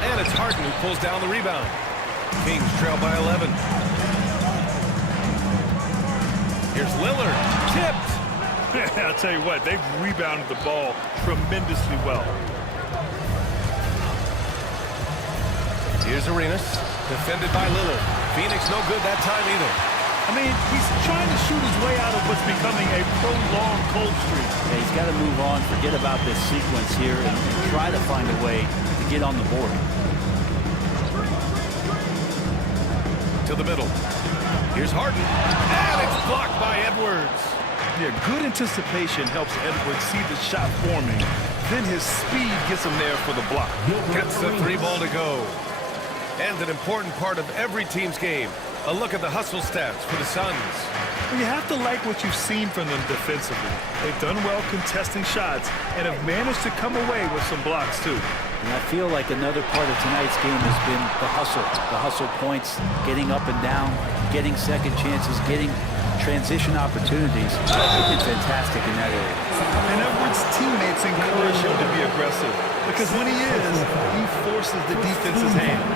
And it's Harden who pulls down the rebound. Kings trail by 11. Here's Lillard. Tipped. I'll tell you what, they've rebounded the ball tremendously well. Here's Arenas, defended by Lillard. Phoenix no good that time either. I mean, he's trying to shoot his way out of what's becoming a prolonged cold streak. Yeah, he's got to move on, forget about this sequence here, and try to find a way to get on the board. To the middle. Here's Harden. And it's blocked by Edwards. Yeah, good anticipation helps Edwards see the shot forming. Then his speed gets him there for the block. Gets the 3 ball to go. And an important part of every team's game. A look at the hustle stats for the Suns. Well, you have to like what you've seen from them defensively. They've done well contesting shots and have managed to come away with some blocks too. And I feel like another part of tonight's game has been the hustle points, getting up and down, getting second chances, getting transition opportunities. They've been fantastic in that area. And Edwards' teammates encourage him to be aggressive because when he is, he forces the defense's hand.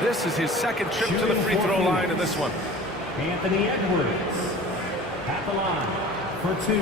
This is his second trip to the free throw line in this one. Anthony Edwards at the line for 2.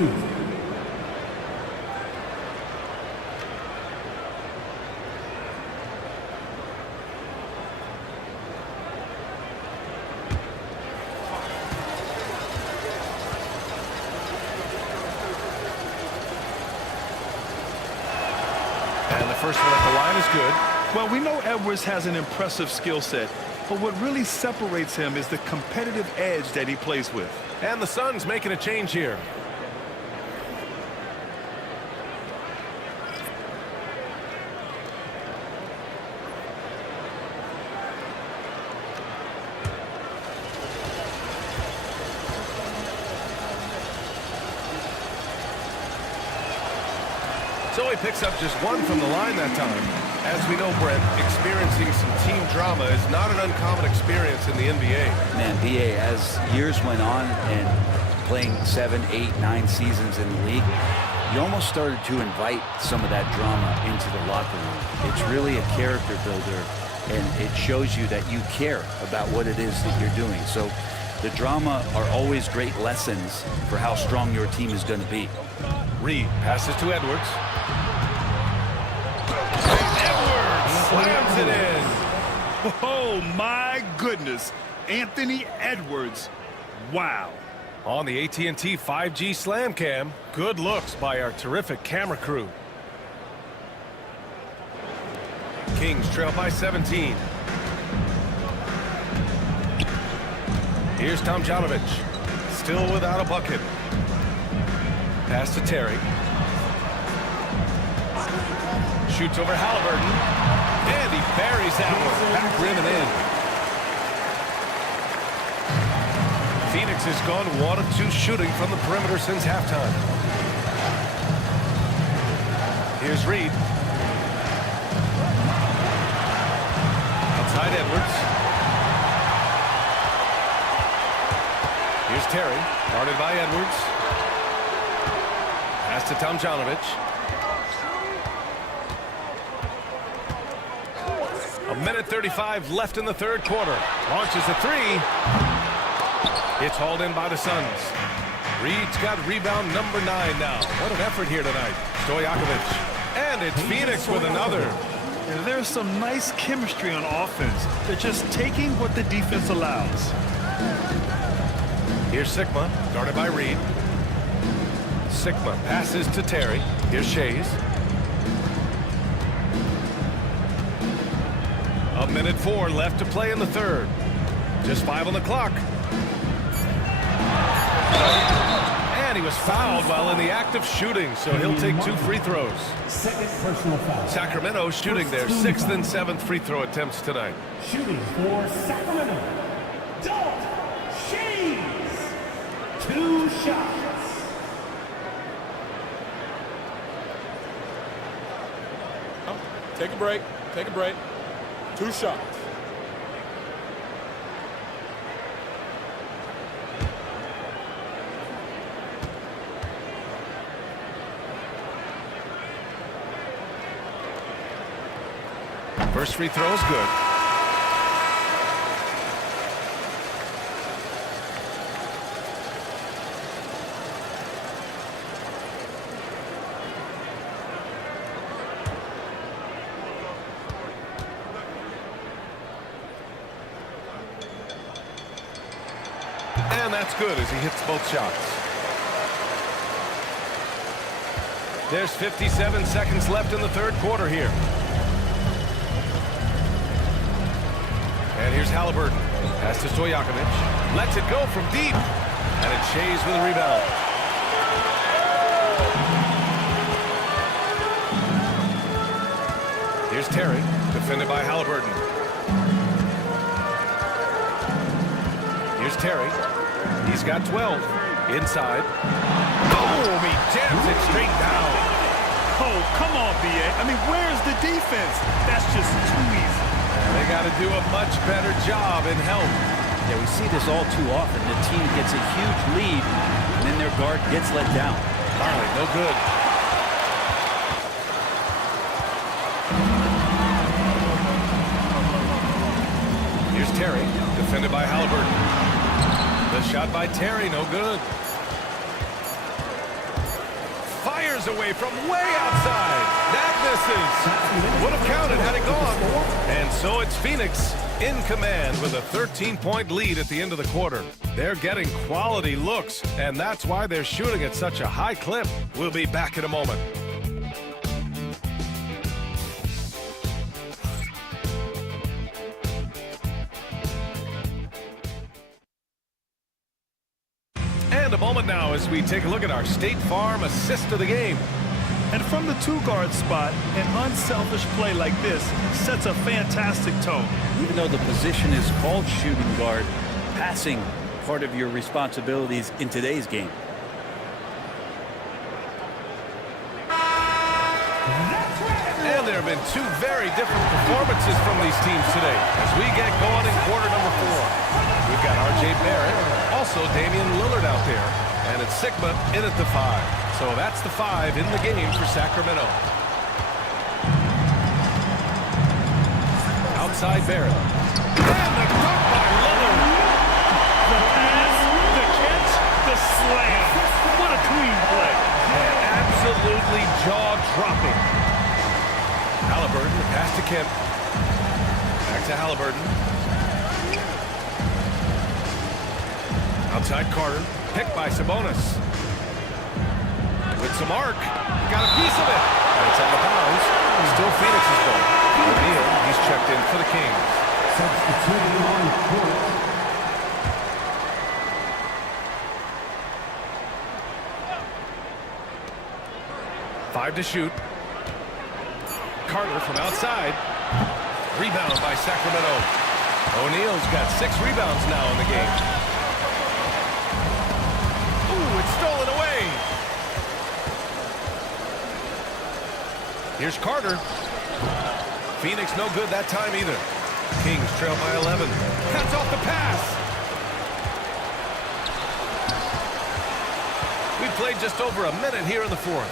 And the first one at the line is good. Well, we know Edwards has an impressive skill set, but what really separates him is the competitive edge that he plays with. And the Suns making a change here. So he picks up just 1 from the line that time. As we know, Brent, experiencing some team drama is not an uncommon experience in the NBA. Man, BA, as years went on and playing 7, 8, 9 seasons in the league, you almost started to invite some of that drama into the locker room. It's really a character builder, and it shows you that you care about what it is that you're doing. So the drama are always great lessons for how strong your team is going to be. Reed passes to Edwards. Slams it in. Oh, my goodness. Anthony Edwards. Wow. On the AT&T 5G Slam Cam, good looks by our terrific camera crew. Kings trail by 17. Here's Tomjanovich. Still without a bucket. Pass to Terry. Shoots over Halliburton. And he buries that one. Back rim and in. Phoenix has gone 1 of 2 shooting from the perimeter since halftime. Here's Reed. Outside Edwards. Here's Terry. Guarded by Edwards. Pass to Tomjanovich. A minute 35 left in the third quarter. Launches a 3. It's hauled in by the Suns. Reed's got rebound number 9 now. What an effort here tonight. Stojakovic. And it's Phoenix with another. And there's some nice chemistry on offense. They're just taking what the defense allows. Here's Sigma, guarded by Reed. Sigma passes to Terry. Here's Shays. A minute 4 left to play in the third. Just 5 on the clock. And he was fouled while in the act of shooting, so he'll take 2 free throws. Second personal foul. Sacramento shooting their 6th and 7th free throw attempts tonight. Shooting for Sacramento, Dalt Shays. 2 shots. Take a break. Take a break. 2 shots. First free throw is good. And that's good as he hits both shots. There's 57 seconds left in the third quarter here. And here's Halliburton. Pass to Stojakovic. Lets it go from deep. And it's Shays with a rebound. Here's Terry, defended by Halliburton. Here's Terry. He's got 12. Inside. Boom! He jams it straight down. Oh, come on, B.A. I mean, where's the defense? That's just too easy. And they got to do a much better job in help. Yeah, we see this all too often. The team gets a huge lead, and then their guard gets let down. Marley, no good. Here's Terry, defended by Halliburton. The shot by Terry, no good. Fires away from way outside. That misses. Would have counted had it gone. And so it's Phoenix in command with a 13-point lead at the end of the quarter. They're getting quality looks, and that's why they're shooting at such a high clip. We'll be back in a moment. And a moment now as we take a look at our State Farm assist of the game. And from the two-guard spot, an unselfish play like this sets a fantastic tone. Even though the position is called shooting guard, passing part of your responsibilities in today's game. And there have been two very different performances from these teams today as we get going in quarter number 4. We've got R.J. Barrett, also Damian Lillard out there, and it's Sigma in at the 5. So that's the 5 in the game for Sacramento. Outside Barrett. And the dunk by Lillard. The pass, the catch, the slam. What a clean play. And absolutely jaw-dropping. Halliburton, the pass to Kemp. Back to Halliburton. Outside Carter, picked by Sabonis. With some arc, got a piece of it. And it's out of bounds. Still Phoenix's ball. O'Neal, he's checked in for the Kings. Substituting on court. 5 to shoot. Carter from outside. Rebound by Sacramento. O'Neal's got 6 rebounds now in the game. Ooh, it's stolen away. Here's Carter. Phoenix no good that time either. Kings trail by 11. Cuts off the pass. We played just over a minute here in the 4th.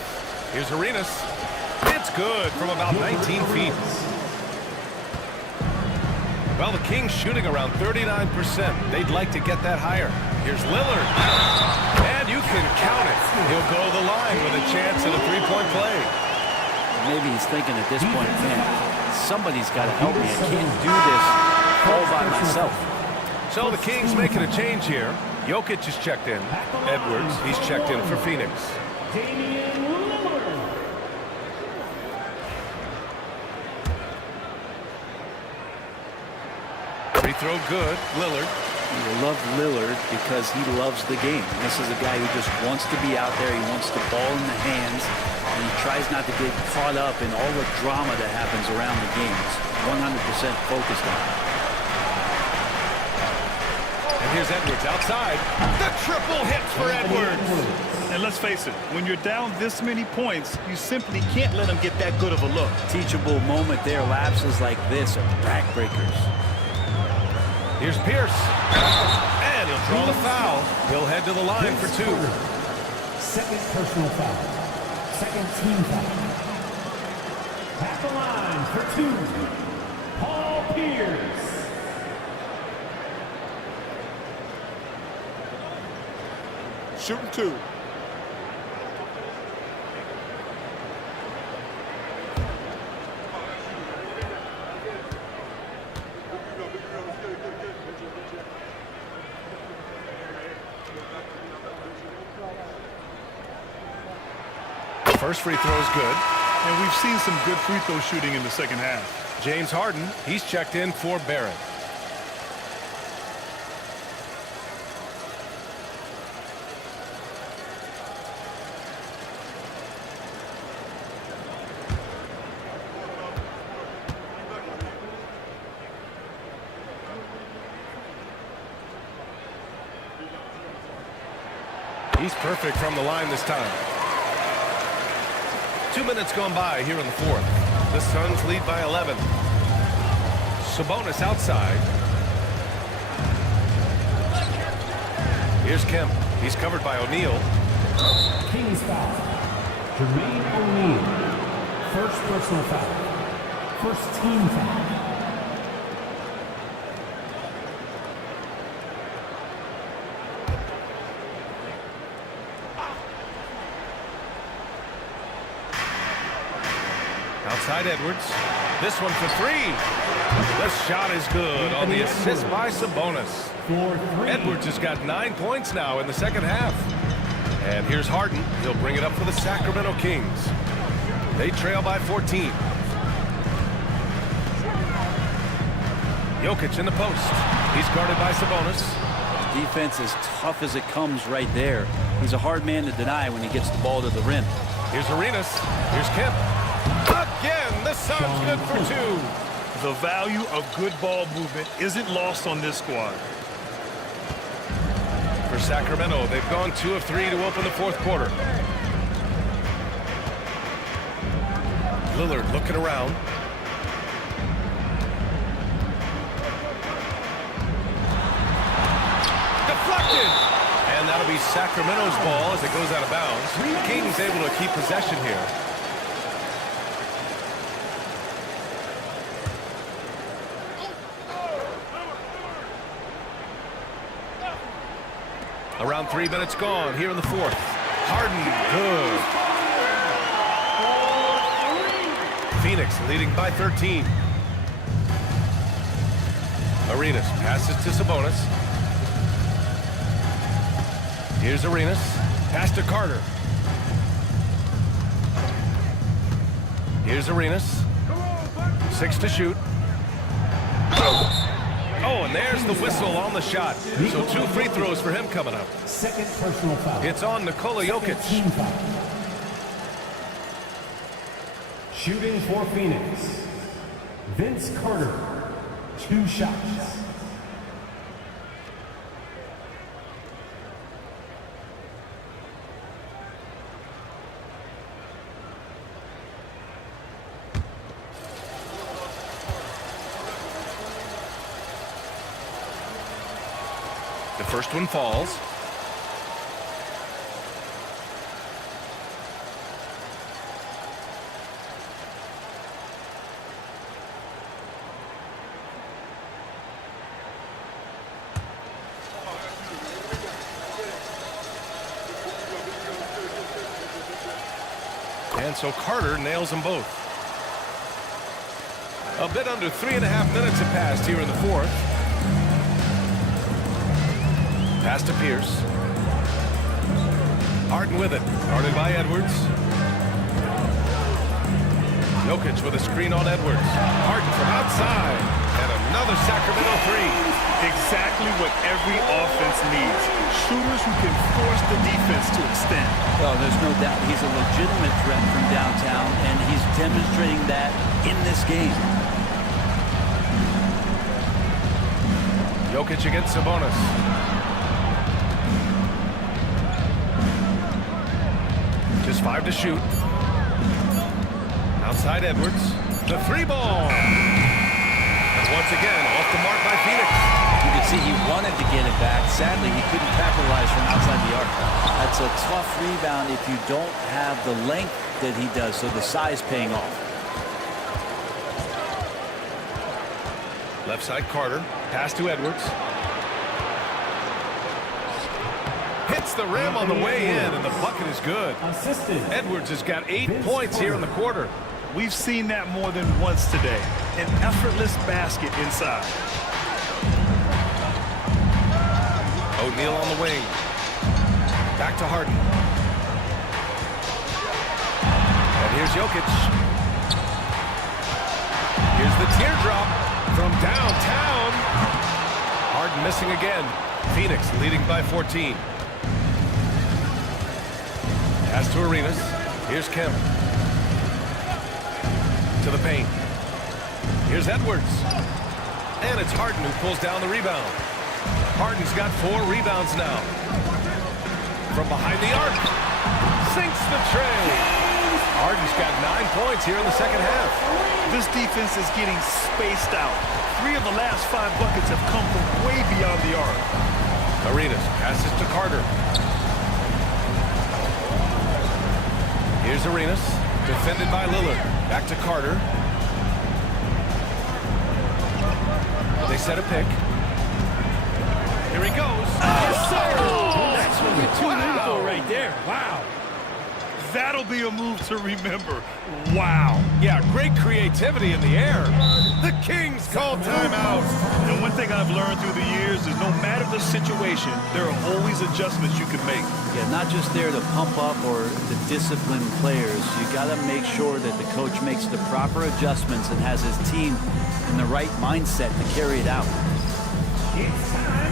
Here's Arenas. It's good from about 19 feet. Well, the Kings shooting around 39%. They'd like to get that higher. Here's Lillard. And you can count it. He'll go to the line with a chance at a 3-point play. Maybe he's thinking at this point, man, somebody's got to help me. I can't do this all by myself. So the Kings making a change here. Jokic is checked in. Edwards, he's checked in for Phoenix. Free throw good. Lillard. You love Lillard because he loves the game. This is a guy who just wants to be out there. He wants the ball in the hands. And he tries not to get caught up in all the drama that happens around the game. He's 100% focused on it. And here's Edwards outside. The triple hits for Edwards. And let's face it, when you're down this many points, you simply can't let them get that good of a look. Teachable moment there. Lapses like this are backbreakers. Here's Pierce. And he'll draw the foul. He'll head to the line for 2. Second personal foul. Second team foul. At the line for 2. Paul Pierce. Shooting 2. First free throw is good. And we've seen some good free throw shooting in the second half. James Harden, he's checked in for Barrett. He's perfect from the line this time. 2 minutes gone by here in the fourth. The Suns lead by 11. Sabonis outside. Here's Kemp. He's covered by O'Neal. Kings foul. Jermaine O'Neal. First personal foul. First team foul. Outside Edwards. This one for three. The shot is good on the assist by Sabonis. Edwards has got 9 points now in the second half. And here's Harden. He'll bring it up for the Sacramento Kings. They trail by 14. Jokic in the post. He's guarded by Sabonis. Defense is tough as it comes right there. He's a hard man to deny when he gets the ball to the rim. Here's Arenas. Here's Kemp. Again, the Suns good for two. The value of good ball movement isn't lost on this squad. For Sacramento, they've gone 2 of 3 to open the fourth quarter. Lillard looking around. Deflected! And that'll be Sacramento's ball as it goes out of bounds. Kings able to keep possession here. Around 3 minutes gone here in the fourth. Harden, good. Phoenix leading by 13. Arenas passes to Sabonis. Here's Arenas. Pass to Carter. Here's Arenas. 6 to shoot. Oh, and there's the whistle on the shot. So 2 free throws for him coming up. Second personal foul. It's on Nikola Jokic. Team foul. Shooting for Phoenix. Vince Carter. 2 shots. The first one falls. And so Carter nails them both. A bit under 3.5 minutes have passed here in the fourth. Pass to Pierce. Harden with it. Guarded by Edwards. Jokic with a screen on Edwards. Harden from outside. And another Sacramento three. Exactly what every offense needs. Shooters who can force the defense to extend. Well, there's no doubt he's a legitimate threat from downtown, and he's demonstrating that in this game. Jokic against Sabonis. Just 5 to shoot. Outside Edwards. The 3-ball. And once again, off the mark by Phoenix. You can see he wanted to get it back. Sadly, he couldn't capitalize from outside the arc. That's a tough rebound if you don't have the length that he does, so the size paying off. Left side Carter. Pass to Edwards. Hits the rim on the way in, and the bucket is good. Edwards has got 8 points here in the quarter. We've seen that more than once today. An effortless basket inside. O'Neal on the wing. Back to Harden. Here's Jokic. Here's the teardrop from downtown. Harden missing again. Phoenix leading by 14. Pass to Arenas. Here's Kemp. To the paint. Here's Edwards. And it's Harden who pulls down the rebound. Harden's got 4 rebounds now. From behind the arc. Sinks the tray. Harden's got 9 points here in the second half. This defense is getting spaced out. 3 of the last 5 buckets have come from way beyond the arc. Arenas passes to Carter. Here's Arenas, defended by Lillard. Back to Carter. They set a pick. Here he goes. Yes, sir! That's what you tune in for right there. Wow. That'll be a move to remember. Wow. Yeah, great creativity in the air. The Kings call timeout. And one thing I've learned through the years is no matter the situation, there are always adjustments you can make. Yeah, not just there to pump up or to discipline players. You got to make sure that the coach makes the proper adjustments and has his team in the right mindset to carry it out. It's time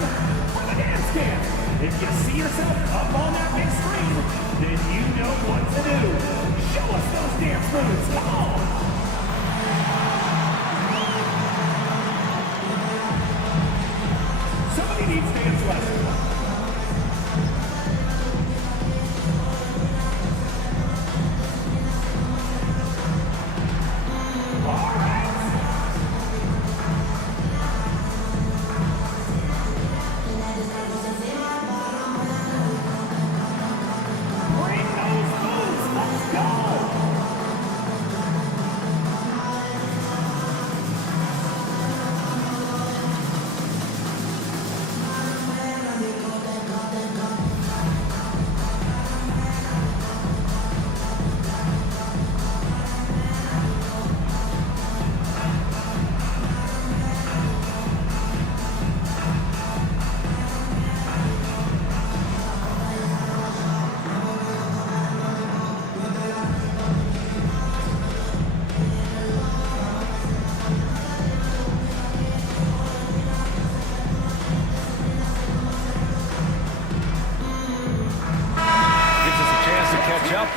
for the dance camp. If you see yourself up on that big screen, then you know what to do. Show us those dance moves. Come on. Somebody needs dance lessons. All right. Bring those moves. Let's go.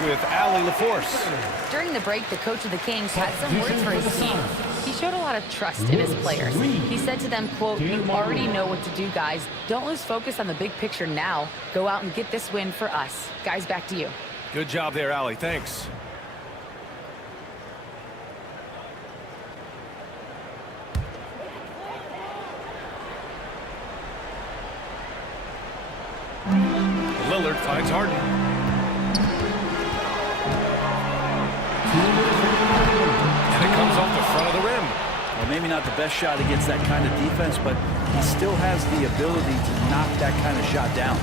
With Allie LaForce. During the break, the coach of the Kings had some words for his team. He showed a lot of trust in his players. He said to them, quote, "You already know what to do, guys. Don't lose focus on the big picture now. Go out and get this win for us." Guys, back to you. Good job there, Allie. Thanks. Lillard finds Harden. And it comes off the front of the rim. Well, maybe not the best shot against that kind of defense, but he still has the ability to knock that kind of shot down.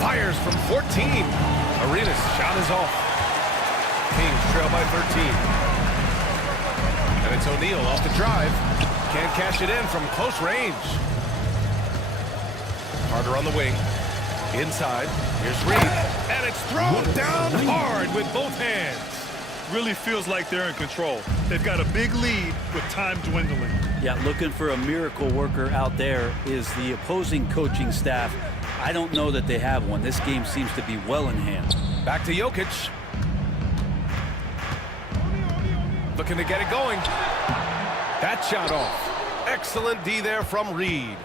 Fires from 14. Arenas' shot is off. Kings trail by 13. And it's O'Neal off the drive. Can't cash it in from close range. Carter on the wing. Inside. Here's Reed. And it's thrown down hard with both hands. Really feels like they're in control. They've got a big lead with time dwindling. Yeah, looking for a miracle worker out there is the opposing coaching staff. I don't know that they have one. This game seems to be well in hand. Back to Jokic. Looking to get it going. That shot off. Excellent D there from Reed.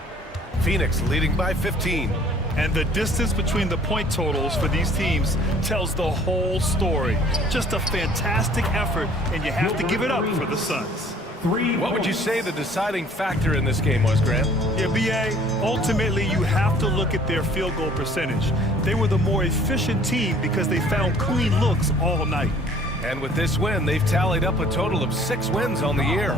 Phoenix leading by 15. And the distance between the point totals for these teams tells the whole story. Just a fantastic effort, and you have to give it up for the Suns. What would you say the deciding factor in this game was, Grant? Yeah, B.A., ultimately you have to look at their field goal percentage. They were the more efficient team because they found clean looks all night. And with this win, they've tallied up a total of 6 wins on the year.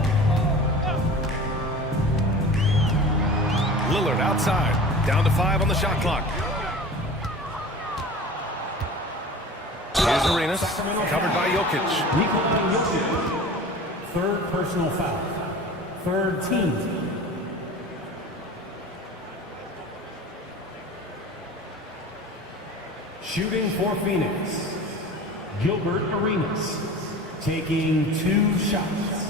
Lillard outside. Down to 5 on the shot clock. Here's Arenas, covered by Jokic. Third personal foul. Third team. Shooting for Phoenix. Gilbert Arenas, taking 2 shots.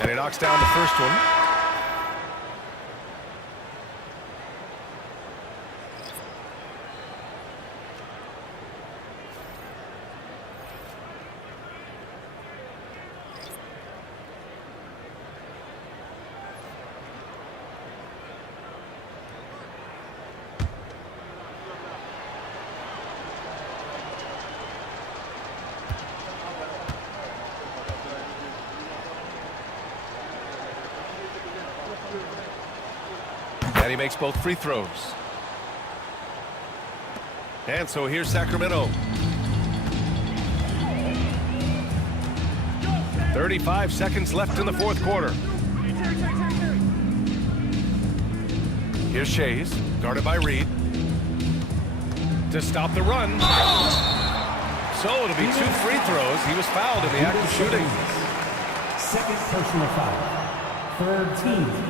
And he knocks down the first one. And he makes both free throws. And so here's Sacramento. 35 seconds left in the fourth quarter. Here's Shays, guarded by Reed. To stop the run. So it'll be 2 free throws. He was fouled in the act of shooting. Second personal foul. Third team.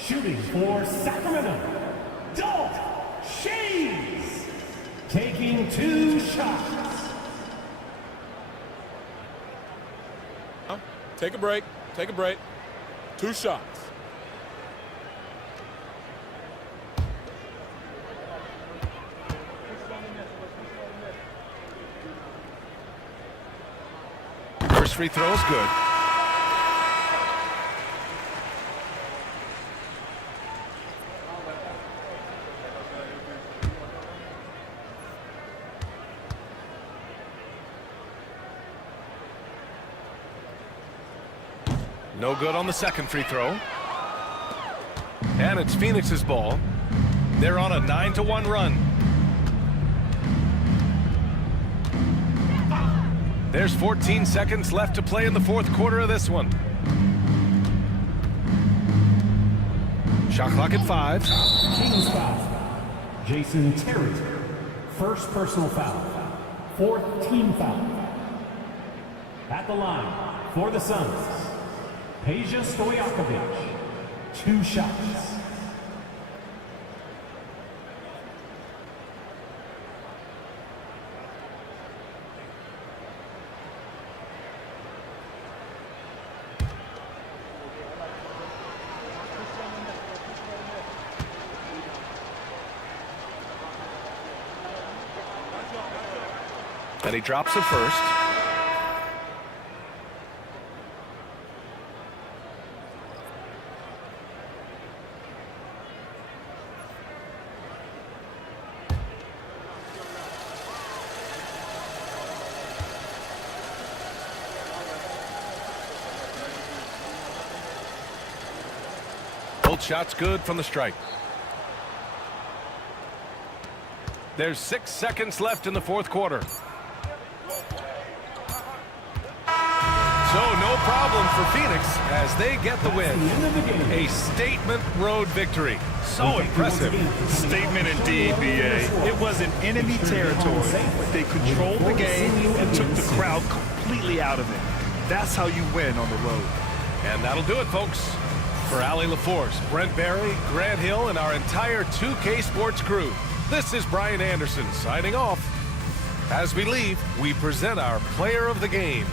Shooting for Sacramento, Dalt Shays, taking 2 shots. Take a break. Take a break. 2 shots. First free throw is good. No good on the second free throw. And it's Phoenix's ball. They're on a 9-1 run. There's 14 seconds left to play in the fourth quarter of this one. Shot clock at 5. Kings foul. Jason Terry. First personal foul. Fourth team foul. At the line for the Suns, Peja Stojakovic, 2 shots. And he drops it first. Both shots good from the strike. There's 6 seconds left in the fourth quarter. So no problem for Phoenix as they get the win. A statement road victory. So impressive. Statement indeed, B.A. It was in enemy territory, but they controlled the game and took the crowd completely out of it. That's how you win on the road. And that'll do it, folks. For Allie LaForce, Brent Barry, Grant Hill, and our entire 2K Sports crew, this is Brian Anderson signing off. As we leave, we present our player of the game.